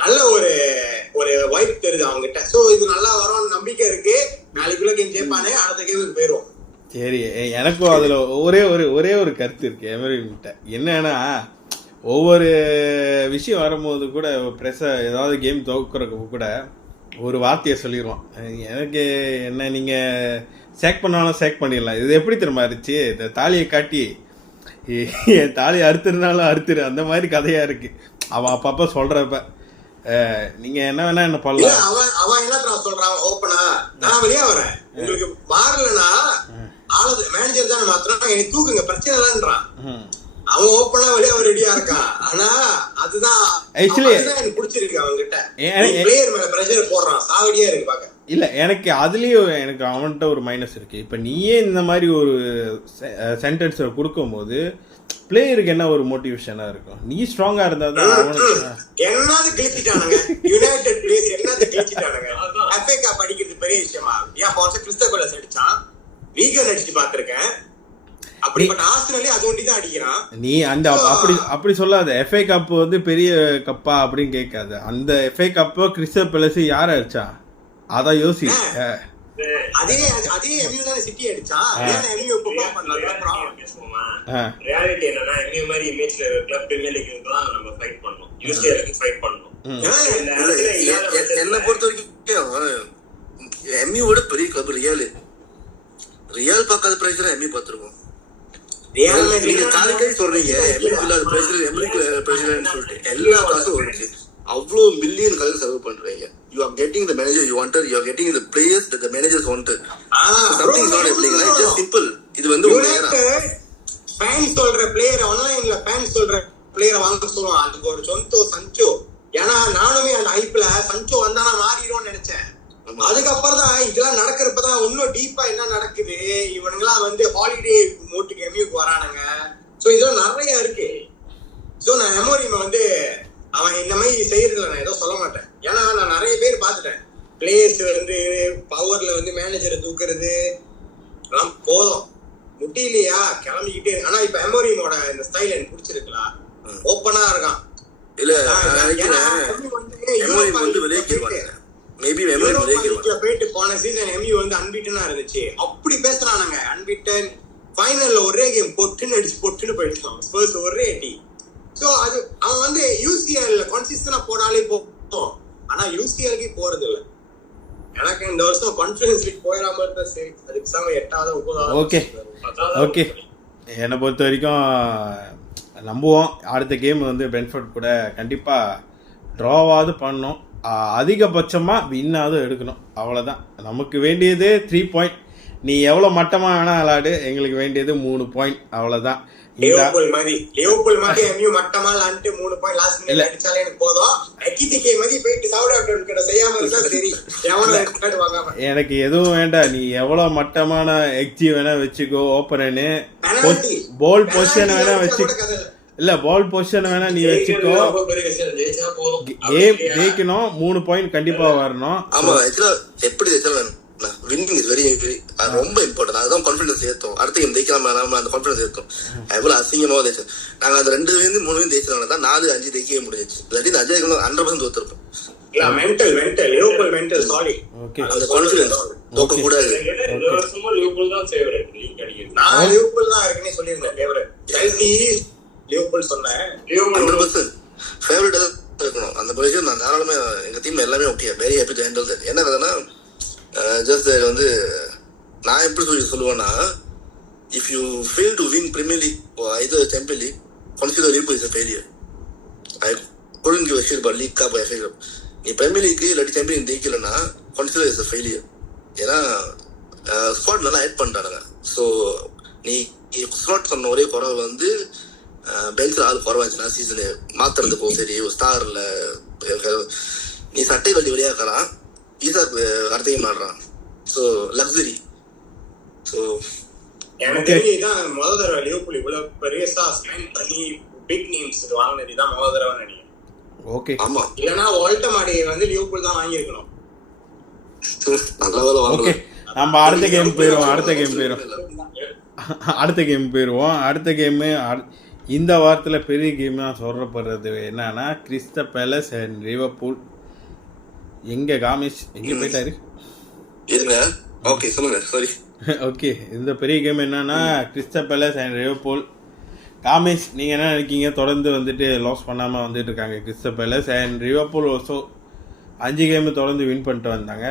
நல்ல ஒரு வைப் தெரியுது அவங்ககிட்ட. சோ இது நல்லா வரும்னு நம்பிக்கை இருக்கு. நாளைக்குள்ள கேம் ஜெயிப்பானே, அடுத்த கேமுக்கு போயிடுவோம். சரி, எனக்கும் அதுல ஒரே ஒரு கருத்து இருக்கு எமரிட்ட. என்னன்னா ஒவ்வொரு விஷயம் வரும்போது கூட ப்ரெஸ்ஸை ஏதாவது கேம் துவக்கிறதுக்கு கூட ஒரு வார்த்தையை சொல்லிடுவான். எனக்கு என்ன நீங்கள் சேக் பண்ணாலும் சேக் பண்ணிடலாம். இது எப்படி திரும்ப இருந்துச்சு, இந்த தாலியை காட்டி என் தாலியை அறுத்துருந்தாலும் அறுத்துரு, அந்த மாதிரி கதையாக இருக்குது. அவன் அப்பப்போ சொல்கிறப்ப நீங்கள் என்ன வேணா என்ன பண்ணலாம். அவன் என்ன சொல்கிறான் ஓப்பனா, நான் வெளியே வரேன், உங்களுக்கு மாறலன்னா ஆளது மேனேஜர் தானே மாத்திரம், எனக்கு தூக்குங்க பிரச்சனை தான்றான். அவன் ஓப்பனா வெளியே ரெடியா இருக்கான். ஆனா அதுதான் எனக்கு பிடிச்சிருக்கு அவன்கிட்ட. பிளேயர் மேல பிரஷர் போடுறான், சாவடியா இருக்கு பாக்க. இல்ல எனக்கு அதுலயும் எனக்கு அவன்கிட்ட ஒரு மைனஸ் இருக்கு. இப்ப நீயே இந்த மாதிரி ஒரு சென்டென்ஸ் கொடுக்கும் போது பிளேயருக்கு என்ன ஒரு மோட்டிவேஷனா இருக்கும். நீ ஸ்ட்ராங்கா இருந்தா தான் என்னது கிழிச்சிட்டானுங்க யுனைடெட் பிளேயர்ஸ், என்னது கிழிச்சிட்டானுங்க. எஃப்ஏ கப் அடிக்கிறது பெரிய விஷயமா? ஏன் போன்ஸ் கிறிஸ்டல் பேலஸ் அடிச்சான், வீகன் அடிச்சு பாத்திருக்கேன். அப்படிப்பட்ட ஆஸ்திரேலியா அது ஒண்டி தான் அடிக்கிறான். நீ அந்த அப்படி சொல்லாத. எஃப்ஏ கப் வந்து பெரிய கப்பா அப்படின்னு கேட்காத. அந்த எஃப்ஏ கப்போ கிறிஸ்டல் பேலஸ் யார் அடிச்சா அதான் யோசி. அதே எம்யூ தானே சிட்டி அடிச்சா, ஏன் எம்யூ பெர்ஃபார்ம் பண்ணல? பேசுவோமா, ரியாலிட்டி என்னன்னா எம்யூ மாதிரி இமேஜ்ல கிளப் பிரீமியர் லீக்க்கு தான் நம்ம ஃபைட் பண்ணோம், யூசிஎல்க்கு ஃபைட் பண்ணோம். என்ன பொறுத்த வரைக்கும் எம்யூவோட பெரிய கிளப் ரியால் பார்க்காத பிரைஸ் எம்யூ பார்த்துருக்கோம். நீங்க காலைக்கே சொல்றீங்க எம்யூக்கு இல்லாத பிரசிடென்ட் சொல்லிட்டு எல்லா காசும் இருக்கு. அவ்வளோ மில்லியன் கலர் செலவு பண்றீங்க. You are getting the manager you wanted, you are getting the players that the managers wanted. Something is not happening. It's just simple. இது வந்து ஒரு ஃபேன் சொல்ற பிளேயர் ஆன்லைன்ல ஃபேன் சொல்ற பிளேயரை வாங்க சொல்லுவான். அதுக்கு ஒரு சொந்த சஞ்சோ. ஏன்னா நானுமே அந்த ஹைப்ல சஞ்சோ வந்தானா மாறிடும்னு நினைச்சேன். அதுக்கப்புறம் தான் இதெல்லாம் நடக்கிறப்பதான் இன்னும் டீப்பா என்ன நடக்குது, இவனுங்கெல்லாம் வந்து ஹாலிடே மோட்டுக்கு எம்யூக்கு வரானுங்க. சோ இதெல்லாம் நிறைய இருக்கு. சோ நான் எமோரிமை வந்து அவன் இந்த மாதிரி செய்யறதுல நான் ஏதோ சொல்ல மாட்டேன். ஏன்னா நான் நிறைய பேர் பார்த்துட்டேன், பிளேயர்ஸ் வந்து பவர்ல வந்து மேனேஜரை தூக்குறது எல்லாம் போதும் முட்டிலையா கிளம்பிக்கிட்டே. ஆனா இப்ப எமோரிமோட இந்த ஸ்டைல் எனக்கு பிடிச்சிருக்கலாம், ஓப்பனா இருக்கான். இல்ல போயிட்டு போன சீசன் எம்யூ வந்து அன்பிட்டனா இருந்துச்சு, அப்படி பேசுறானுங்க. அன்பிட்டன் ஃபைனல்ல ஒரே கேம் பொட்டுன்னு அடிச்சு பொட்டுன்னு போயிட்டான் ஸ்பர்ஸ் ஒரே அடி. சோ அது அவன் வந்து யூசிஎல் கன்சிஸ்டன்டா போனாலே போதும். ஆனா யூசிஎல்க்கு போறது இல்ல. எனக்கு இந்த வருஷம் கான்ஃபரன்ஸ் லீக் போயிடாம இருந்தா சரி, அதுக்கு சம 8வது 9வது. ஓகே என்னை பொறுத்த வரைக்கும் நம்புவோம் அடுத்த கேம் வந்து பென்ஃபோர்ட் கூட கண்டிப்பாக ட்ராவாவது பண்ணணும், அதிகபட்சமாக வின்னாவது எடுக்கணும். அவ்வளோதான் நமக்கு வேண்டியது 3 பாயிண்ட். நீ எவ்வளோ மட்டமாக வேணால் விளாடு, எங்களுக்கு வேண்டியது 3 பாயிண்ட். அவ்வளோதான். லிவர்பூல் மாதிரி எம்யூ மட்டமா லான்ட்டு 3 பாயிண்ட் லாஸ்ட் மினிட்ல அடிச்சாலே எனக்கு போதும். எக்கிதிகே மாதிரி போயிட்டு சவுத்ஹாம்ப்டன் கிட்ட செய்யாம இருந்தா சரி, எவனோ ரெக்கார்ட் வாங்காம. எனக்கு எதுவும் வேண்டாம், நீ எவ்வளவு மட்டமான எக்ஜி வேணா வச்சுக்கோ, ஓப்பனு பால் பொசிஷன் வேணா வச்சுக்கோ, இல்ல பால் பொசிஷன் வேணா நீ வச்சுக்கோ, கேம் ஜெயிக்கணும். 3 பாயிண்ட் கண்டிப்பா வரணும். ஆமா எப்படி வின்னிங் இஸ் வெரி ரொம்ப இம்பார்ட்டன்ட். அதுதான் கான்ஃபிடன்ஸ் ஏற்றும். அடுத்த கேம் ஜெயிக்கலாம் அந்த கான்ஃபிடன்ஸ் ஏற்றும். எவ்வளவு அசிங்கமாக ஜெயிச்சு நாங்கள் அந்த 2-3 ஜெயிச்சதுனால தான் 4-5 ஜெயிக்கவே முடிஞ்சிச்சு. இல்லாட்டி அஜய் 100% தோத்துருப்போம். அந்த கான்ஃபிடன்ஸ் தோக்க கூடாது. ஃபேவரட் இருக்கணும் அந்த பொசிஷன். நான் தாராளமே எங்க டீம் எல்லாமே okay, very happy to handle that. என்ன கதைன்னா ஜஸ்ட் வந்து நான் எப்படி சொல்லுவேன்னா, if you fail to win premier league either champion league, consider Liverpool is a failure. I couldn't give a shit about league cup or FA cup. நீ premier league இல்லாட்டி champion league ஜெயிக்கலன்னா consider is a failure. ஏன்னா squad நல்லா add பண்ணிட்டானுங்க. So நீ Slot சொன்ன ஒரே குறவு வந்து பெஞ்சில் ஆள் குறவாச்சுன்னா சீசனு மாத்துறதுக்கும் சரி, ஒரு ஸ்டார்ல நீ சட்டை கட்டி வெளியாக்கலாம், ஈசாக்கு அடுத்த கேம் ஆடுறான். So luxury. ஸோ எனக்கு தெரியுதான் முதல் தடவை லிவர்பூல் இவ்வளவு பெரியசா சைன் பண்ணி பிக் நேம்ஸ் வாங்கினது தான் முதல் தடவை நினைக்கிறேன். ஓகே ஆமா, இல்லனா வால்டமாடி வந்து லிவர்பூல் தான் வாங்கி இருக்கணும். நல்ல வேளை வாங்கல. நம்ம அடுத்த கேம் போயிடுவோம். அடுத்த கேம் இந்த வாரத்தில் பெரிய கேம் தான் சொல்றப்படுறது என்னன்னா, கிறிஸ்டல் பேலஸ் அண்ட் லிவர்பூல். எங்க காமேஷ் எங்க போயிட்டாரு? ஓகே சொல்லுங்க. சாரி. ஓகே, இந்த பெரிய கேம் என்னன்னா crystal palace and Liverpool. Kamesh நீங்க என்ன நினைக்கீங்க? தொடர்ந்து வந்துட்டு லாஸ் பண்ணாம வந்துட்டு இருக்காங்க crystal palace and Liverpool. Also 5 game தொடர்ந்து வின் பண்ணிட்டு வந்தாங்க.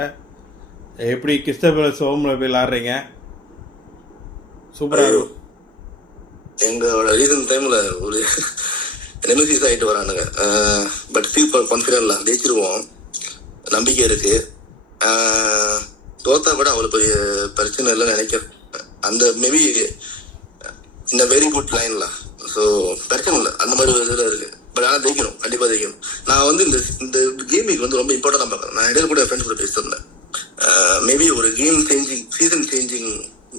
எப்படி கிறிஸ்டல் பேலஸ் ஹோம்ல போய் விளாடுறீங்க? சூப்பரா இருக்கும். எங்களோட ரீசன்ட் டைம்ல ஒரு நெமிசிஸ் ஆகிட்டு வரானுங்க. பட் ஃபீல் கான்ஃபிடென்ட்ல ஜெயிச்சிருவோம், நம்பிக்கை இருக்கு. தோத்தா கூட அவ்வளவு பெரிய பிரச்சனை இல்லைன்னு நினைக்கிறேன். அந்த மேபி இந்த வெரி குட் லைன்ல. ஸோ பிரச்சனை இல்லை, அந்த மாதிரி ஒரு இதில் இருக்கு. பட் ஆனால் ஜெயிக்கணும், கண்டிப்பாக ஜெயிக்கணும். நான் வந்து இந்த கேமிங் வந்து ரொம்ப இம்பார்ட்டண்டாக பார்க்குறேன். நான் இடையில கூட என் ஃப்ரெண்ட்ஸ் கூட பேசியிருந்தேன். மேபி ஒரு கேம் சேஞ்சிங், சீசன் சேஞ்சிங்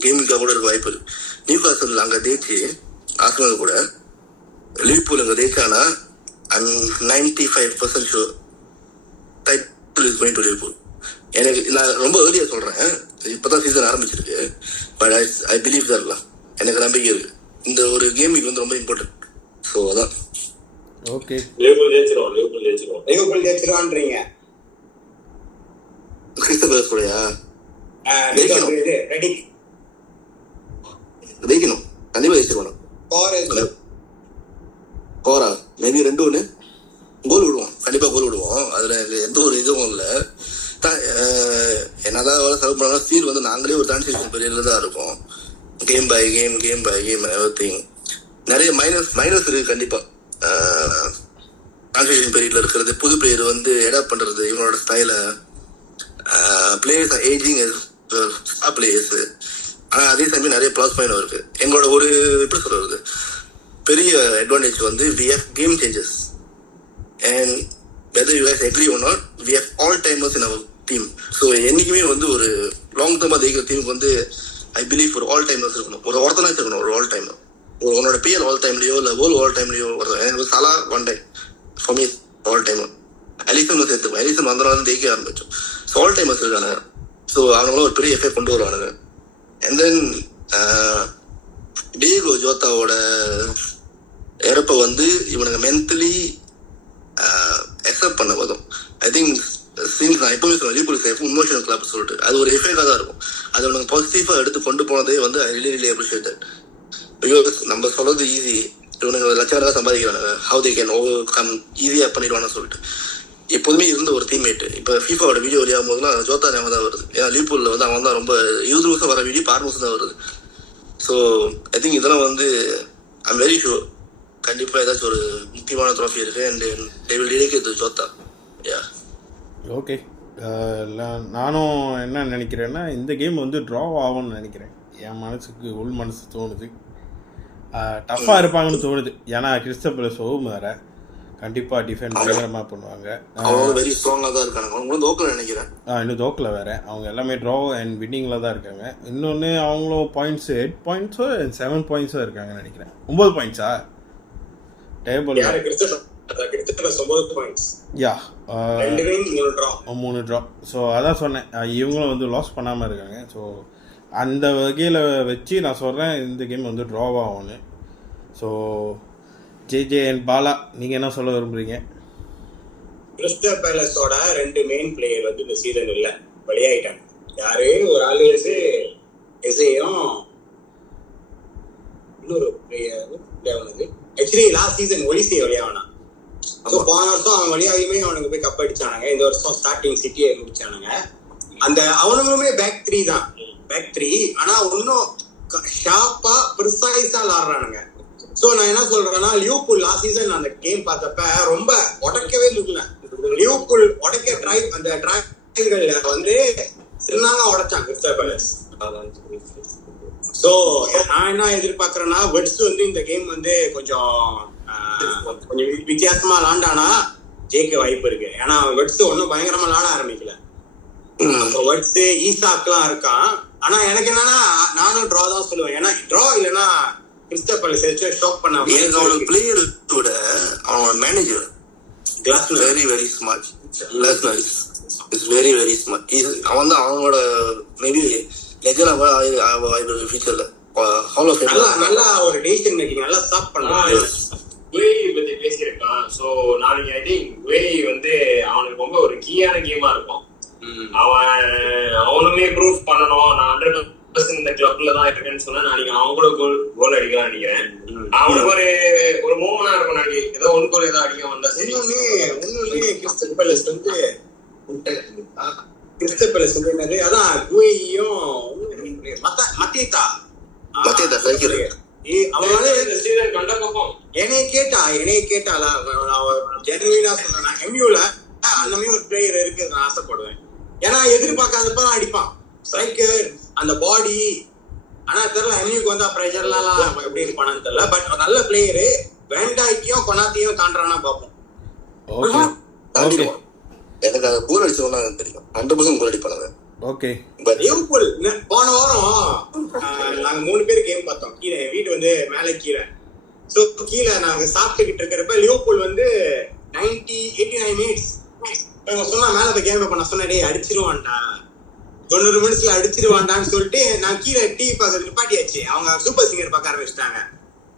கேமிங்காக கூட இருக்க வாய்ப்பு இருக்கு. நியூகாசல் அங்கே ஜெயிச்சு ஆர்சனல் கூட லிவர்பூல் அங்கே ஜெயிச்சானா 95% sure title is going to Liverpool. எனக்கு நான் ரொம்ப ஏர்லியா சொல்றேன், இப்பதான் சீசன் ஆரம்பிச்சிருக்கு. பட் ஐ பிலீவ் தட்லாம், எனக்கு நம்பிக்கை இருக்கு. இந்த ஒரு கேமிங் வந்து ரொம்ப இம்பார்ட்டன்ட். ஸோ அதான். ஓகே, லிவர்பூல் ஜெயிச்சிருவான்றீங்க. கிறிஸ்டல் பேலஸ் கூடயா? ரெடி ஜெயிக்கணும், கண்டிப்பா ஜெயிச்சிருக்கணும். கோரா மேபி 2-1 கோல் விடுவோம், கண்டிப்பா கோல் விடுவோம். அதுல எந்த ஒரு இதுவும் இல்லை. என்னதான் செலவு பண்ணாலும் ஸ்டீல் வந்து நாங்களே ஒரு டிரான்ஸ்லேஷன் பீரியட்ல தான் இருக்கும். Game by game everything. நிறைய மைனஸ் இருக்கு கண்டிப்பா. டிரான்ஸ்லேஷன் பீரியட்ல இருக்கிறது, புது பிளேயர் வந்து எடாப்ட் பண்றது, இவனோட ஸ்டைல, பிளேயர்ஸ் ஏஜிங் ஸ்டார் பிளேயர்ஸ். ஆனா அதே சமயம் நிறைய ப்ளஸ் பாயிண்ட் இருக்கு. எங்களோட ஒரு எப்படி சொல்றது பெரிய அட்வான்டேஜ் வந்து we have game changers and whether you guys agree or not we have all timers in our team. So என்னைக்குமே வந்து ஒரு லாங் டர்மா ஜெயிக்கிற டீமுக்கு வந்து ஐ பிலீவ் ஒரு ஆல் டைமர்ஸ் இருக்கணும், ஒரு ஒருத்தனாச்சும் இருக்கணும், ஒரு ஆல் டைமர். உன்னோட பிஎல் ஆல் டைம்லயோ இல்லை கோல் ஆல் டைம்லயோ எனக்கு Salah one time for me all timer. Alisson சேர்த்துப்போம், அலிசன் வந்தனால வந்து ஜெயிக்க ஆரம்பிச்சோம். ஸோ ஆல் டைமர்ஸ் இருக்கானுங்க. ஸோ அவங்களும் ஒரு பெரிய எஃபெக்ட் கொண்டு வருவானுங்க. அண்ட் தென் டியேகோ ஜோத்தாவோட இறப்பை வந்து இவனுங்க மென்டலி அக்செப்ட் பண்ண போதும். ஐ திங்க் சீன்ஸ் நான் எப்பவுமே சொல்லுவேன் லீபுல் சேஃப் இமோஷனல் கிளப் சொல்லிட்டு அது ஒரு எஃபெக்டாக தான் இருக்கும். அது அவனுக்கு பாசிட்டிவாக எடுத்து கொண்டு போனதே வந்து ஐ ரியலி அப்ரிஷியேட்டட். பிகாஸ் நம்ம சொல்றது ஈஸி, இவனுங்க லட்சக்கணக்காக சம்பாதிக்கிறானுங்க, how they can overcome ஈஸியாக பண்ணிடுவான்னு சொல்லிட்டு எப்போதுமே இருந்த ஒரு டீம்மேட். இப்போ ஃபீஃபாவோட வீடியோ வெளியாகும் போதுலாம் ஜோத்தா ஞாபகம் தான் வருது. ஏன்னா லீபுல்ல வந்து அவன் தான் ரொம்ப 20 வருஷம் வர வீடியோ 6 வருஷம் தான் வருது. ஸோ ஐ திங்க் இதெல்லாம் வந்து ஐம் வெரி ஷுர் கண்டிப்பா ஏதாச்சும் ஒரு முக்கியமான ட்ராஃபி இருக்கு. And they will dedicate Jota. Yeah okay. நானும் என்ன நினைக்கிறேன்னா இந்த கேம் வந்து ட்ரா ஆகும்னு நினைக்கிறேன். என் மனசுக்கு உள் மனசு தோணுது டஃப்பாக இருப்பாங்கன்னு தோணுது. ஏன்னா கிறிஸ்டல் பேலஸ் ஹோம் வேற, கண்டிப்பாக டிஃபெண்ட் பயங்கரமாக பண்ணுவாங்க. வெரி ஸ்ட்ராங்காக தான் இருக்காங்க. அவங்க தோக்கல நினைக்கிறேன். இன்னும் தோக்கல வேற, அவங்க எல்லாமே ட்ரா அண்ட் வின்னிங்கில் தான் இருக்காங்க. இன்னொன்று அவங்களும் பாயிண்ட்ஸு 8 பாயிண்ட்ஸோ 7 பாயிண்ட்ஸோ இருக்காங்கன்னு நினைக்கிறேன். 9 பாயிண்ட்ஸா டேபிள்? யா 3 ட்ரா. ஸோ அதான் சொன்னேன், இவங்களும் வந்து லாஸ் பண்ணாமல் இருக்காங்க. ஸோ அந்த வகையில் வச்சு நான் சொல்கிறேன் இந்த கேம் வந்து ட்ராவாகும்னு. ஸோ ஜே அண்ட் பாலா நீங்கள் என்ன சொல்ல விரும்புறீங்க? கிறிஸ்டல் பேலஸோட 2 மெயின் பிளேயர் வந்து இந்த சீசன் இல்லை, வெளியாயிட்டாங்க. யாரு ஒரு ஆளு எசையும் இன்னொரு player actually last season Olise வெளியாவனா. ஸோ போன வருஷம் அவன் வெளியாகியுமே அவனுக்கு போய் கப் அடிச்சானுங்க. இந்த வருஷம் ஸ்டார்டிங் சிட்டியை முடிச்சானுங்க. அந்த அவனுங்களுமே பேக் 3 தான், பேக் 3. ஆனா இன்னும் ஷார்ப்பா ப்ரிசைஸா விளாடுறானுங்க. சோ நான் என்ன சொல்றேன்னா லிவர்பூல் லாஸ்ட் சீசன் அந்த கேம் பார்த்தப்ப ரொம்ப உடைக்கவே இல்லை. லிவர்பூல் உடைக்க அந்த ட்ரைங்கள்ல வந்து சின்னாங்க உடைச்சாங்க கிறிஸ்டல் பேலஸ். சோ நான் என்ன எதிர்பார்க்கறேன்னா வெட்ஸ் வந்து இந்த கேம் வந்து கொஞ்சம் வித்தியாசமா விளாண்டானா ஜெயிக்க வாய்ப்பு இருக்கு. ஏன்னா வெட்ஸ் ஒன்னும் பயங்கரமா விளாட ஆரம்பிக்கல. வெட்ஸ் ஈசாக்லாம் இருக்கான். ஆனா எனக்கு என்னன்னா நானும் ட்ரா தான் சொல்லுவேன். ஏன்னா ட்ரா இல்லைன்னா கிறிஸ்டல் பேலஸ் ஷாக் பண்ண அவனோட பிளேயரோட அவனோட manager class very very smart. Class is very very smart. அவன் தான் அவனோட மேபி லெஜெண்ட் ஃபியூச்சர்ல ஹால் ஆஃப் ஃபேம் நல்லா ஒரு டெசிஷன் மேக்கிங் நல்லா ஸ்டாப் பண்ணான். குவேய் பத்தி பேசியிருக்கான். ஸோ நாளைக்கு ஐ திங்க் குவேய் வந்து அவனுக்கு ரொம்ப ஒரு கீயான கேமா இருக்கும். அவனுமே ப்ரூஃப் பண்ணணும், நான் 100% இந்த கிளப்ல தான் இருக்கேன்னு சொன்னா நாளைக்கு அவன் கூட கோல் அடிக்கலாம் நினைக்கிறேன். அவனுக்கு ஒரு மூமெண்டா இருக்கும். நாளைக்கு ஏதோ ஒன்று ஏதோ அடிக்க வந்தா சரி. கிறிஸ்டல் பேலஸ் வந்து என்னது அதான் குவேயும் மத்தியதா அவன் வந்து என்னைய கேட்டாளா ஜெனுவினா சொன்னா எம்யூல அந்த மாதிரி ஒரு பிளேயர் இருக்கு நான் ஆசைப்படுவேன். ஏன்னா எதிர்பார்க்காதப்ப அடிப்பான் ஸ்ட்ரைக்கர் அந்த பாடி. ஆனா தெரியல எம்யூக்கு வந்து ப்ரெஷர்லாம் எப்படி இருப்பானு தெரியல. பட் நல்ல பிளேயரு. வேண்டாய்க்கையும் கொனாத்தையும் தாண்டானா பார்ப்போம். எனக்கு அது கோல் அடிச்சோம்னா தெரியும் 100% கோல் அடிப்பாங்க. ஓகே லிவர்பூல் போன வாரம் நாங்க 3 பேர் கேம் பார்த்தோம். கீழே வீடு வந்து மேலே கீழே. ஸோ கீழே நாங்க சாப்பிட்டுக்கிட்டு இருக்கிறப்ப லிவர்பூல் வந்து 89 மினிட்ஸ் சொன்னா மேல அந்த கேம் பண்ண சொன்னே அடிச்சிருவான்டா 90 மினிட்ஸ்ல அடிச்சிருவான்டான்னு சொல்லிட்டு நான் கீழே டிவி பார்க்கறது நிப்பாட்டியாச்சு. அவங்க சூப்பர் சிங்கர் பார்க்க ஆரம்பிச்சிட்டாங்க.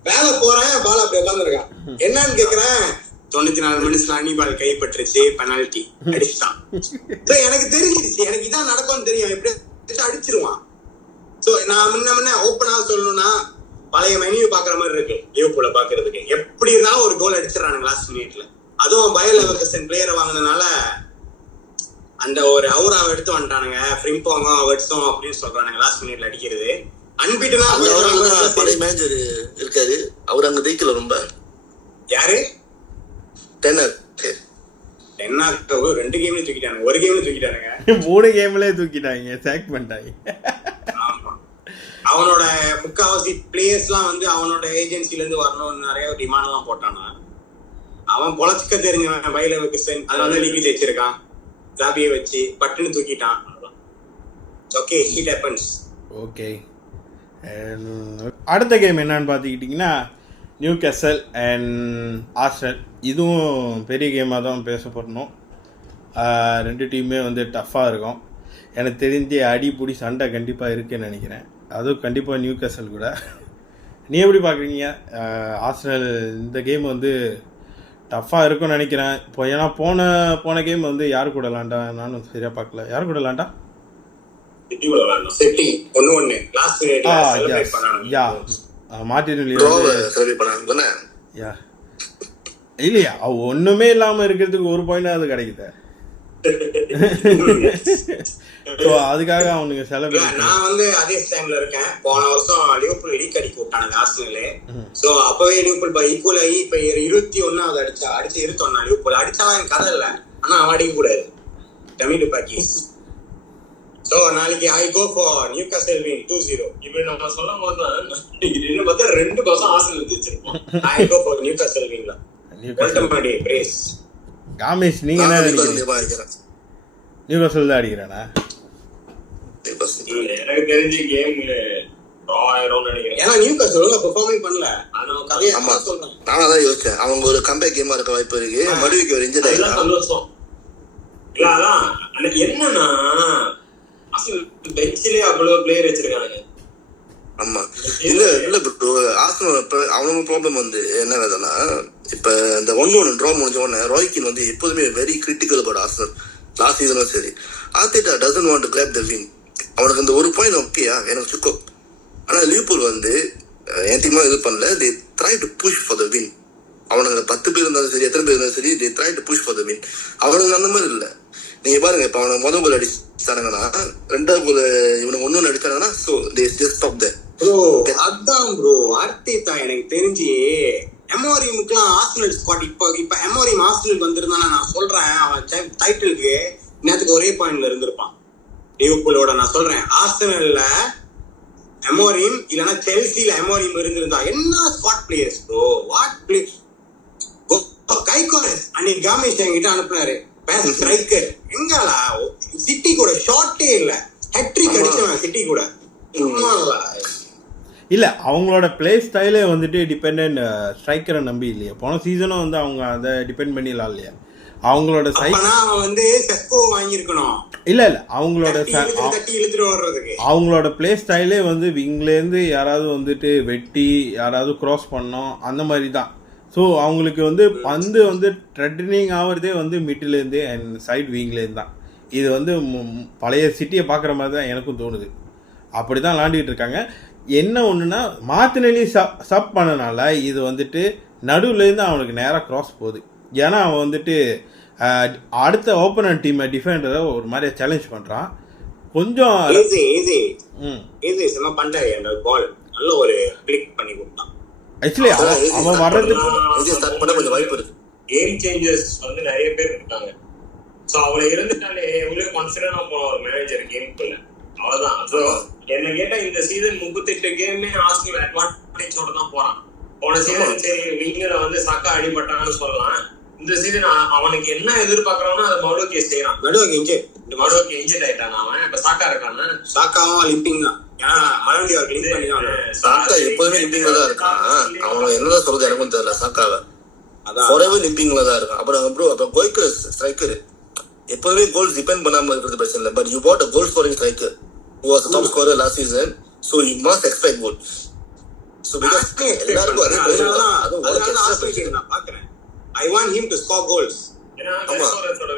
வேலை போறேன் பால் அப்படி உட்காந்துருக்கான். என்னன்னு கேக்குறேன் 94 மினிட்ஸ்ல அனிபால் கைப்பற்றுச்சு, பெனால்டி அடிச்சுட்டான். எனக்கு தெரிஞ்சிருச்சு, எனக்கு இதான் நடக்கும்னு தெரியும். எப்படி வச்சு அடிச்சிருவான். சோ நான் முன்ன ஓப்பனா சொல்லணும்னா பழைய மெனியூ பாக்குற மாதிரி இருக்கு லிவர்பூல பாக்குறதுக்கு. எப்படி இருந்தாலும் ஒரு கோல் அடிச்சிடறானுங்க லாஸ்ட் மினிட்ல. அதுவும் பயர் லெவர்குசன் பிளேயரை வாங்கினதுனால அந்த ஒரு அவுராவை எடுத்து வந்துட்டானுங்க. ஃப்ரிம்போங்க வெட்ஸும் அப்படின்னு சொல்றானுங்க லாஸ்ட் மினிட்ல அடிக்கிறது. அன்பீட்டனா பழைய மேனேஜர் இருக்காரு, அவர் அங்க ஜெயிக்கல ரொம்ப. யாரு? டென்னாக்கு 2 கேம்ல தூக்கிட்டானுங்க, 1 கேம்ல தூக்கிட்டானுங்க, 3 கேம்ல தூக்கிட்டாங்க, சாக் பண்ணிட்டாங்க. அவனோட முக்காவாசி பிளேயர்ஸ் எல்லாம் வந்து அவனோட ஏஜென்சில இருந்து வரணும்னு நிறைய டிமாண்ட் எல்லாம் போட்டானா. அவன் பொழச்சிக்க தெரிஞ்சவன் பயர் லெவர்குசன், அதனால லீக் ஜெயிச்சிருக்கான். ஜாபியை வச்சு பட்டுன்னு தூக்கிட்டான். Okay, shit happens. ஓகே, அடுத்த கேம் என்னன்னு பார்த்துக்கிட்டிங்கன்னா நியூ கேசல் அண்ட் ஆர்சனல். இதுவும் பெரிய கேமாக தான் பேசப்படணும். 2 டீமுமே வந்து டஃப்பாக இருக்கும். எனக்கு தெரிஞ்சு அடிப்பொடி சண்டை கண்டிப்பாக இருக்குன்னு நினைக்கிறேன். அதுவும் கண்டிப்பாக நியூ கேசல் கூட. நீ எப்படி பார்க்குறீங்க? ஆர்சனல் இந்த கேம் வந்து டஃப்பாக இருக்கும்னு நினைக்கிறேன். இப்போ ஏன்னா போன கேம் வந்து யார் கூட விளாண்டா நானும் சரியாக பார்க்கல. யார் கூட விளாண்டா? இல்லையா, அவ ஒண்ணுமே இல்லாம இருக்கிறதுக்கு 1 பாயிண்ட் அது கிடைக்குது. அதுக்காக அவனுக்கு செலிப்ரேட். நான் வந்து அதே டைம்ல இருக்கேன். போன வருஷம் லிவர்பூல் லீக் அடிக்க விட்டானுங்க ஆர்சனல். சோ அப்பவே லிவர்பூல் ஈக்குவல் ஆகி இப்ப 21வது அடிச்சு 21 லிவர்பூல் அடிச்சாலும் எனக்கு கதை இல்ல. ஆனா அவன் அடிக்க கூடாது. டமிட்டு பாக்கிஸ். சோ நாளைக்கு I go for Newcastle win 2-0. இப்ப நம்ம சொல்லும் போது என்ன பார்த்தா 2 ஆர்சனல் ஜெயிச்சிருப்போம். ஐ கோ ஃபார் நியூகாசல் வின்ல. நியூகாசல் பிரேஸ். காமேஷ் நீங்க என்ன நினைக்கிறீங்க? நியூகாசல் தான் அடிக்கிறானா? எனக்கு தெரிஞ்சு கேம் டிரா ஆயிடும்னு நினைக்கிறேன். ஏன்னா நியூகாசல் ஒழுங்கா பெர்ஃபார்ம் பண்ணல. நான் கதையை சொல்றேன். நான் அதான் யோசிச்சேன், அவங்க ஒரு கம்பேக் கேமா இருக்க வாய்ப்பு இருக்கு. மடுவிக்கு ஒரு இன்ஜரி ஆயிடுச்சு. சந்தோஷம் இல்ல. அதான் என்னன்னா பெஞ்சிலே அவ்வளவு பிளேயர் வச்சிருக்கானுங்க. ஆமா, இல்ல ப்ரோ, ஆர்சனல் அவனுக்கு ப்ராப்ளம் வந்து என்ன வேதனா, இப்ப இந்த 1-1 டிரா முடிஞ்ச உடனே ராய்கின் வந்து எப்போதுமே very critical about Arsenal. Last சீசனும் சரி, Arteta doesn't want to grab the win. அவனுக்கு அந்த 1 பாயிண்ட் ஓகேயா எனக்கு சுக்கோ. ஆனா லிவர்பூல் வந்து என் டீமா இது பண்ணல. They try to push for the win. அவனுங்க 10 பேர் இருந்தாலும் சரி, எத்தனை பேர் இருந்தாலும் சரி, they try to push for the win. அவனுங்க அந்த மாதிரி இல்ல. நீங்க பாருங்க, இப்ப அவனுக்கு முதல் கோல் அடிச்சானுங்கன்னா 2வது கோல் இவனுக்கு 1-1 அடிச்சானுங்கன்னா so they just stop there. Bro அதான் ப்ரோ ஆர்டெட்டா எனக்கு தெரிஞ்சு எமோரிமுக்குலாம் ஆர்சனல் ஸ்குவாட் இப்ப எமோரிம் ஆர்சனலுக்கு வந்திருந்தானா நான் சொல்றேன் அவன் டைட்டிலுக்கு நேத்துக்கு ஒரே பாயிண்ட்ல இருந்திருப்பான் லிவர்பூலோட. நான் சொல்றேன் ஆர்சனல்ல எமோரிம் இல்லனா செல்சில எமோரிம் இருந்திருந்தா என்ன squad players bro. What play கைகோரஸ் அன்னைக்கு காமேஷ் என்கிட்ட அனுப்புனாரு. பெஸ்ட் ஸ்ட்ரைக்கர் எங்கடா? சிட்டி கூட ஷாட்டே இல்ல. ஹேட்ரிக் அடிச்சவன் சிட்டி கூட. இல்ல அவங்களோட பிளே ஸ்டைலே வந்துட்டு டிபெண்டன்ட் ஸ்ட்ரைக்கரை நம்பி இல்லையா. போன சீசனும் வந்து அவங்க அதை டிபெண்ட் பண்ணிடலாம் இல்லையா. அவங்களோட வந்து செஸ்கோ வாங்கியிருக்கணும். இல்ல அவங்களோட பிளே ஸ்டைலே வந்து விங்லேருந்து யாராவது வந்துட்டு வெட்டி யாராவது கிராஸ் பண்ணோம் அந்த மாதிரி தான். ஸோ அவங்களுக்கு வந்து பந்து வந்து ட்ரெட்னிங் ஆகிறதே வந்து மிட்டிலேருந்து அண்ட் சைட் விங்லேருந்து தான். இது வந்து பழைய சிட்டியை பார்க்குற மாதிரி தான் எனக்கும் தோணுது. அப்படி தான் விளாண்டிகிட்டு இருக்காங்க. என்ன ஒன்றுனா மார்டினெல்லி சப் பண்ணனால இது வந்துட்டு நடுவுலேருந்து அவனுக்கு நேராக க்ராஸ் போகுது. ஏன்னா அவன் வந்துட்டு அடுத்த ஓப்பனர் டீமை டிஃபெண்டரை ஒரு மாதிரி சேலஞ்ச் பண்ணுறான். கொஞ்சம் நல்ல ஒரு கிளிக் பண்ணி கொடுத்தான். ஆக்சுவலி அவன் வர்றதுக்கு கொஞ்சம் வாய்ப்பு இருக்கு. கேம் சேஞ்சர்ஸ் வந்து நிறைய பேர் இருக்காங்க. ஸோ அவளை இருந்துட்டாலே எவ்வளவு கான்ஃபிடண்டா போன ஒரு மேனேஜர் கேமுக்குள்ள அவ்வளவுதான். ஸோ என்ன கேட்டா இந்த சீசன் 38 கேமே ஆர்சனல் அட்வான்டேஜோட தான் போறான். போன சீசன் சரி விங்கல வந்து சக்கா அடிபட்டான்னு சொல்லலாம். இந்த சீசன் அவனுக்கு என்ன எதிர்பார்க்கறானோ அதை மடுவோக்கே செய்யறான். மடுவோக்கே இன்ஜெக்ட் ஆயிட்டான். அவன் இப்ப சாக்கா இருக்கான்னு சாக்காவும் லிம்பிங் தான். சாக்கா எப்போதுமே லிம்பிங்ல தான் இருக்கான். அவன் என்னதான் சொல்றது எனக்கும் தெரியல. சாக்காவை ஃபோரெவர் லிம்பிங்ல தான் இருக்கான். அப்புறம் ப்ரோ அப்ப கோய்கரஸ் ஸ்ட்ரைக்கர் எப்போதுமே கோல் டிபெண்ட் பண்ணாம இருக்கிறது பிரச்சனை இல்லை. But you bought a goal scoring striker who was the top scorer last season, so you must expect goal. So because எல்லாருக்கும் அதே பிரச்சனை நான் பாக்குறேன். I want him to score goals. ஏன்னா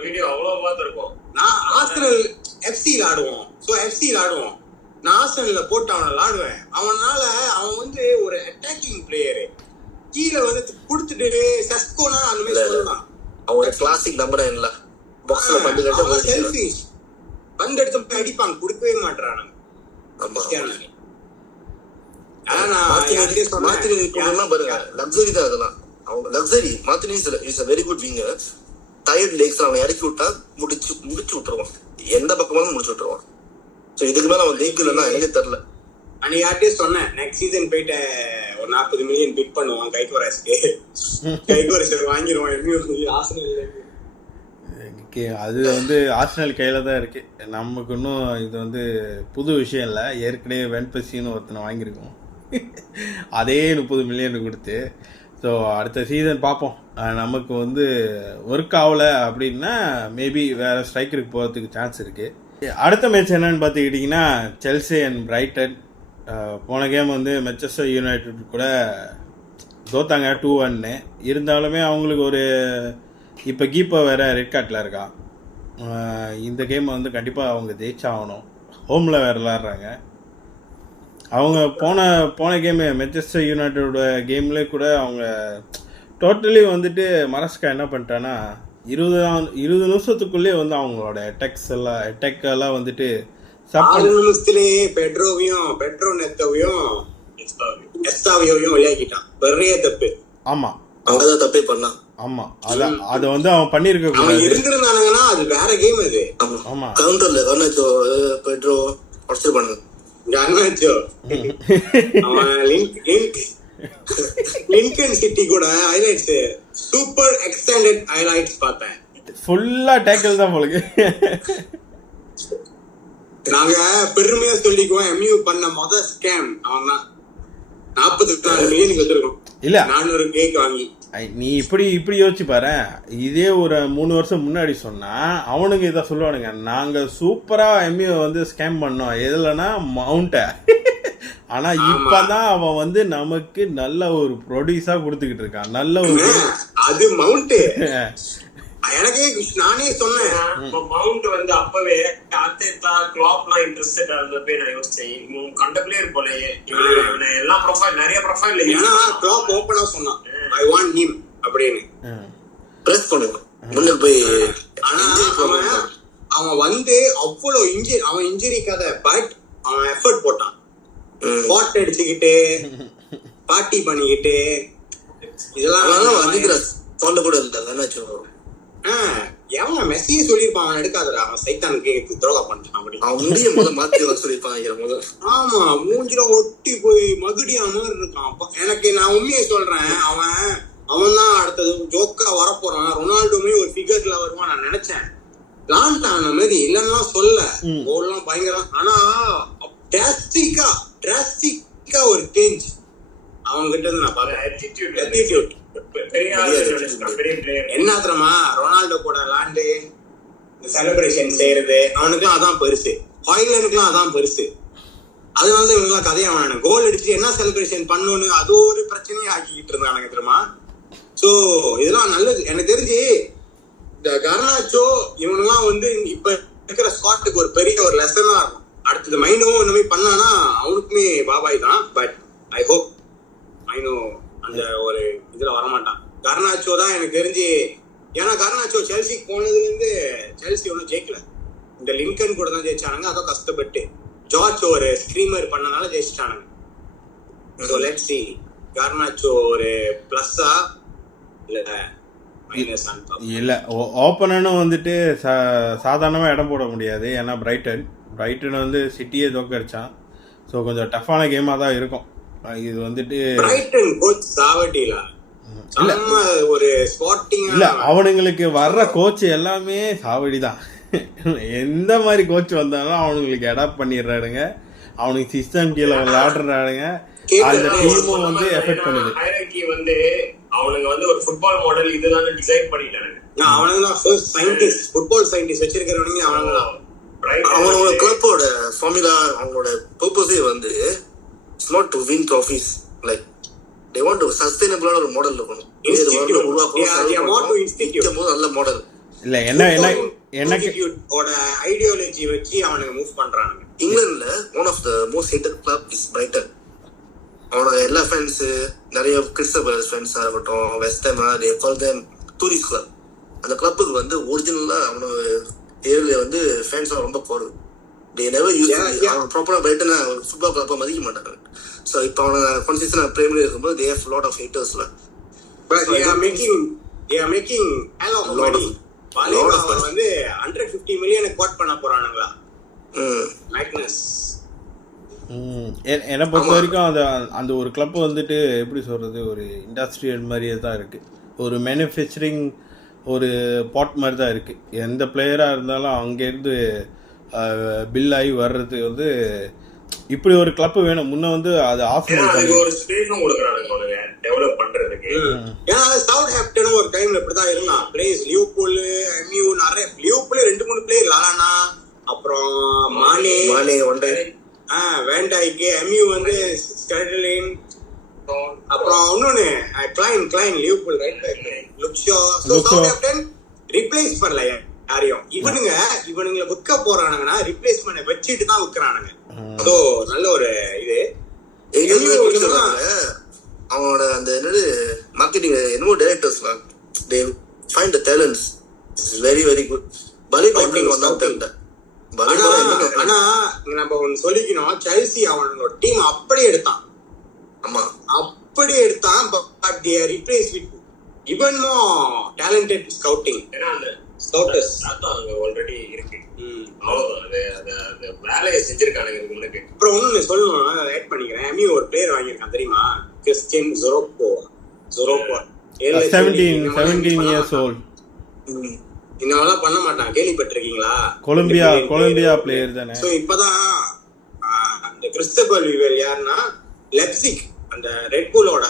வீடியோ அவ்வளவு பார்த்திருக்கோம். நான் ஆர்சனல் FC ல ஆடுவோம். ஸோ எஃப்சி விளாடுவோம். நான் ஆர்சனல்ல போட்டு அவனை விளாடுவேன். அவனால அவன் வந்து ஒரு அட்டாக்கிங் பிளேயரு. கீழே வந்து கொடுத்துட்டு சஸ்கோனா அந்த மாதிரி சொல்லலாம். அவன் கிளாசிக் நம்பர் இல்ல பாக்ஸ்ல பந்து கட்ட செல்ஃபிஷ் பந்து எடுத்து போய் அடிப்பாங்க, கொடுக்கவே மாட்டாங்க. லக்ஸரி தான் அதெல்லாம். அவங்க luxury Martinez is a very good winger. Tired legs அவன் இறக்கி விட்டா முடிச்சு விட்டுருவான், எந்த பக்கமாலும் முடிச்சு விட்டுருவான். ஸோ இதுக்கு மேல அவன் ஜெயிக்கலன்னா எனக்கே தெரியல. அன்னைக்கு யார்ட்டே சொன்னேன் நெக்ஸ்ட் சீசன் போயிட்டு ஒரு 40 மில்லியன் பிட் பண்ணுவான் கைகோரஸ்க்கு. கைகோரஸ் வாங்கிடுவான் ஆர்சனல். அது வந்து ஆர்சனல் கையில் தான் இருக்குது. நமக்கு இன்னும் இது வந்து புது விஷயம் இல்லை. ஏற்கனவே வென்பசின்னு ஒருத்தனை வாங்கியிருக்கோம் அதே 30 மில்லியன் கொடுத்து. ஸோ அடுத்த சீசன் பார்ப்போம். நமக்கு வந்து ஒர்க் ஆகலை அப்படின்னா மேபி வேறு ஸ்ட்ரைக்கருக்கு போகிறதுக்கு சான்ஸ் இருக்குது. அடுத்த மேட்ச் என்னன்னு பார்த்துக்கிட்டிங்கன்னா செல்சி அண்ட் பிரைட்டன். போன கேம் வந்து மான்செஸ்டர் யுனைடெட் கூட தோத்தாங்க 2-1. இருந்தாலுமே அவங்களுக்கு ஒரு இப்போ கீப்பர் வேறு ரெட் கார்டில் இருக்கான். இந்த கேம் வந்து கண்டிப்பாக அவங்க ஜெயிச்சாகணும். ஹோமில் வேறு விளாட்றாங்க. அவங்க போன கேமு மான்செஸ்டர் யுனைடெடோட கேம்லேயே கூட அவங்க டோட்டலி வந்துட்டு மரஸ்கா என்ன பண்ணிட்டான்னா 20 நிமிஷத்துக்குள்ளே வந்து அவங்களோட அட்டாக்கெல்லாம் வந்துட்டு பெட்ரோ நெத்தோவையும் எஸ்தாவியோவையும் விளையாக்கிட்டான். பெரிய தப்பு. ஆமாம், அவங்கதான் தப்பே பண்ணான். ஆமா, அதான் அதை வந்து அவன் பண்ணிருக்க கூடாது. இருந்திருந்தானுங்கன்னா அது வேற கேம். அது ஆமா, கவுண்டர்ல கர்னாச்சோ பெட்ரோ அடிச்சு பண்ணு. கர்னாச்சோ அவன் லிங்கன் சிட்டி கூட ஹைலைட்ஸ் சூப்பர் எக்ஸ்டெண்டட் ஹைலைட்ஸ் பார்த்தேன். ஃபுல்லா டேக்கிள் தான் போலுக்கு. நாங்க பெருமையா சொல்லிக்குவோம் எம்யூ பண்ண மொத ஸ்கேம் அவன் தான். 44 மில்லியனுக்கு வச்சிருக்கோம். இல்ல 400 கேக் வாங்கி. நீ இப்படி யோசிச்சு பாரு. இதே ஒரு 3 வருஷம் முன்னாடி சொன்னா அவனுங்க இதை சொல்லுவானுங்க, நாங்க சூப்பரா எம்யூ வந்து ஸ்கேம் பண்ணோம் எதுலன்னா மவுண்ட. ஆனா இப்பதான் அவன் வந்து நமக்கு நல்ல ஒரு ப்ரொடியூஸா கொடுத்துக்கிட்டு இருக்கான். நல்ல ஒரு அது மவுண்ட். எனக்கே நானே சொன்னேன் மவுண்ட் வந்து அப்பவே ஆர்டெட்டா கிளாப்லாம் இன்ட்ரெஸ்டடா இருந்தப்பே நான் யோசிச்சேன் கண்ட பிளேயர் போலயே எல்லா ப்ரொஃபைல் நிறைய ப்ரொஃபைல். ஏன்னா கிளாப் ஓபனா சொன்னான் ஐ வாண்ட் ஹிம் அப்படின்னு பிரஸ் பண்ணுவான் முன்ன போய். ஆனா அவன் வந்து அவ்வளவு அவன் இன்ஜுரி கதை. பட் அவன் எஃபர்ட் போட்டான். பாட் அடிச்சுக்கிட்டு பார்ட்டி பண்ணிக்கிட்டு இதெல்லாம் வந்து சொல்ல கூட இல்லை. எவன் மெஸ்ஸியே சொல்லிருப்பான் அவன் எடுக்காதடா அவன் சைத்தானுக்கு துரோகம் பண்ணிட்டான் அப்படி. அவன் முடிய முதல் மாத்தி சொல்லிருப்பான். ஆமா, மூஞ்சில ஒட்டி போய் மகுடியா மாதிரி இருக்கான். எனக்கு நான் உண்மையை சொல்றேன், அவன் தான் அடுத்தது ஜோக்கா வரப்போறான். ரொனால்டோமே ஒரு ஃபிகர்ல வருவான் நான் நினைச்சேன். லாண்டான மாதிரி இல்லன்னா சொல்ல கோல்லாம் பயங்கரம். ஆனா டிராஸ்டிக்கா ஒரு சேஞ்ச் அவங்க கிட்ட இருந்து நான் பாத்தேன். என்ன தெரியுமா, ரொனால்டோ கூட விளாண்டு செலிப்ரேஷன் செய்யறது அவனுக்குலாம் அதான் பெருசு. ஹாய்லாண்டுக்குலாம் அதான் பெருசு. அதனால இவங்க கதையா வேணும். கோல் அடிச்சு என்ன செலிப்ரேஷன் பண்ணணும்னு அது ஒரு பிரச்சனையே ஆக்கிக்கிட்டு இருந்தானுங்க தெரியுமா. சோ இதெல்லாம் நல்லது. எனக்கு தெரிஞ்சு இந்த கர்னாச்சோ இவனுலாம் வந்து இப்ப இருக்கிற ஸ்காட்டுக்கு ஒரு பெரிய ஒரு லெசனா இருக்கும். அடுத்தது மைனோவும் இந்த மாதிரி பண்ணானா அவனுக்குமே பாபாய் தான். பட் ஐ ஹோப் மைனோ அந்த ஒரு இதுல வரமாட்டான். கர்னாச்சோ தான் எனக்கு தெரிஞ்சு. ஏன்னா கர்னாச்சோ செல்சிக்கு போனதுல இருந்து செல்சி ஒன்னும் ஜெயிக்கல. இந்த லிங்கன் கூட தான் ஜெயிச்சானுங்க, அதோ கஷ்டப்பட்டு. ஜார்ஜ் ஒரு ஸ்க்ரீமர் பண்ணனால ஜெயிச்சிட்டானுங்க. ஸோ லெட்ஸ் சி கர்னாச்சோ ஒரு பிளஸ்ஸா இல்ல மைனஸா. இல்ல ஓப்பனனும் வந்துட்டு சாதாரணமா இடம் போட முடியாது. ஏன்னா பிரைட்டன் வந்து சிட்டியே தோக்கடிச்சான். ஸோ கொஞ்சம் டஃப்பான கேமா தான் இருக்கும். இது வந்துட்டு பிரைட்டன் கோச் சாவட்டில ஒரு ஸ்பாட்டிங் இல்ல, அவனுங்களுக்கு வர்ற கோச் எல்லாமே சாவடி தான். எந்த மாதிரி கோச் வந்தாலும் அவனுங்களுக்கு அடாப்ட் பண்ணிடுறானுங்க. அவனுக்கு சிஸ்டம் கீழே விளையாடுறானுங்க. அந்த டீமும் வந்து எஃபெக்ட் பண்ணுது. ஹைரார்கி வந்து அவனுங்க வந்து ஒரு ஃபுட்பால் மாடல் இதுதானே டிசைன் பண்ணிட்டானுங்க. அவனுங்க தான் ஃபர்ஸ்ட் சயின்டிஸ்ட், ஃபுட்பால் சயின்டிஸ்ட் வச்சிருக்கிறவனுங்க அவனுங்க தான். அவங்களோட கிளப்போட ஃபார்முலா, அவங்களோட பர்பஸே வந்து it's not to win trophies, like they want to sustainable ஒரு மாடல் இருக்கணும். இன்ஸ்டிடியூட் நல்ல மாடல் இல்ல என்ன எனக்கு ஐடியாலஜி வச்சு அவனுக்கு மூவ் பண்றானுங்க. இங்கிலாந்துல one of the most hated club is Brighton. அவனோட எல்லா ஃபேன்ஸ், நிறைய கிறிஸ்டல் பேலஸ் ஃபேன்ஸா இருக்கட்டும், West Ham, they call them tourist club. அந்த கிளப்புக்கு வந்து ஒரிஜினலா அவனோட ஏரியால வந்து ஃபேன்ஸ் ரொம்ப குறைவு. தே நெவர் யூஸ் அவன் ப்ராப்பரா பிரைட்டனை ஒரு ஃபுட்பால் கிளப்பா மதிக்க மாட்டாங்க. ஸோ இப்போ அவனை கன்சிஸ்டன்டா பிரீமியர் இருக்கும்போது தே ஹேவ் லாட் ஆஃப் ஹேட்டர்ஸ்ல. But they are making hell of money. பாலேகாவை வந்து 150 மில்லியன் கோட் பண்ண போறானுங்களா? மேக்னஸ். என்னை பொறுத்த வரைக்கும் அந்த ஒரு கிளப் வந்துட்டு எப்படி சொல்கிறது, ஒரு இண்டஸ்ட்ரியல் மாதிரியே தான் இருக்குது. ஒரு மேனுஃபேக்சரிங் ஒரு பாட் மாதிரி தான் இருக்குது. எந்த பிளேயராக இருந்தாலும் அங்கேருந்து பில் ஆகி வர்றது வந்து இப்படி ஒரு கிளப் வேணும். முன்ன வந்து அது ஒரு ஸ்பேஸும் கொடுக்குறானுங்க அவனுங்க டெவலப் பண்றதுக்கு. ஏன்னா சவுத்ஹாம்ப்டன் ஒரு டைம்ல இப்படிதான் இருந்தான். பிளேயர்ஸ் லிவர்பூல், எம்யூ, நிறைய லிவர்பூல் 2-3 பிளேயர், லாலானா, அப்புறம் மானே ஒன்டே, வேண்டாய்க்கு, எம்யூ வந்து ஸ்டெர்லிங், அப்புறம் இன்னொன்னு Clyne Liverpool right back Luke Shaw. So Southampton replace பண்ணல யாரையும். இவனுங்களை விற்க போறானுங்கன்னா ரிப்ளேஸ்மெண்ட் வச்சுட்டு தான் விற்கிறானுங்க. சோ நல்ல ஒரு இது அவனோட அந்த என்னது மார்க்கெட்டிங் என்னமோ டைரக்டர்ஸ்லாம் they find the talents very very good. பலிகோட்டிங் ஒன் ஆஃப் देम. ஆனா நம்ம ஒன்னு சொல்லிக்கணும், செல்சி அவனோட டீம் அப்படியே எடுத்தான். ஆமா, அப்படியே எடுத்தான். But they are replace with even more talented scouting. ஏன்னா அந்த ஸ்கவுட்டர்ஸ் அங்க ஆல்ரெடி இருக்கு. அவ்வளவுதான், அந்த வேலையை செஞ்சிருக்கானுங்க இதுக்கு முன்னாடி. அப்புறம் ஒண்ணு சொல்லணும், ஆட் பண்ணிக்கிறேன். எம்யூ ஒரு பிளேயர் வாங்கியிருக்கான் தெரியுமா? கிறிஸ்டியன் ஜொரோப்போ 17 years old. இன்னவெல்லாம் பண்ண மாட்டான், கேள்விப்பட்டிருக்கீங்களா? கொலம்பியா பிளேயர் தானே. சோ இப்பதான் அந்த கிறிஸ்டபல் வீவர் யாருன்னா லெப்சிக் அந்த ரெட் புல்லோட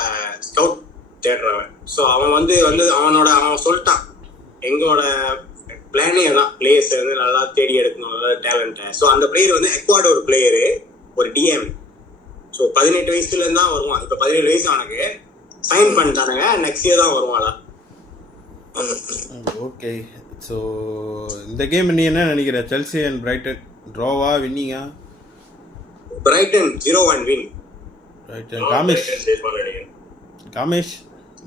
ஸ்கவுட் தேடுறவன். சோ அவன் வந்து அவன் சொல்லிட்டான், எங்களோட பிளானே தான் பிளேயர்ஸ் வந்து நல்லா தேடி எடுக்கணும், நல்லா டேலண்ட். ஸோ அந்த பிளேயர் வந்து எக்வாடோர் பிளேயரு, ஒரு டிஎம். ஸோ 18 வயசுல இருந்து தான் வருவான். இப்போ 17 வயசு அவனுக்கு சைன் பண்ணிட்டானுங்க. நெக்ஸ்ட் இயர் தான் வருவான். ஓகே, ஸோ இந்த கேம் நீ என்ன நினைக்கிற? செல்சி அண்ட் பிரைட்டன் ட்ராவா வின்னிங்கா? Brighton 0-1 win. பிரைட்டன். காமேஷ்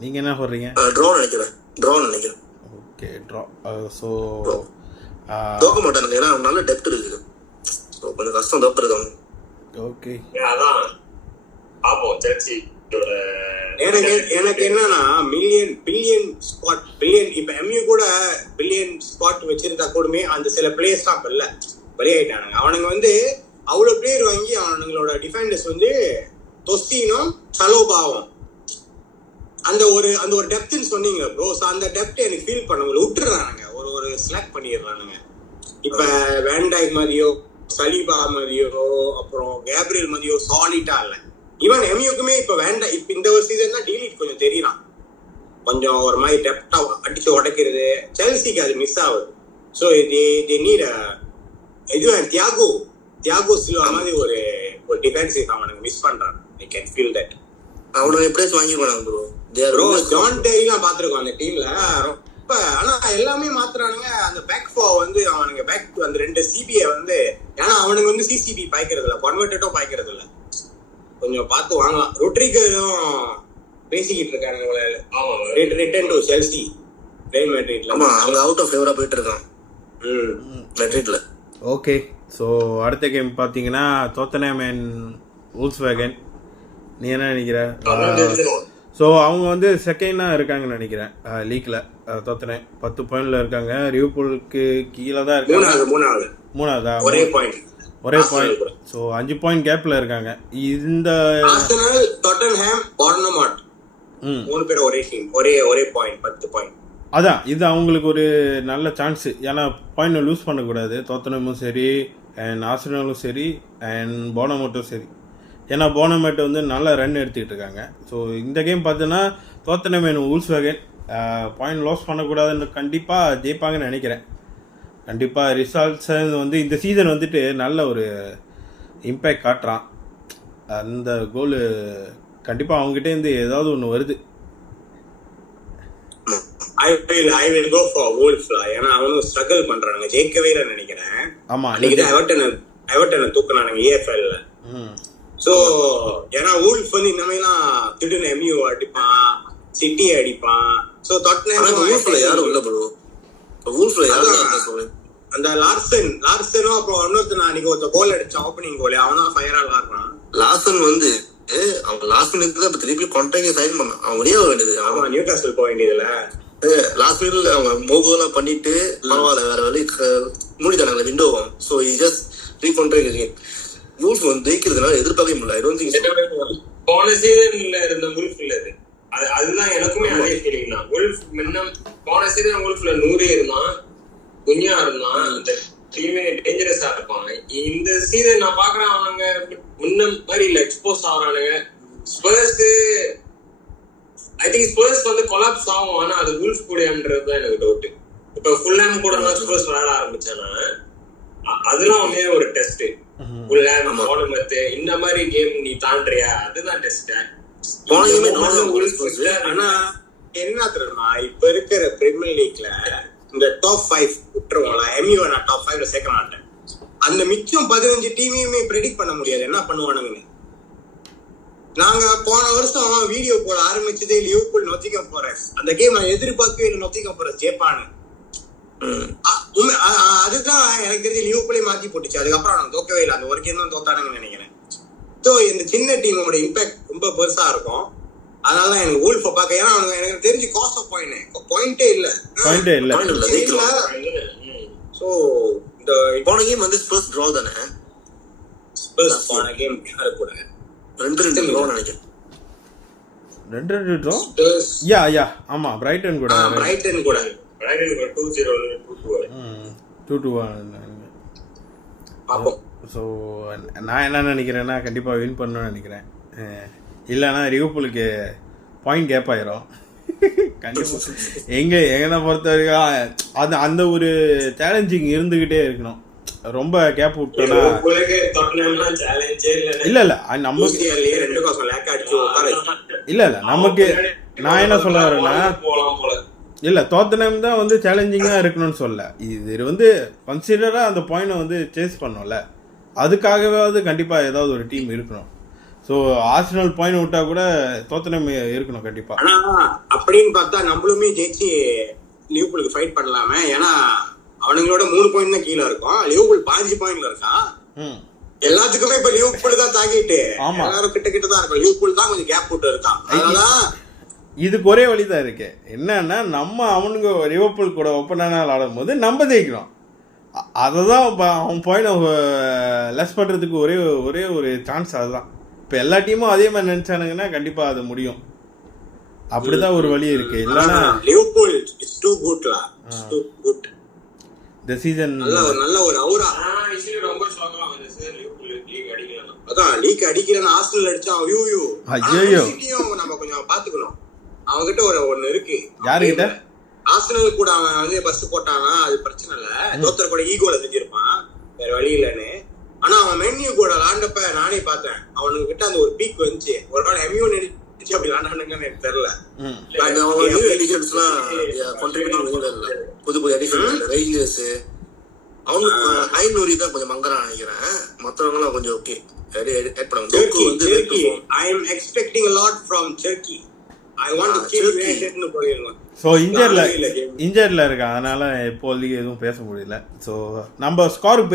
நீங்க என்ன சொல்றீங்க? ட்ரா நினைக்கிறேன். Okay, draw. ஸோ தோக்க மாட்டானுங்க, ஏன்னா நல்ல டெப்த் இருக்கு. ஸோ கொஞ்சம் கஷ்டம் தோக்குறது. ஓகே, அதான் பாப்போம். செல்சியோட எனக்கு என்னன்னா பில்லியன் இப்ப எம்யூ கூட பில்லியன் ஸ்பாட் வச்சிருந்தா கூடமே அந்த சில பிளேயர்ஸ் தான் இல்ல வெளியாயிட்டானுங்க. அவனுங்க வந்து அவ்வளவு பிளேயர் வாங்கி அவனுங்களோட டிஃபெண்டர்ஸ் வந்து தொஸ்டினும் சலோபாவும் அந்த ஒரு டெப்த்னு சொன்னீங்க ப்ரோ. அந்த டெப்த் எனக்கு ஃபீல் பண்ண விட்டுறானுங்க, ஒரு ஸ்லாக் பண்ணிடுறானுங்க. இப்ப வேண்டாய்க் மாதிரியோ, சலீபா மாதிரியோ, அப்புறம் கேப்ரியல் மாதிரியோ சாலிட்டா இல்ல. ஈவன் எம்யூக்குமே இப்ப வேண்டாம். இப்ப இந்த ஒரு சீசன் தான் டீலிட் கொஞ்சம் தெரியலாம், கொஞ்சம் ஒரு மாதிரி டெப்டா அடிச்சு உடைக்கிறது. செல்சிக்கு அது மிஸ் ஆகுது. ஸோ தே நீட் இதுவும் தியாகோ சில்வா மாதிரி ஒரு டிஃபென்சிவ் அவனுக்கு மிஸ் பண்றான். I can feel that. அவனுக்கு எப்படியாச்சும் வாங்கிடுவாங்க ப்ரோ. ஜான் டெரிலாம் பாத்துருக்கோம் அந்த டீம்ல ரொம்ப. ஆனா எல்லாமே மாத்துறானுங்க. அந்த பேக் ஃபோ வந்து அவனுங்க பேக் அந்த 2 சிபிஐ வந்து, ஏன்னா அவனுக்கு வந்து சிசிபி பாய்க்கிறது இல்ல, கன்வெர்ட்டோ பாய்க்கிறது இல்ல. கொஞ்சம் பார்த்து வாங்கலாம். ரொட்ரிகரும் பேசிக்கிட்டு இருக்காங்க ரிட்டர்ன் டு செல்சி ரெயில் மேட்ரிட்ல. ஆமா, அவங்க அவுட் ஆஃப் ஃபேவரா போயிட்டு இருக்கான் மேட்ரிட்ல. ஓகே, ஸோ அடுத்த கேம் பார்த்தீங்கன்னா டோட்டன்ஹாம் அண்ட் வூல்ஸ்வேகன். நீ என்ன நினைக்கிற? ஸோ அவங்க வந்து செகண்டாக இருக்காங்கன்னு நினைக்கிறேன் லீக்ல. டோட்டன்ஹாம் 10 பாயிண்ட்ல இருக்காங்க. லிவர்பூலுக்கு கீழே தான் இருக்காங்க. மூணாவதா? ஒரே பாயிண்ட். ஸோ 5 பாயிண்ட் கேப்ல இருக்காங்க. இந்த ஆர்சனல், டாட்டன்ஹாம், பார்னமவுத் 3 பேர் ஒரே டீம், ஒரே பாயிண்ட், 10 பாயிண்ட். அதான் இது அவங்களுக்கு ஒரு நல்ல சான்ஸ். ஏன்னா பாயிண்ட் லூஸ் பண்ணக்கூடாது. டோட்டன்ஹாமும் சரி, அண்ட் ஆர்சனலும் சரி, அண்ட் பார்னமவுத்தும் சரி. ஏன்னா பார்னமவுத் வந்து நல்ல ரன் எடுத்துக்கிட்டு இருக்காங்க. ஸோ இந்த கேம் பார்த்தீங்கன்னா டோட்டன்ஹாம் அண்ட் வூல்ஸ்வேகன் பாயிண்ட் லாஸ் பண்ணக்கூடாதுன்னு கண்டிப்பாக ஜெயிப்பாங்கன்னு நினைக்கிறேன். கண்டிப்பாக ரிசல்ட்ஸ் வந்து இந்த சீசன் வந்துட்டு நல்ல ஒரு இம்பேக்ட் காட்டுறான். அந்த கோல் கண்டிப்பாக அவங்ககிட்டேருந்து ஏதாவது ஒன்று வருது. I will go for Wolves lah. ஏன்னா அவனும் ஸ்ட்ரகிள் பண்றானுங்க, ஜெயிக்கவே இல்லை நினைக்கிறேன். ஆமா அன்னைக்கு எவர்டனை தூக்குனானுங்க EFL-ல. சோ ஏன்னா Wolves வந்து இந்த மாதிரிலாம் திடீர்னு MU அடிப்பான், சிட்டி அடிப்பான். சோ Wolves-ல யாரும் இல்ல ப்ரோ, Wolves-ல யாரும் அந்த லார்சனும் அப்புறம் இன்னொருத்தன் அன்னைக்கு ஒருத்த கோல் அடிச்சான், ஓப்பனிங் கோல், அவன் தான் ஃபயரா ஆடுறான். லார்சன் வந்து அவன் லாஸ்ட் மினிட்ல இப்ப திருப்பி கான்ட்ராக்ட் சைன் பண்ணான், அவன் வெளியே வர வேண்டியது, அவன் நியூகாஸ்ல் போக வேண்டியதுல லாஸ்ட் மினிட்ல அவங்க மோகோலாம் பண்ணிட்டு பரவாயில்ல வேற வழி மூடிட்டாங்க விண்டோவும். So just recontract again. Wolf வந்து ஜெயிக்கிறதுனால எதிர்பார்க்கவே முடியல. ஐ டோன்ட் திங்க் போன சீசன்ல இருந்த வூல்ஃப் இல்ல அதுதான் எனக்குமே அதே ஃபீலிங் தான். வூல்ஃப் முன்ன போன சீசன் வூல்ஃப்ல 100 இருந்தான், குஞ்சா இருந்தான், இந்த டீமே டேஞ்சரஸா இருப்பாங்க. இந்த சீசன் நான் பாக்குறேன் அவனுங்க முன்ன மாதிரி இல்ல, எக்ஸ்போஸ் ஆகுறானுங்க. ஸ்பர்ஸ் ஐ திங்க் ஸ்பர்ஸ் வந்து கொலாப்ஸ் ஆகும், ஆனா அது வூல்ஃப் கூடன்றதுதான் எனக்கு டவுட். இப்ப ஃபுல்ஹாம் கூட ஸ்பர்ஸ் விளையாட ஆரம்பிச்சானா அதெல்லாம் வந்து ஒரு டெஸ்ட். ஃபுல்ஹாம் போனமத்து இந்த மாதிரி கேம் நீ தாண்டியா, அதுதான் டெஸ்ட். ஆனா என்ன தெரியுமா, இப்ப இருக்கிற பிரீமியர் லீக்ல இந்த டாப் 5 விட்டுருவோம்ல, MU நான் டாப் 5ல சேர்க்க மாட்டேன். அந்த மிச்சம் 15 டீமையுமே ப்ரெடிக்ட் பண்ண முடியாது என்ன பண்ணுவானுங்கன்னு. நாங்க போன வருஷம் வீடியோ போட ஆரம்பிச்சதே லிவர்பூல் நொத்திங்ஹாம் ஃபாரஸ்ட், அந்த கேம் நான் எதிர்பார்க்கவே இல்லை நொத்திங்ஹாம் ஃபாரஸ்ட் ஜெயிப்பான்னு. அதுதான் எனக்கு தெரிஞ்சு லிவர்பூலே மாத்தி போட்டுச்சு. அதுக்கப்புறம் நான் தோக்கவே இல்லை, அந்த ஒரு கேம் தான் தோத்தானுங்கன்னு நினைக்கிறேன். ஸோ இந்த சின்ன டீமோட இம்பாக்ட் ரொம்ப பெருசா இருக்கும். அதனால எனக்கு வூல்ஃபை பார்க்க, ஏன்னா அவனுக்கு எனக்கு தெரிஞ்சு காஸ்ட் ஆஃப் பாயிண்டே இல்ல. ஸோ இந்த போன கேம் வந்து ஸ்பர்ஸ் டிரா தானே, ஸ்பர்ஸ் போன கேம் யாரு கூட 2-2 டிரா நினைக்கிறேன். 2-2 டிரா யா ஆமா, பிரைட்டன் கூட 2-2 பாப்போம். ஸோ நான் என்ன நினைக்கிறேன்னா கண்டிப்பாக வின் பண்ணணும்னு நினைக்கிறேன். இல்லைன்னா லிவர்பூலுக்கு பாயிண்ட் கேப் ஆயிரும் கண்டிப்பாக. எங்கே பொறுத்த வரைக்கும் அது அந்த ஒரு சேலஞ்சிங் இருந்துக்கிட்டே இருக்கணும். ரொம்ப கேப் விட்டோன்னா இல்லை நமக்கு இல்லை நமக்கு நான் என்ன சொல்ல வரேன்னா இல்லை டோட்டன்ஹாம் தான் வந்து சேலஞ்சிங்காக இருக்கணும்னு சொல்ல, இது வந்து கன்சிடராக அந்த பாயிண்டை வந்து சேஸ் பண்ணோம்ல, அதுக்காகவே கண்டிப்பாக ஏதாவது ஒரு டீம் இருக்கணும். ஸோ ஆர்சனல் பாயிண்ட் விட்டா கூட டோட்டன்ஹாம் இருக்கணும் கண்டிப்பாக. ஆனால் அப்படின்னு பார்த்தா நம்மளுமே ஜெயிச்சு லிவர்பூலுக்கு ஃபைட் பண்ணலாமே. ஏன்னா அவனுங்களோட 3 பாயிண்ட் தான் கீழே இருக்கும், லிவர்பூல் 5 பாயிண்ட்ல இருக்கான். எல்லாத்துக்குமே இப்ப லிவர்பூல் தான் தாக்கிட்டு எல்லாரும் கிட்ட தான் இருக்கும். லிவர்பூல் தான் கொஞ்சம் கேப் விட்டு இருக்கான். அதனால இதுக்கு ஒரே வழி தான் இருக்கு, என்னன்னா நம்ம அவனுங்க லிவர்பூல் கூட ஓப்பனாக ஆடும் போது நம்ம ஜெயிக்கிறோம். அதை தான் அவன் பாயிண்ட் லெஸ் பண்ணுறதுக்கு ஒரே ஒரு சான்ஸ் அதுதான். இப்போ எல்லா டீமும் அதே மாதிரி நினைச்சானுங்கன்னா கண்டிப்பாக அது முடியும். அப்படிதான் ஒரு வழி இருக்கு. இல்லைன்னா லிவர்பூல் இஸ் டூ குட்லா, டூ குட். இந்த சீசன் நல்ல ஒரு அவுரா ரொம்ப ஸ்ட்ராங்கா வந்து சார் லிவர்பூல் லீக் அடிக்கலாம். அதான் லீக் அடிக்கிறேன்னு ஆர்சனல் அடிச்சா ஐயோ நம்ம கொஞ்சம் பாத்துக்கணும். அவன்கிட்ட ஒன்னு இருக்கு. யாருகிட்ட? ஆர்சனல் கூட அவன் வந்து பஸ் போட்டானா அது பிரச்சனை இல்ல, தோத்தர் கூட ஈகோல செஞ்சிருப்பான், வேற வழி இல்லன்னு. ஆனா அவன் மென்யூ கூட விளாண்டப்ப நானே பார்த்தேன், அவனுக்கு கிட்ட அந்த ஒரு பீக் வந்துச்சு. ஒரு நாள் MU நினைச்சு அப்படி விளாண்டானுங்கன்னு எனக்கு தெரியல. புது புது அடிஷன் ரெய்லர்ஸ் அவனுக்கு 500 தான் கொஞ்சம் மங்கரா நினைக்கிறேன். மற்றவங்க எல்லாம் கொஞ்சம் okay. I am expecting a lot from Turkey. I want to keep United னு போயிடுவான். ஸோ இன்ஜர்ல இருக்கா, அதனால இப்போதைக்கு எதுவும் பேச முடியல. ஸோ நம்ம ஸ்கோருக்கு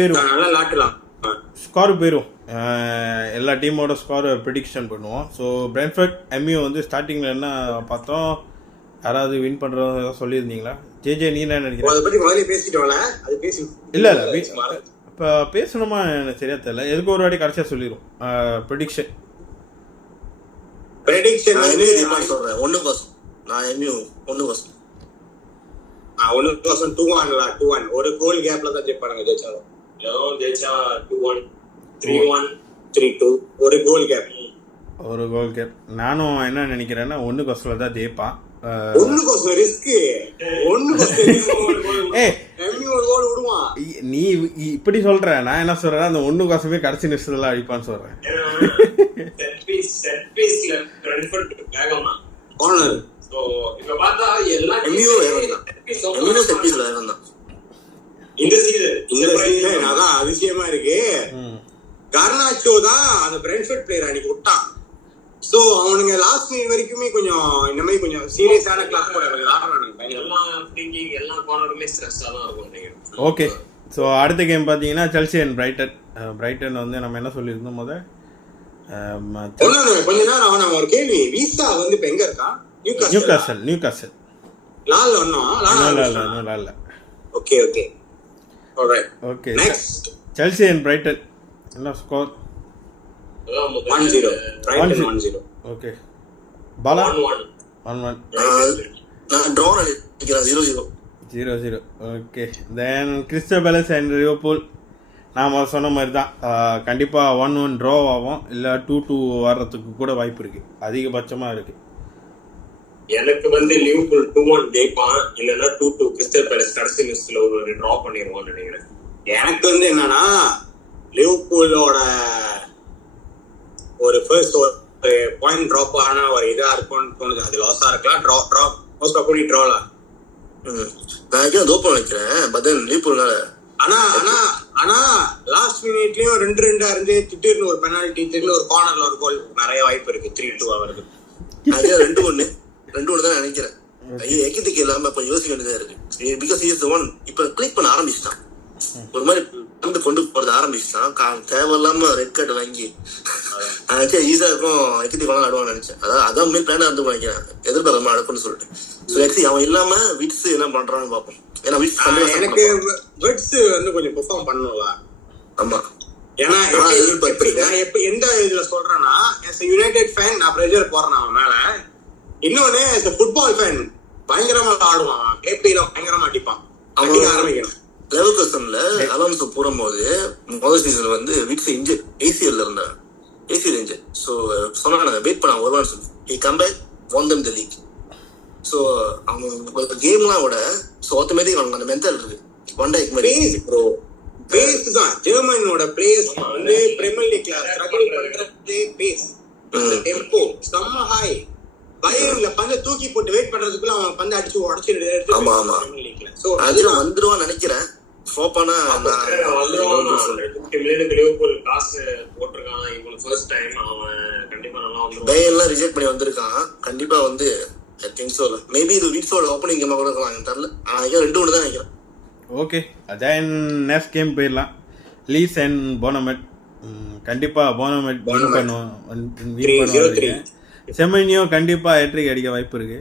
போயிடும், எல்லா டீமோட ஸ்கோரை ப்ரிடிக்ஷன் பண்ணுவோம். ஸோ பிரென்ட்ஃபோர்ட் MU வந்து ஸ்டார்டிங்கில் என்ன பார்த்தோம், யாராவது வின் பண்ணுறத சொல்லியிருந்தீங்களா? ஜே நீ என்ன நினைக்கிறேன்? இல்லை இப்போ பேசணுமா எனக்கு சரியா தெரியல, எதுக்கு ஒரு வாட்டி கடைசியாக சொல்லிடும் ப்ரிடிக்ஷன். சொல்றேன் 1-1 நான் MU 1-1 2-1 ஒரு கோல் கேப்ல தான் ஜெயிப்பாங்க. ஜெயிச்சா 2-1 3-1 3-2 ஒரு கோல் கேப். நானும் என்ன நினைக்கிறேன்னா 1-1 தான் ஜெயிப்பான். நீ இப்படி சொல்ற, நான் என்ன சொல்றேன், அந்த 1-1 கடைசி நிமிஷத்துல அடிப்பான்னு சொல்றேன். So இப்ப பார்த்தா எல்லா MU வேறதான். MU செட் பீஸ்ல வேறதான். இந்த சீசன் அதான் அதிசயமா இருக்கு. கர்னாச்சோ தான் அந்த பிரென்ட்ஃபோர்ட் பிளேயர் அன்னைக்கு விட்டான். சோ அவனுங்க லாஸ்ட் மினிட் வரைக்குமே கொஞ்சம் இந்த மாதிரி கொஞ்சம் சீரியஸான கிளாஸ் போட எல்லாம் திங்கிங் எல்லா கார்னருமே ஸ்ட்ரெஸ்ஸா தான் இருக்கும். ஓகே, ஸோ அடுத்த கேம் பார்த்தீங்கன்னா செல்சி அண்ட் பிரைட்டன். பிரைட்டன் வந்து நம்ம என்ன சொல்லியிருந்தோம் கொஞ்ச நேரம் அவன் ஒரு கேள்வி, வீசா வந்து இப்ப எங்க இருக்கான்? நியூகாசல் லால் ஒன்னும் Lal. Okay okay alright. Okay, next Chelsea and Brayton என்ன ஸ்கோர்? 1-0 பிரைட்டன் 1-0. ஓகே, பாலா 1-1. நான் டிரா நினைக்கிறேன் 0-0. Okay, then crystal palace and Liverpool. நாம் சொன்ன மாதிரி தான், கண்டிப்பாக 1-1 ட்ரா ஆகும், இல்லை 2-2 வர்றதுக்கு கூட வாய்ப்பு இருக்குது, அதிகபட்சமாக இருக்குது. எனக்கு வந்து லிவர்பூல் 2-1 ஜெயிப்பான், இல்லைன்னா 2-2 கிறிஸ்டல் பேலஸ் கடைசி நிமிஷத்துல ஒரு ட்ரா பண்ணிடுவான்னு நினைக்கிறேன். எனக்கு வந்து என்னன்னா லிவர்பூலோட ஒரு ஃபர்ஸ்ட் ஒரு பாயிண்ட் ட்ராப் ஆன ஒரு இதா இருக்கும்னு தோணுது. அது லாஸா இருக்கலாம், ட்ரா மோஸ்ட் ஆஃப் ட்ராலாம். நான் தோப்பா நினைக்கிறேன். பட் தென் லிவர்பூல்னால ஆனா லாஸ்ட் மினிட்லயும் 2-2 இருந்து திடீர்னு ஒரு பெனால்டி, திடீர்னு ஒரு கார்னர்ல ஒரு கோல், நிறைய வாய்ப்பு இருக்கு 3-2 ஆகுறது. 2-1 தான் நினைக்கிறேன். எக்கித்துக்கு இல்லாம இப்ப யோசிக்க வேண்டியதா இருக்கு. பிகாஸ் இஸ் தி ஒன் இப்ப கிளிக் பண்ண ஆரம்பிச்சிட்டான், ஒரு மாதிரி கொண்டு போறது ஆரம்பிச்சிட்டான். தேவையில்லாம ரெட் கார்டு வாங்கி ஈஸியா இருக்கும், எக்கித்துக்கு வேணாலும் ஆடுவான்னு நினைச்சேன். அதான் மேல் பிளானா இருந்து நினைக்கிறேன், எதிர்பார்க்காம நடக்கும்னு சொல்லிட்டு. அவன் இல்லாம விட்ஸ் என்ன பண்றான்னு பாப்போம். ஏன்னா எனக்கு விட்ஸ் வந்து கொஞ்சம் பெர்ஃபார்ம் பண்ணணும்ல. ஆமா, ஏன்னா நான் எப்ப எந்த இதுல சொல்றேன்னா, as a United fan நான் பிரஷர் போறேன் அவன் மேல. இன்னொன்னு as a football fan பயங்கரமா ஆடுவான், கேபில பயங்கரமா அடிப்பான். அடிக்க ஆரம்பிக்கணும். லெவர்கூசன்ல அலோன்சோ போடும்போது முதல் சீசன் வந்து விட்ஸ் இன்ஜர், ஏசிஎல்ல இருந்தான், ஏசிஎல் இன்ஜர். ஸோ சொன்னாங்க வெயிட் பண்ண வருவான்னு சொல்லி. he come back, won them the league. So அவங்க கேம்லாம் விட ஸோ ஆட்டோமேட்டிக் அவங்க அந்த மென்டல் இருக்கு. ஒன் டே ப்ரோ பேஸ் தான் ஜெர்மனோட பிளேயர்ஸ் வந்து பிரீமியர் லீக்ல ஸ்ட்ரகிள் பண்றதே பேஸ், டெம்போ செம்ம ஹை. பயன்ல பந்த தூக்கி போட்டு வெயிட் பண்றதுக்குள்ள அவன் பந்த அடிச்சு உடைச்சு எடுத்து. ஆமா பிரீமியர் லீக்ல சோ அதுல வந்துருவான்னு நினைக்கிறேன். ஃப்ளாப்பானா லிவர்பூல் காசு போட்டுருக்கான், இவங்களுக்கு ஃபர்ஸ்ட் டைம் அவன் கண்டிப்பா நல்லா வந்துருவான். பயன்லாம் ரிஜெக்ட் பண்ணி வந்திருக்கான், கண்டிப்பா வந்து I think so. Maybe இது வீட்ஸோட ஓப்பனிங் கேமா கூட இருக்கலாம், எனக்கு தெரியல. ஆனா 2-1 தான் நினைக்கிறேன். ஓகே, அதான் நெக்ஸ்ட் கேம் போயிடலாம். Leeds and Bournemouth. கண்டிப்பா போனமெட் வின் பண்ணுவாங்க. செமனியோ கண்டிப்பா ஹேட்ரிக் அடிக்க வாய்ப்பு இருக்கு.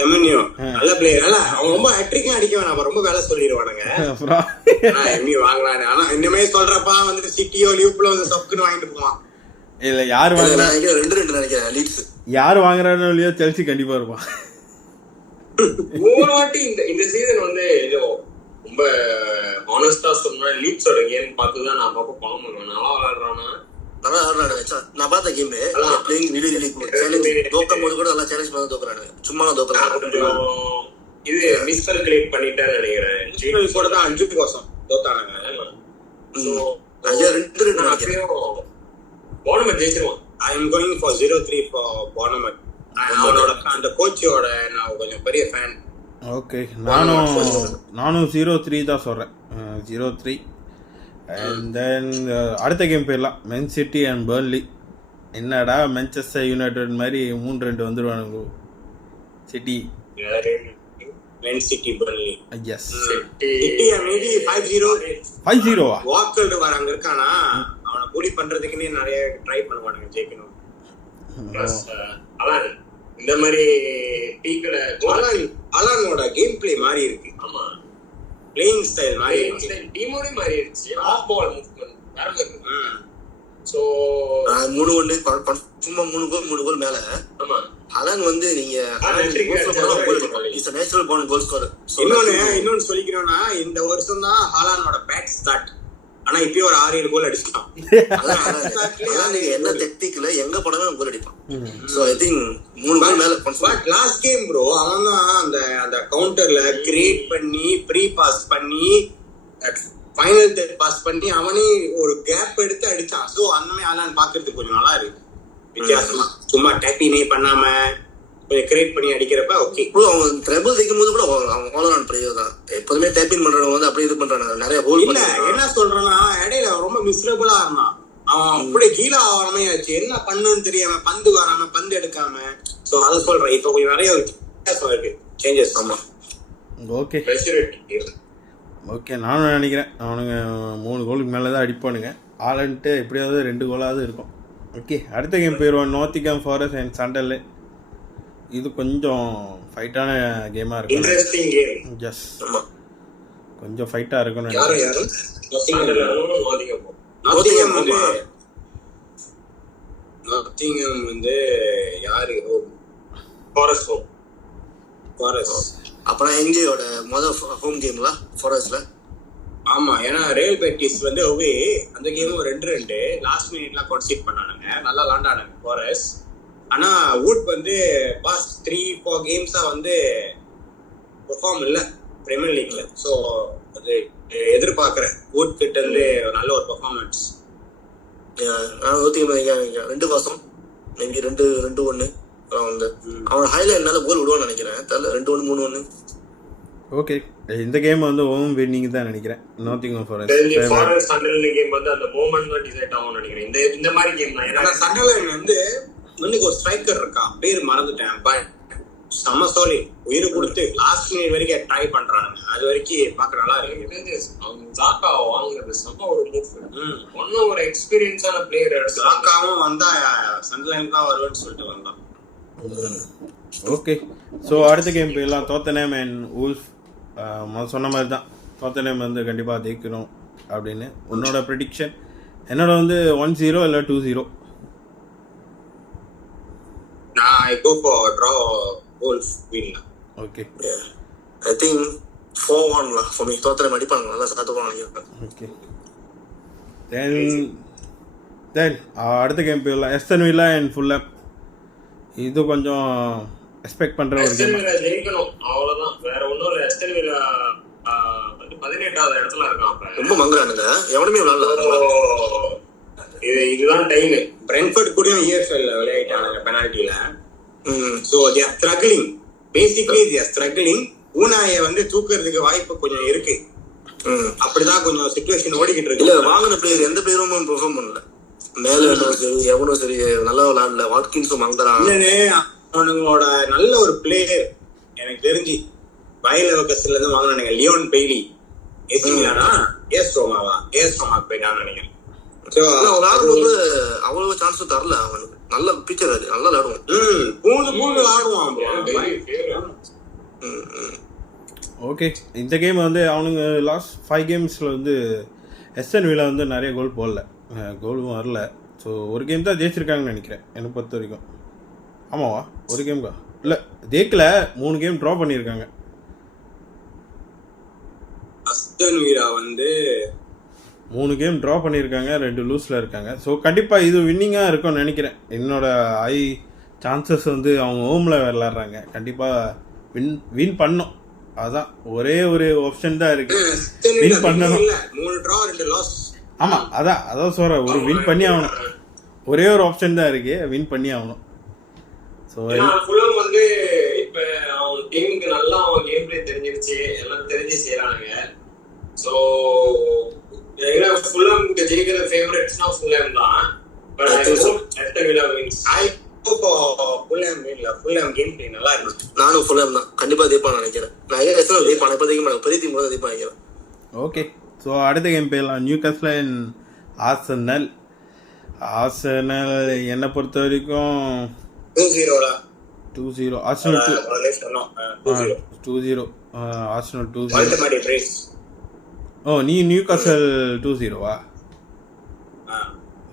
செமனியோ நல்ல பிளேயர். இல்ல அவன் ரொம்ப ஹேட்ரிக்லாம் அடிக்க வேணாம், ரொம்ப வேலை சொல்லிடுவானுங்க. அப்புறம் எம்மி வாங்கலாம். ஆனா இந்த மாதிரி சொல்றப்பா வந்து சிட்டியோ லிவர்பூலோ வந்து சப்க்குன்னு வாங்கிட்டு போவான். இல்ல யார் வாங்குறா? 2-2 நினைக்கிறேன் லீட்ஸ். யார் வாங்குறானோ இல்லையோ செல்சி கண்டிப்பா இருப்பான். ஒரு வாட்டி இந்த சீசன் வந்து ரொம்ப ஹானஸ்டா சொன்னா லீட்ஸோட கேம் பார்த்து தான் நான் பாப்பா பணம் பண்ணுவேன். நல்லா விளையாடுறானா, நல்லா ஆடுறானு நான் பார்த்த கேம் பிளேயிங் ரிலி தோக்கும் போது கூட நல்லா சேலஞ்ச் பண்ணி தோக்குறானு, சும்மா தோக்குறானு. இது மிஸ்கல்குலேட் பண்ணிட்டேன்னு நினைக்கிறேன். ஜீனல் கூட தான் 5 தோத்தானாங்க. சோ 2-2 நினைக்கிறேன். போனமெட் ஜெயிச்சிருவான். I am going for 0-3 for Bournemouth. அவனோட அந்த கோச்சோட நான் கொஞ்சம் பெரிய ஃபேன். ஓகே, நானும் 0-3 தான் சொல்றேன். 0-3. அண்ட் தென் அடுத்த கேம் போயிடலாம். Man City and Burnley. என்னடா மான்செஸ்டர் யுனைடெட் மாதிரி 3-2 வந்துருவானுங்க. City Man City Burnley. Yes, City maybe 5-0 Walker வராங்க இருக்கானா, அவனை பூடி பண்றதுக்குன்னே நிறைய ட்ரை பண்ணுவானுங்க ஜெயிக்கணும். அதான் இந்த மாதிரி பீக்ல அலானோட கேம் பிளே மாறி இருக்கு. ஆமா, பிளேயிங் ஸ்டைல் மாறி இருக்கு, டீமோட மாறிடுச்சு. ஆஃப் பால் மூவ்மென்ட் வேற இருக்கு. சோ 3-1 சும்மா 3 கோல் மேல. ஆமா, அலான் வந்து நீங்க நேச்சுரல் பார்ன் கோல் ஸ்கோரர். இன்னொன்னு சொல்லிக்கிறோம்னா இந்த வருஷம் தான் ஹாலானோட பேட் ஸ்டார்ட். ஆனா இப்பயே ஒரு 6-7 கோல் அடிச்சிட்டான். நீங்க என்ன டெக்னிக்ல எங்க படமே கோல் அடிப்பான். சோ ஐ திங்க் 3 கோல் மேல. பட் லாஸ்ட் கேம் ப்ரோ அவன் தான் அந்த கவுண்டர்ல கிரியேட் பண்ணி ப்ரீ பாஸ் பண்ணி ஃபைனல் தேர்ட் பாஸ் பண்ணி அவனே ஒரு கேப் எடுத்து அடிச்சான். சோ அந்த மாதிரி ஹாலான் பாக்குறதுக்கு கொஞ்சம் நல்லா இருக்கு, வித்தியாசமா. சும்மா டேப்பினே பண்ணாம கொஞ்சம் கிரியேட் பண்ணி அடிக்கிறப்ப ஓகே. ப்ரோ அவங்க ட்ரபிள் வைக்கும் போது கூட அவங்க ஆல் பிளேயர் தான். எப்போதுமே டேப்பிங் பண்றவங்க வந்து அப்படியே இது பண்றாங்க, நிறைய ஹோல் இல்ல. என்ன சொல்றேன்னா இடையில ரொம்ப மிஸ்ரபிளா இருந்தான் அவன், அப்படியே கீழே ஆகாமே ஆச்சு. என்ன பண்ணுன்னு தெரியாம, பந்து வராம, பந்து எடுக்காம. சோ அதை சொல்றேன். இப்போ கொஞ்சம் நிறைய வித்தியாசம் இருக்கு, சேஞ்சஸ். ஆமா ஓகே ஓகே, நானும் நினைக்கிறேன் அவனுங்க 3 கோலுக்கு மேலே தான் அடிப்பானுங்க. ஆலன்ட்டு எப்படியாவது 2 கோலாவது இருக்கும். ஓகே, அடுத்த கேம் போயிடுவோம். Nottingham forest and Sunderland. இது கொஞ்சம் ஃபைட்டான கேமாக இருக்கும். Interesting game. எஸ், கொஞ்சம் ஃபைட்டாக இருக்கும்னு யாரும் நினைக்கிறேன். நாட்டிங்ஹாம் வந்து யாரு? ஃபாரஸ்ட். அப்பனா எங்கேயோட முதல் ஹோம் கேம்ல ஃபாரஸ்ட்ல. ஆமா, ஏன்னா ரியல் பெட்டிஸ் வந்து ஒவே அந்த கேமும் 2-2 லாஸ்ட் மினிட்ல கன்சீட் பண்ணானுங்க. நல்லா விளாண்டானுங்க ஃபாரஸ்ட். ஆனா வுட் வந்து பாஸ்ட் 3-4 கேம்ஸா வந்து பெர்ஃபார்ம் இல்ல பிரீமியர் லீக்ல. சோ அது எதிர்பார்க்கறேன் வுட் கிட்ட இருந்து நல்ல ஒரு பெர்ஃபார்மன்ஸ். நான் 2 மாசம் மேபி 2-1 வந்து அவன் ஹைலைட் நல்ல கோல் விடுவான்னு நினைக்கிறேன். தெரியல, 2-1 3-1. ஓகே, இந்த கேம் வந்து ஹோம் வின்னிங் தான் நினைக்கிறேன். நாட்டிங்ஹாம் ஃபாரஸ்ட் சண்டர்லேண்ட் கேம் வந்து அந்த மொமெண்ட் தான் டிசைட் ஆகும்னு நினைக்கிறேன். இந்த மாதிரி கேம் தான். ஏன்னா சண்டர்லேண்ட் வந்து இன்னைக்கு ஒரு ஸ்ட்ரைக்கர் இருக்கான், பேர் மறந்துட்டேன். பட் செம்ம சோலி, உயிர் கொடுத்து லாஸ்ட் மினிட் வரைக்கும் ட்ரை பண்றானுங்க. அது வரைக்கும் பாக்க நல்லா இருக்கு. அவங்க ஜாக்கா வாங்குறது செம்ம ஒரு மூவ். ஒன்னும் ஒரு எக்ஸ்பீரியன்ஸான பிளேயர். ஜாக்காவும் வந்தா சண்டர்லேண்ட் தான் வருவேன்னு சொல்லிட்டு வந்தான். ஓகே, ஸோ அடுத்த கேம் போயிடலாம். Tottenham and Wolff. சொன்ன மாதிரி தான், டோட்டன்ஹாம் வந்து கண்டிப்பாக ஜெயிக்கணும் அப்படின்னு. உன்னோட ப்ரெடிக்ஷன்? என்னோட வந்து 1-0 இல்லை 2-0. நான் I go for draw, Wolves win. Okay, I think 4-1 lah for me. Tottenham அடிப்பாங்க, நல்லா சாத்துவாங்க நினைக்கிறேன். ஓகே, தென் அடுத்த கேம் போயிடலாம். Aston villa and Fulham. இது கொஞ்சம் எக்ஸ்பெக்ட் பண்ற ஒரு கேம். ஜெயிக்கணும் அவ்வளவுதான், வேற ஒண்ணும் இல்ல. ஆஸ்டன் வில்லா வந்து 18வது இடத்துல இருக்கான். ரொம்ப மங்கறானுங்க, எவனுமே விளையாடல. இதுதான் டைம். பிரென்ஃபோர்ட் கூடயும் EFL விளையாடிட்டாங்க பெனால்ட்டில. So they are struggling, basically they are struggling. ஊனாயை வந்து தூக்குறதுக்கு வாய்ப்பு கொஞ்சம் இருக்கு. அப்படிதான் கொஞ்சம் சிச்சுவேஷன் ஓடிக்கிட்டு இருக்கு. இல்ல, வாங்கின பிளேயர் எந்த பேரும் பெர்ஃபார்ம் பண்ணல. மேல சரி, எவனும் சரி நல்லா விளையாடல. வாட்கின்ஸும் மங்கறான். அவனுங்களோட நல்ல ஒரு பிளேயர் எனக்கு தெரிஞ்சு வயலவகஸ்ல இருந்து வாங்கினானுங்க, லியோன் பெய்லி. ஏஸ் ரோமா போயிட்டான்னு நினைக்கிறேன். விளையாடும்போது அவ்வளவு சான்ஸும் தரல அவனுக்கு. நல்ல பிக்சர், அது நல்லா விளையாடுவான். பூந்து ஆடுவான். ஓகே, இந்த கேம் வந்து அவனுங்க லாஸ்ட் 5 கேம்ஸில் வந்து ஆஸ்டன் வில்லா வந்து நிறைய கோல் போடல, கோலும் வரல. ஸோ ஒரு கேம் தான் ஜெயிச்சிருக்காங்கன்னு நினைக்கிறேன் என்னை பொறுத்த வரைக்கும். ஆமாவா? ஒரு கேம்க்கா? இல்லை, ஜெயிக்கல. 3 கேம் ட்ரா பண்ணியிருக்காங்க. ஆஸ்டன் வில்லா வந்து 3 கேம் ட்ரா பண்ணியிருக்காங்க, 2 லூஸில் இருக்காங்க. ஸோ கண்டிப்பாக இது வின்னிங்காக இருக்கும்னு நினைக்கிறேன். என்னோட ஹை சான்சஸ் வந்து அவங்க ஹோமில் விளாட்றாங்க, கண்டிப்பாக வின் பண்ணும். அதான் ஒரே ஒரு ஆப்ஷன் தான் இருக்கு, வின் பண்ணணும். 3 டிரா 2 லாஸ். ஆமாம், அதான் சொல்கிறேன், ஒரு வின் பண்ணி ஆகணும். ஒரே ஒரு ஆப்ஷன் தான் இருக்கு, வின் பண்ணி ஆகணும். ஸோ ஃபுல்ஹாம் வந்து இப்போ அவன் டீமுக்கு நல்லா அவன் கேம் பிளே தெரிஞ்சிருச்சு, எல்லாம் தெரிஞ்சு செய்யறானுங்க. ஸோ ஃபுல்ஹாம்க்கு ஜெயிக்கிற ஃபேவரட்ஸ்னா ஃபுல்ஹாம் தான். But I hope Aston Villa wins. Fulham game play நல்லா இருக்கு. நானும் ஃபுல்ஹாம் தான் கண்டிப்பா ஜெயிப்பான்னு நினைக்கிறேன். நான் ஏன் ஜெயிப்பான் இப்போதைக்கு பெரிய டீம் தான் ஜெயிப்பான் நினைக்கிறேன். ஓகே, ஸோ அடுத்த கேம் போயிடலாம். Newcastle and Arsenal. என்னை பொறுத்த வரைக்கும் 2-0 ஆர்சனல். 2-0 ஆர்சனல். 2-0. ஓ, நீ நியூகாஸ்ல் 2-0வா?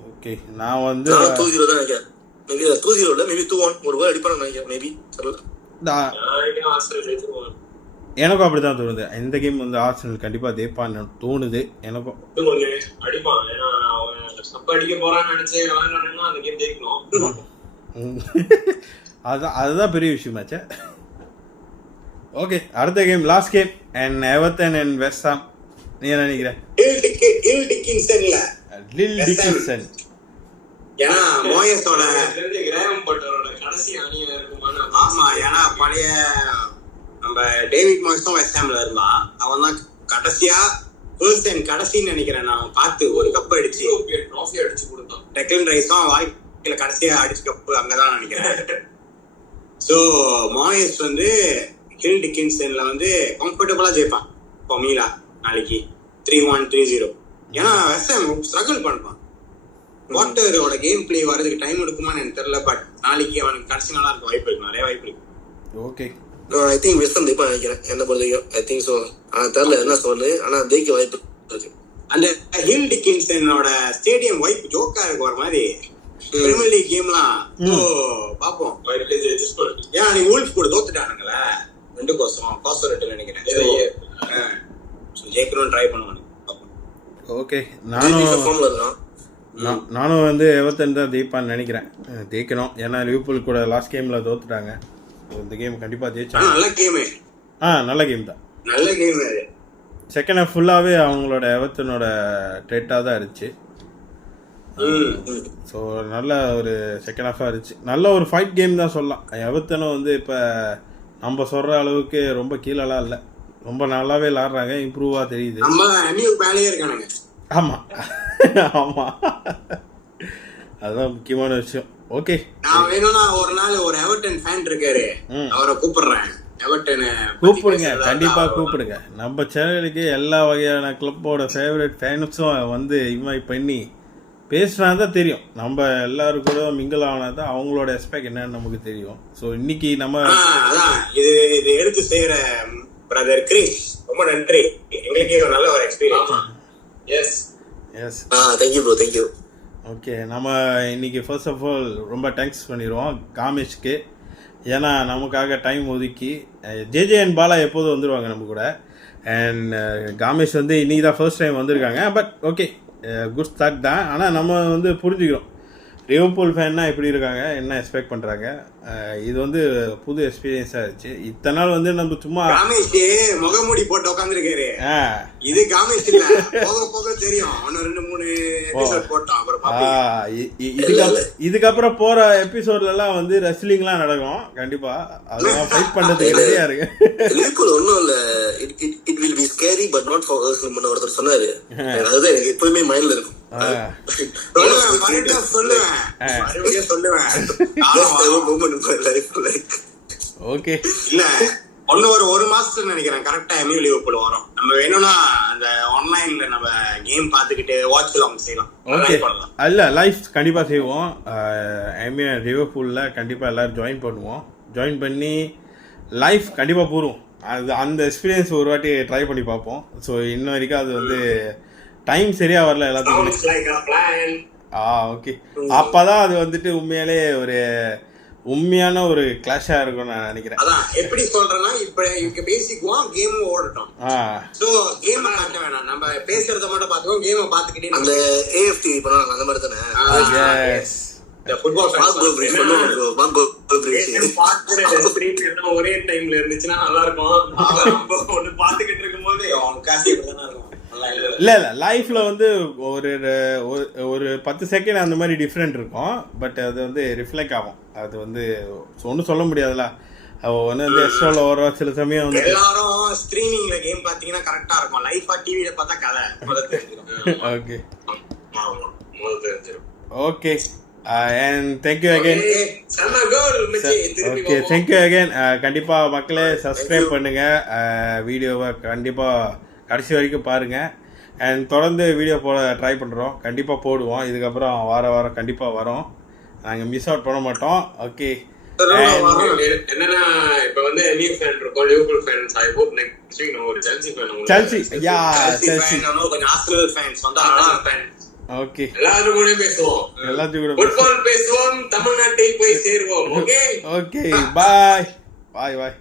ஓகே, நான் வந்து 2-0 தான் நினைக்கிறேன். மேபி 2-0 இல்ல, மேபி 2-1 ஒரு கோல் அடிப்பான்னு நினைக்கிறேன். மேபி தெரியல. எனக்கும் அப்படி தான் தோணுது. இந்த கேம் வந்து ஆர்சனல் கண்டிப்பாக ஜெயிப்பான்னு தோணுது எனக்கும். அடிப்பான், ஏன்னா அவன் ஸ்டெப் அடிக்க போறான்னு நினைச்சு விளையாடுறானுன்னா அந்த கேம் ஜெயிக்கணும். அதுதான் பெரிய விஷயமாச்சே. ஓகே, அடுத்த game last game and Everton and West Ham. நீ என்ன நினைக்கிற? லில் டிக்கின்சன். ஏன்னா மோயஸோட கிராம் பட்டரோட கடைசி அணியா இருக்குமானா ஆமா, ஏன்னா பழைய நம்ம டேவிட் மாய்ஸும் வெஸ்ட் ஹாம்ல இருந்தான். அவன் தான் கடைசியா ஃபர்ஸ்ட் அண்ட் கடைசின்னு நினைக்கிறேன் நான் பார்த்து ஒரு கப் அடிச்சு ட்ராஃபி அடிச்சு கொடுத்தான். டெக்லன் ரைஸும் வாழ்க்கையில கடைசியா அடிச்ச கப்பு அங்கதான் நினைக்கிறேன். ஸோ மாயஸ் வந்து ஹில் டிக்கின்சன்ல வந்து கம்ஃபர்டபுளா ஜெயிப்பான் மீலா நாளைக்கு 3-1 3-0. ஏன்னா வெஸ்ட் ஹாம் ஸ்ட்ரகிள் பண்ணுவான். வாட்டரோட கேம் பிளே வரதுக்கு டைம் எடுக்குமான்னு எனக்கு தெரியல. பட் நாளைக்கு அவனுக்கு கடைசி நாளா இருக்க வாய்ப்பு இருக்கு, நிறைய வாய்ப்பு இருக்கு. Okay, I think West Ham ஜெயிப்பா நினைக்கிறேன் என்ன பொறுத்தவரைக்கும். I think so. ஆனால் தெரியல என்ன சொல்லு, ஆனால் ஜெயிக்க வாய்ப்பு இருக்கு. அந்த ஹில் டிக்கின்சனோட ஸ்டேடியம் வைப் ஜோக்கா இருக்கு ஒரு மாதிரி. பிரீமியர் லீக் கேம்லாம் பாப்போம். ஏன் நீ வூல்ஃப் கூட தோத்துட்டானுங்களே 2-2 நினைக்கிறேன். ஜெயிக்கணும்னு ட்ரை பண்ணுவானு. ஓகே, ஃபார்ம்ல இருக்கான். நானும் வந்து எவர்டன் தான் ஜெயிப்பான்னு நினைக்கிறேன். ஜெயிக்கணும், ஏன்னா லிவர்பூல் கூட லாஸ்ட் கேமில் தோத்துட்டாங்க. இந்த கேம் கண்டிப்பாக ஜெயிச்சாங்க. நல்ல கேமு. நல்ல கேம் தான். நல்ல கேம். செகண்ட் ஹாஃப் ஃபுல்லாகவே அவங்களோட எவர்டனோட ட்ரெட்டாக தான் இருந்துச்சு. ஸோ நல்ல ஒரு செகண்ட் ஹாஃபாக இருந்துச்சு. நல்ல ஒரு ஃபைட் கேம் தான் சொல்லலாம். எவர்டனும் வந்து இப்போ நம்ம சொல்கிற அளவுக்கு ரொம்ப கீழெல்லாம் இல்லை, ரொம்ப நல்லாவே விளாட்றாங்க, இம்ப்ரூவாக தெரியுது. ஆமாம் ஆமாம், அதுதான் முக்கியமான விஷயம். ஓகே, நான் வேணும்னா ஒரு நாள் ஒரு எவர்டன் ஃபேன் இருக்காரு, அவரை கூப்பிடுறேன். கூப்பிடுங்க, கண்டிப்பா கூப்பிடுங்க. நம்ம சேனலுக்கு எல்லா வகையான கிளப்போட ஃபேவரட் ஃபேன்ஸும் வந்து இன்வைட் பண்ணி பேசுனா தான் தெரியும். நம்ம எல்லாரும் கூட மிங்கிள் ஆனா தான் அவங்களோட எஸ்பெக்ட் என்னன்னு நமக்கு தெரியும். ஸோ இன்னைக்கு நம்ம இது எடுத்து செய்யற பிரதர் கிரிஷ் ரொம்ப நன்றி. எங்களுக்கே ஒரு நல்ல ஒரு experience. Yes yes, thank you bro, thank you. Okay, நம்ம இன்னைக்கு ஃபர்ஸ்ட் ஆஃப் ஆல் ரொம்ப தேங்க்ஸ் பண்ணிடுவோம் காமேஷ்க்கு. ஏன்னா நமக்காக டைம் ஒதுக்கி ஜேஜேஎன் பாலா எப்போதும் வந்துடுவாங்க நம்ம கூட. அண்ட் காமேஷ் வந்து இன்றைக்கி தான் ஃபர்ஸ்ட் டைம் வந்திருக்காங்க. பட் ஓகே, குட் ஸ்டார்ட் தான். ஆனால் நம்ம வந்து புரிஞ்சுக்கிறோம் லிவர்பூல் ஃபேன்னா எப்படி இருக்காங்க, என்ன எக்ஸ்பெக்ட் பண்ணுறாங்க. இது வந்து புது எக்ஸ்பீரியன்ஸாக இருந்துச்சு. இத்தனை நாள் வந்து நம்ம சும்மா முகமூடி போட்டு உட்காந்துருக்காரு. இது காமேஷ் இல்ல, போக போக தெரியும். 2-3 எபிசோட் போட்டோம், அப்புறம் இதுக்கப்புறம் போற எபிசோட்லாம் வந்து ரெஸ்லிங்லாம் நடக்கும் கண்டிப்பா. அதெல்லாம் ஃபைட் பண்றதுக்கு ரெடியா இருக்கு. லிவர்பூல் ஒண்ணும் இல்ல, it will be scary but not for us னு ஒருத்தர் சொன்னாரு. அதுதான் எனக்கு எப்பவுமே மைண்ட்ல இருக்கும். ஓகே, இல்ல ஒரு மாசத்துக்கு நினைக்கிறேன் கரெக்டா எம்யூ லிவர்பூல் வரும். நம்ம வேணும்னா அந்த ஆன்லைன்ல நம்ம கேம் பார்த்துக்கிட்டு வாட்ச் லாங் செய்யலாம். ஓகே, இல்ல லைவ் கண்டிப்பா செய்வோம். எம்யூ லிவர்பூல்ல கண்டிப்பா எல்லாரும் ஜாயின் பண்ணுவோம். ஜாயின் பண்ணி லைவ் கண்டிப்பா போடுவோம். அது அந்த எக்ஸ்பீரியன்ஸ் ஒரு வாட்டி ட்ரை பண்ணி பார்ப்போம். ஸோ இன்ன வரைக்கும் அது வந்து டைம் சரியா வரல எல்லாத்துக்கும். ஓகே, அப்பதான் அது வந்துட்டு உண்மையாலே ஒரு உண்மையான ஒரு கிளாஷா இருக்கும் நான் நினைக்கிறேன். அதான் எப்படி சொல்றேன்னா, இப்ப பேசிக்குவோம், கேம் ஓடட்டும். சோ கேம் காட்ட வேணாம், நம்ம பேசுறத மட்டும் பாத்துக்குவோம், கேம் பாத்துக்கிட்டே அந்த ஏஎஃப்டி பண்ணுவாங்க அந்த மாதிரி தானே. எஸ், ஃபுட்பால் ஒரே டைம்ல இருந்துச்சுன்னா நல்லா இருக்கும். ஒண்ணு பாத்துக்கிட்டு இருக்கும் போது காசு இருக்கும். இல்லை லைஃப்ல வந்து ஒரு 10 செகண்ட் அந்த மாதிரி டிஃப்ரெண்ட் இருக்கும். பட் அது வந்து ரிஃப்ளெக்ட் ஆகும். அது வந்து ஒன்றும் சொல்ல முடியாதுல்ல. ஒன்று வந்து எக்ஸ்ட்ரால வர சில சமயம் வந்து எல்லாரும் ஸ்ட்ரீமிங்ல கேம் பார்த்தீங்கன்னா கரெக்டா இருக்கும். லைஃபா டிவியில பார்த்தா கதை okay okay. And thank you again. Okay, thank you again. கண்டிப்பா மக்களே சப்ஸ்கிரைப் பண்ணுங்க, வீடியோவை கண்டிப்பா கடைசி வரைக்கும் பாருங்க. அண்ட் தொடர்ந்து வீடியோ போட ட்ரை பண்ணுறோம், கண்டிப்பாக போடுவோம். இதுக்கப்புறம் வாரம் கண்டிப்பாக வரோம், நாங்கள் மிஸ் அவுட் பண்ண மாட்டோம். ஓகே, என்னன்னா இப்போ வந்து நியூ ஃபேன் இருக்கும், Liverpool fans. I hope next week நம்ம ஒரு செல்சி ஃபேன், செல்சி கொஞ்சம் ஆர்சனல் ஃபேன்ஸ் வந்தா ஃபேன். ஓகே, எல்லாரும் கூட பேசுவோம், ஃபுட்பால் பேசுவோம், தமிழ்நாட்டில் போய் சேருவோம். ஓகே ஓகே, பாய் பாய் பாய்.